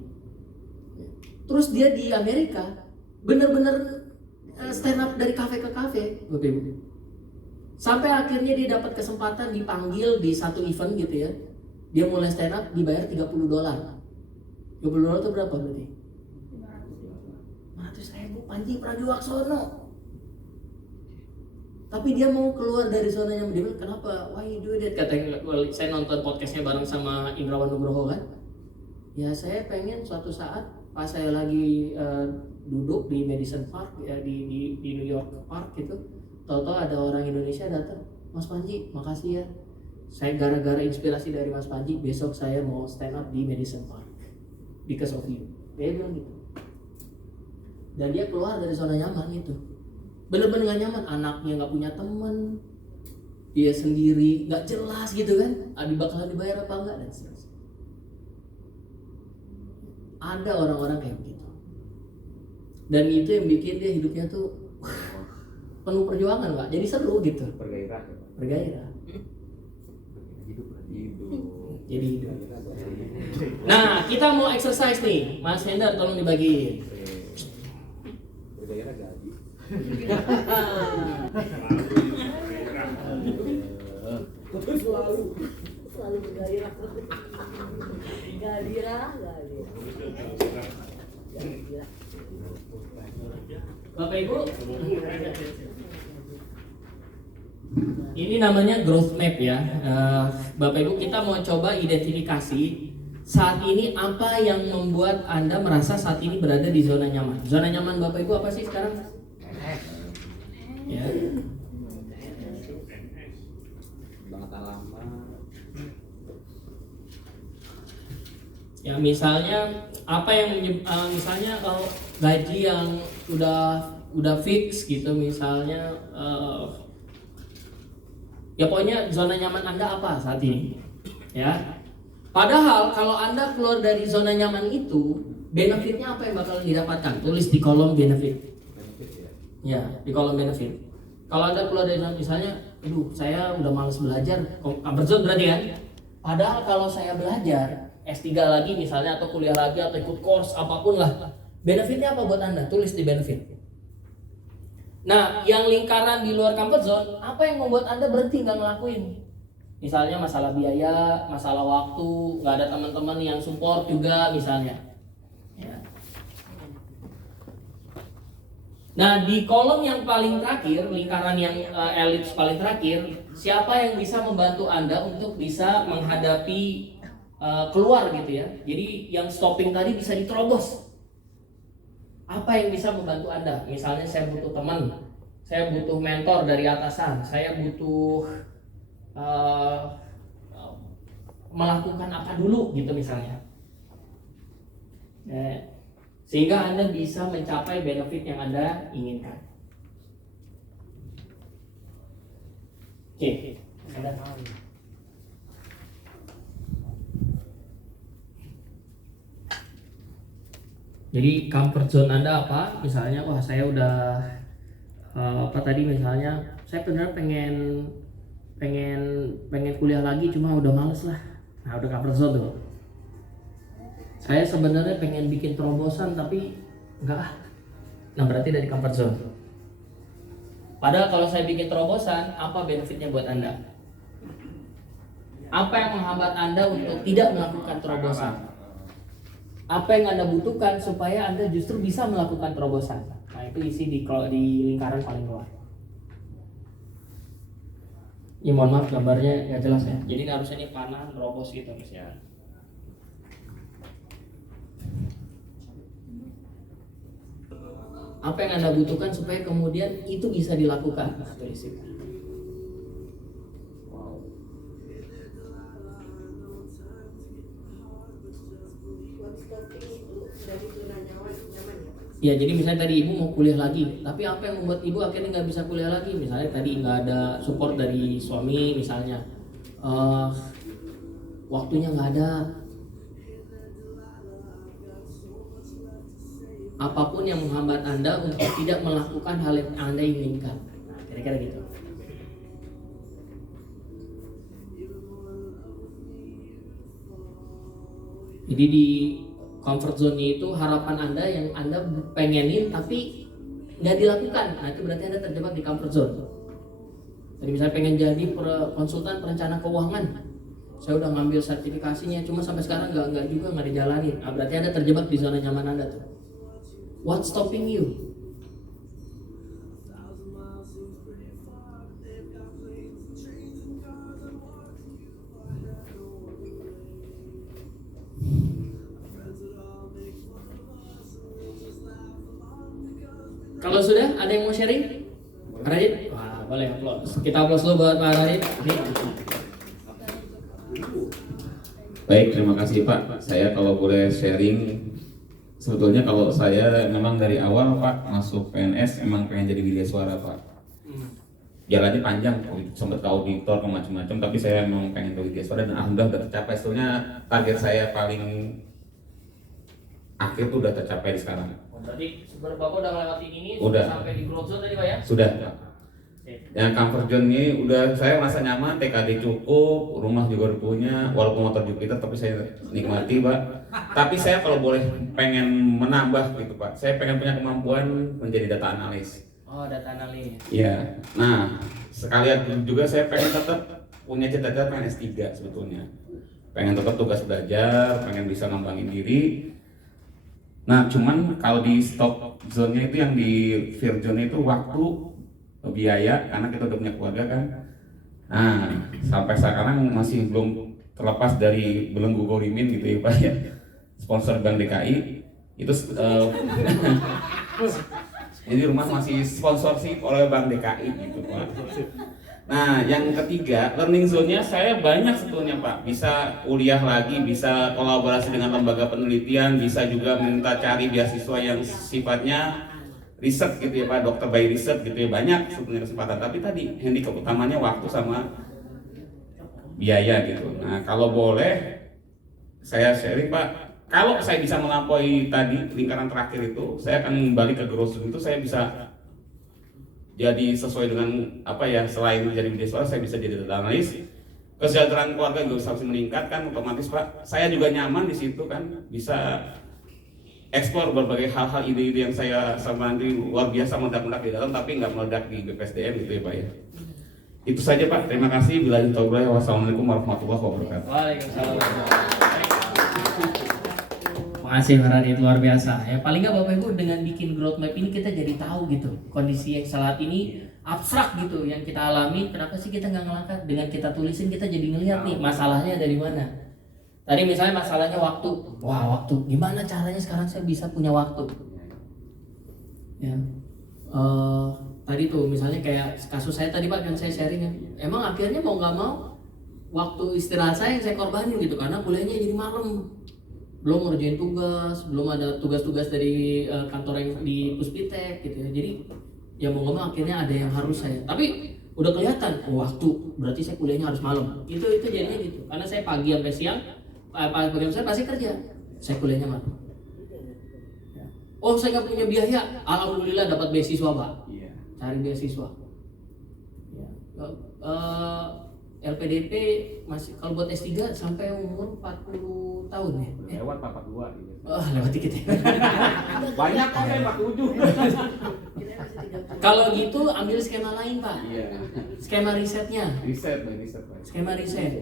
Terus dia di Amerika bener-bener stand up dari kafe ke kafe, Bapak Ibu. Sampai akhirnya dia dapat kesempatan dipanggil di satu event gitu ya. Dia mulai stand up dibayar $30. $30 itu berapa berarti? 500.000 Panji Pragiwaksono. Tapi dia mau keluar dari zona nyaman. Dia bilang, kenapa? Why you do that? Katanya, saya nonton podcastnya bareng sama Indrawan Nugroho kan. Ya saya pengen suatu saat pas saya lagi duduk di Madison Park ya, di New York Park gitu, tahu-tahu ada orang Indonesia datang, Mas Panji, makasih ya. Saya gara-gara inspirasi dari Mas Panji, besok saya mau stand up di Madison Park because of you. Dia bilang gitu. Dan dia keluar dari zona nyaman itu. Bener-bener gak nyaman, anaknya gak punya teman, dia sendiri, gak jelas gitu kan, bakalan dibayar apa enggak dan seterusnya. Ada orang-orang kayak begitu. Dan itu yang bikin dia hidupnya tuh penuh perjuangan, Pak. Jadi seru gitu. Bergairah. Bergairah. Hidup. Jadi hidup. Nah, kita mau exercise nih. Mas Hendar tolong dibagiin. Bergairah gaji. Selalu bergairah. Gairah. Bapak Ibu, ini namanya growth map ya. Bapak Ibu, kita mau coba identifikasi saat ini apa yang membuat Anda merasa saat ini berada di zona nyaman. Zona nyaman Bapak Ibu apa sih sekarang? Ya. Banget lama. Ya misalnya apa yang misalnya kalau gaji yang udah fix gitu misalnya ya pokoknya zona nyaman Anda apa saat ini ya. Padahal kalau Anda keluar dari zona nyaman itu benefitnya apa yang bakal didapatkan, tulis di kolom benefit ya, di kolom benefit. Kalau Anda keluar dari zona misalnya saya udah malas belajar, comfort zone berarti kan. Padahal kalau saya belajar S3 lagi misalnya atau kuliah lagi atau ikut course apapun lah, benefitnya apa buat Anda? Tulis di benefit. Nah, yang lingkaran di luar comfort zone, apa yang membuat Anda berhenti nggak ngelakuin? Misalnya masalah biaya, masalah waktu, nggak ada teman-teman yang support juga misalnya. Ya. Nah, di kolom yang paling terakhir, lingkaran yang elips paling terakhir, siapa yang bisa membantu Anda untuk bisa menghadapi keluar gitu ya. Jadi yang stopping tadi bisa diterobos. Apa yang bisa membantu Anda? Misalnya saya butuh teman, saya butuh mentor dari atasan, saya butuh melakukan apa dulu gitu misalnya. Sehingga Anda bisa mencapai benefit yang Anda inginkan. Oke, Anda tahu. Jadi comfort zone Anda apa? Misalnya, wah saya udah apa tadi misalnya, saya benar pengen kuliah lagi, cuma udah males lah. Nah, udah comfort zone tuh. Saya sebenarnya pengen bikin terobosan tapi enggak ah. Nah, berarti dari comfort zone. Padahal kalau saya bikin terobosan, apa benefitnya buat Anda? Apa yang menghambat Anda untuk tidak melakukan terobosan? Apa yang Anda butuhkan supaya Anda justru bisa melakukan terobosan? Nah, itu isi di lingkaran paling luar. Ya mohon maaf gambarnya nggak jelas ya. Jadi harusnya ini panah robos gitu Mas ya. Apa yang Anda butuhkan supaya kemudian itu bisa dilakukan? Nah, tulis itu. Ya jadi misalnya tadi ibu mau kuliah lagi, tapi apa yang membuat ibu akhirnya nggak bisa kuliah lagi? Misalnya tadi nggak ada support dari suami misalnya, waktunya nggak ada, apapun yang menghambat Anda untuk tidak melakukan hal yang Anda inginkan. Nah, kira-kira gitu. Jadi di comfort zone itu harapan Anda yang Anda pengenin tapi nggak dilakukan. Nah itu berarti Anda terjebak di comfort zone. Jadi misalnya pengen jadi konsultan perencana keuangan, saya udah ngambil sertifikasinya, cuma sampai sekarang nggak dijalanin. Nah, berarti Anda terjebak di zona nyaman Anda tuh. What's stopping you? Kalau sudah, ada yang mau sharing? Radit? Wah, boleh aplaus. Kita aplaus dulu buat Pak Radit. Baik, terima kasih Pak. Saya kalau boleh sharing, sebetulnya kalau saya memang dari awal Pak masuk PNS emang pengen jadi media suara Pak. Jalannya panjang, sempat ke auditor ke macam-macam, tapi saya memang pengen jadi media suara dan alhamdulillah udah tercapai. Sebetulnya target saya paling akhir tuh udah tercapai di sekarang. Berarti sebenarnya Bapak udah ngelewatin ini, Udah. sampai di growth zone tadi Pak ya? Sudah Pak. Yang comfort zone ini udah saya merasa nyaman, TKD cukup, rumah juga udah punya, walaupun motor Jupiter tapi saya nikmati Pak. Tapi saya kalau boleh pengen menambah gitu Pak, saya pengen punya kemampuan menjadi data analis. Oh, data analis. Iya. Nah, sekalian juga saya pengen tetap punya cita-cita pengen S3 sebetulnya. Pengen tetap tugas belajar, pengen bisa ngembangin diri. Nah, cuman kalau di stop zone-nya itu yang di fear zone itu waktu, biaya, karena kita udah punya keluarga kan. Nah, sampai sekarang masih belum terlepas dari belenggu gorimin gitu ya Pak ya. Sponsor Bank DKI itu jadi rumah masih sponsorship oleh Bank DKI gitu Pak. Nah, yang ketiga, learning zone-nya saya banyak sebetulnya Pak. Bisa kuliah lagi, bisa kolaborasi dengan lembaga penelitian, bisa juga minta cari beasiswa yang sifatnya riset gitu ya Pak, dokter by riset gitu ya. Banyak sebetulnya kesempatan, tapi tadi handicap utamanya waktu sama biaya gitu. Nah, kalau boleh saya sharing Pak, kalau saya bisa melampaui tadi lingkaran terakhir itu, saya akan kembali ke growth zone itu, saya bisa jadi sesuai dengan apa ya, selain menjadi media suara saya bisa jadi data analis, kesejahteraan keluarga juga bisa meningkat kan otomatis Pak. Saya juga nyaman di situ kan, bisa eksplor berbagai hal-hal, ide-ide yang saya sama nanti luar biasa meledak-meledak di dalam tapi nggak meledak di BPSDM gitu ya Pak ya. Itu saja Pak, terima kasih. Billahi taufiq, wassalamualaikum warahmatullahi wabarakatuh. Waalaikumsalam. Makasih Pak Radit, luar biasa. Ya paling nggak Bapak Ibu dengan bikin growth map ini kita jadi tahu gitu kondisi yang saat ini abstrak gitu yang kita alami. Kenapa sih kita nggak ngelangkah? Dengan kita tulisin kita jadi ngelihat nih masalahnya dari mana. Tadi misalnya masalahnya waktu. Wah, waktu. Gimana caranya sekarang saya bisa punya waktu? Ya. Tadi tuh misalnya kayak kasus saya tadi Pak yang saya sharing ya. Emang akhirnya mau nggak mau waktu istirahat saya yang saya korbanin gitu karena kuliahnya jadi malam. Belum ngerjain tugas, belum ada tugas-tugas dari kantor yang di Puspitek gitu ya. Jadi ya mau nggak mau akhirnya ada yang harus saya. Tapi udah kelihatan waktu, berarti saya kuliahnya harus malam. Itu jadinya gitu. Karena saya pagi sampai siang, pagi saya pasti kerja. Saya kuliahnya malam. Oh saya nggak punya biaya, alhamdulillah dapat beasiswa Pak. Cari beasiswa. Ya. LPDP masih kalau buat S3 sampai umur 40 tahun ya? Lewat 42 gitu. Oh, lewat dikit ya. Banyak kok saya 47. Kalau gitu ambil skema lain Pak. Iya. Skema risetnya. Riset Pak. Skema riset.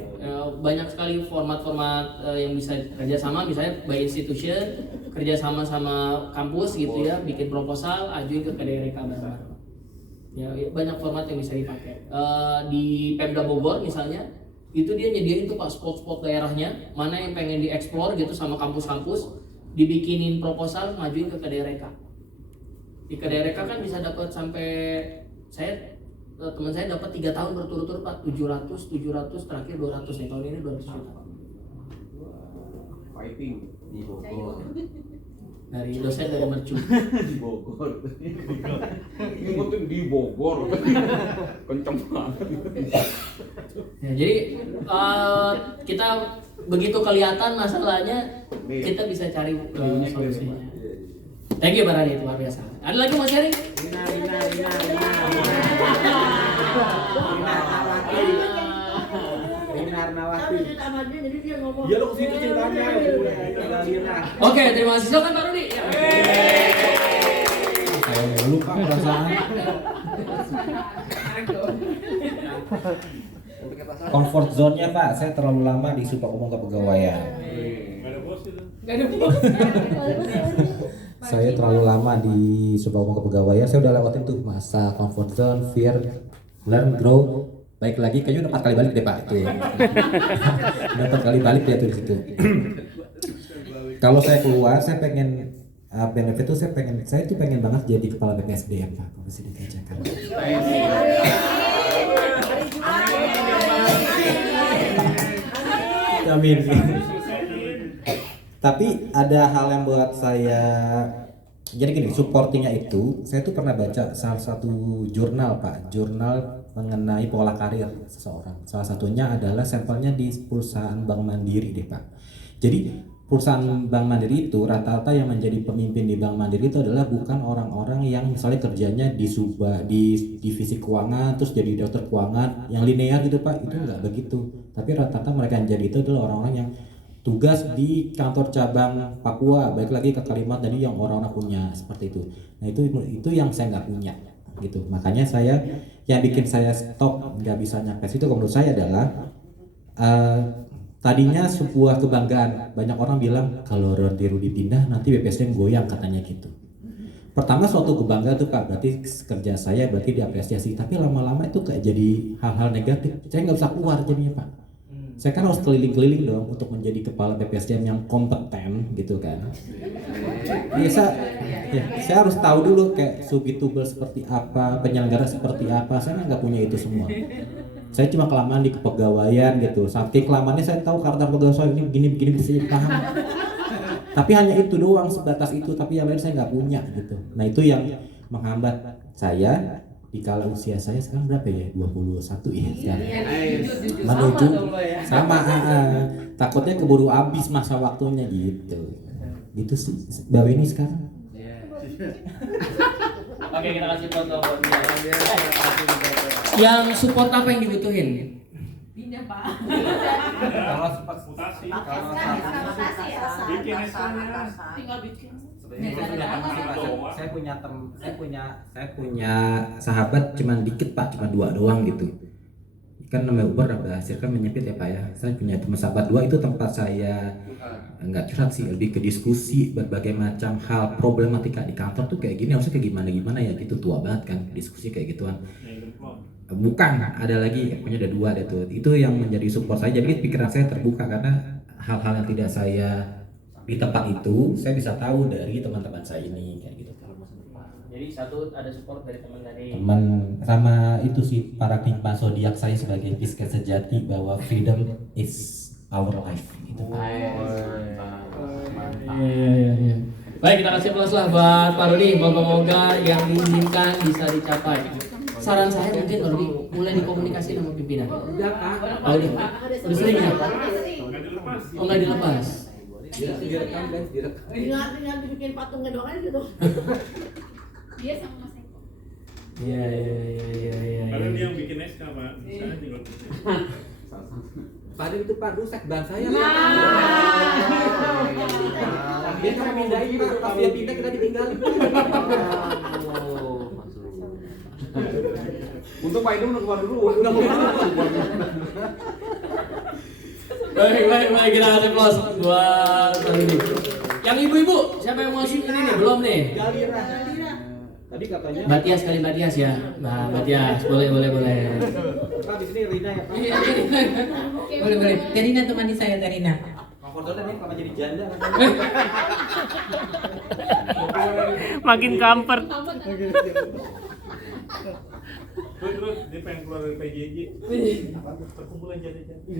Banyak sekali format-format yang bisa kerjasama, misalnya by institution, kerjasama sama kampus gitu ya, bikin proposal, ajuin ke KDRK bareng-bareng. Ya, banyak format yang bisa dipakai. Di Pemda Bogor misalnya, itu dia nyediain tuh Pak spot-spot daerahnya, mana yang pengen dieksplor gitu sama kampus-kampus, dibikinin proposal, ngajuin ke KDRK. Di KDRK kan bisa dapat sampai teman saya dapat 3 tahun berturut-turut Pak, 700 terakhir 200 nih, tahun ini 200 juta. Fighting di Bogor. Dari dosen dari Mercu. Di Bogor. Ini mungkin di Bogor. Kenceng banget. Ya, jadi kita begitu kelihatan masalahnya, kita bisa cari solusinya. Thank you Barani, itu luar biasa. Ada lagi mau sharing? Dia lo kesitu ceritanya. Oke, terima kasih. Silakan Pak Rudi. Saya lupa perasaan. Comfort zone-nya Pak, saya terlalu lama di Supak Umum Kepegawaian. Gak ada bos. Saya terlalu lama di Supak Umum Kepegawaian. Saya udah lewatin tuh masa comfort zone, fear, learn, grow. Baik lagi, kayaknya udah 4 kali balik deh Pak itu ya. Udah 4 kali balik dia tuh di situ. Kalau saya keluar, saya pengen benefit tuh saya tuh pengen banget jadi kepala BPSDM Pak, Provinsi DKI Jakarta. Amin. Tapi ada hal yang buat saya, jadi gini, supportingnya itu, saya tuh pernah baca salah satu jurnal Pak, jurnal mengenai pola karir seseorang. Salah satunya adalah sampelnya di perusahaan Bank Mandiri deh Pak. Jadi perusahaan Bank Mandiri itu rata-rata yang menjadi pemimpin di Bank Mandiri itu adalah bukan orang-orang yang misalnya kerjanya di divisi keuangan terus jadi dokter keuangan yang linear gitu Pak, itu nggak begitu. Tapi rata-rata mereka yang jadi itu adalah orang-orang yang tugas di kantor cabang Papua, baik lagi ke Kalimantan, jadi yang orang-orang punya seperti itu. Nah itu yang saya nggak punya gitu. Makanya yang bikin saya stop nggak bisa nyampe situ menurut saya adalah tadinya sebuah kebanggaan. Banyak orang bilang kalau Rudi pindah nanti BPSDM goyang katanya gitu. Pertama suatu kebanggaan tuh Pak, berarti kerja saya berarti diapresiasi. Tapi lama-lama itu kayak jadi hal-hal negatif. Saya nggak bisa keluar jadinya Pak. Saya kan harus keliling-keliling dong untuk menjadi kepala BPSDM yang kompeten gitu kan. Saya harus tahu dulu kayak subitubel seperti apa, penyelenggara seperti apa. Saya nggak punya itu semua. Saya cuma kelamaan di kepegawaian gitu. Saking kelamaannya saya tahu karakter pegawai saya ini begini bisa jadi paham. Tapi hanya itu doang, sebatas itu. Tapi yang lain saya nggak punya gitu. Nah itu yang menghambat saya di kala usia saya sekarang berapa ya? 21 ya sekarang. Menuju sama takutnya keburu habis masa waktunya gitu. Gitu sih. Bawa ini sekarang. Oke, kita kasih foto buat dia. Yang support apa yang dibutuhin? Pindah Pak. Kalau sempat mutasi, kalau bikin tinggal bikin. Saya punya sahabat cuma dikit Pak, cuma 2 doang gitu. Kan namanya Uber hasil kan menyempit ya Pak ya. Saya punya teman sahabat 2 itu tempat saya nggak curhat sih, lebih ke diskusi berbagai macam hal problematika di kantor tuh kayak gini harusnya kayak gimana ya gitu, tua banget kan diskusi kayak gituan. Bukan, ada lagi, punya ada 2 deh tuh. Itu yang menjadi support saya. Jadi pikiran saya terbuka karena hal-hal yang tidak saya di tempat itu saya bisa tahu dari teman-teman saya ini kayak gitu. Jadi satu ada support dari teman sama itu sih para timpa zodiak saya sebagai pisket sejati bahwa freedom is our life gitu. Iya. Baik, kita kasih plus lah buat Pak Rudi. Moga-moga yang diinginkan bisa dicapai. Saran saya mungkin Pak Rudi mulai dikomunikasi sama pimpinan. Udah Pak. Udah sering ya? Oh nggak dilepas. Direkam. Tinggal dibikin patungnya doang aja gitu. Dia sama Mas Eko. Iya. Karena dia yang bikin SK Pak. Saya juga. Pak itu Pak rusak ban saya. Dia kan pindahin Pak, pas dia pindah kita ditinggalin. Untuk Pak Idung udah keluar dulu. Baik, kita kasih plus buat Pak Rudi. Yang ibu-ibu, siapa yang mau sini nih? Belum nih? Tadi katanya Mbak Tias kali Mbak Tias ya. Nah, Mbak Tias, boleh. Pak di sini Rina ya Pak. Boleh. Terina temani saya Terina. Komfortnya nih kenapa jadi janda? Makin comfort. Terus dia pengen keluar dari PJJ. Perkumpulan janda-janda.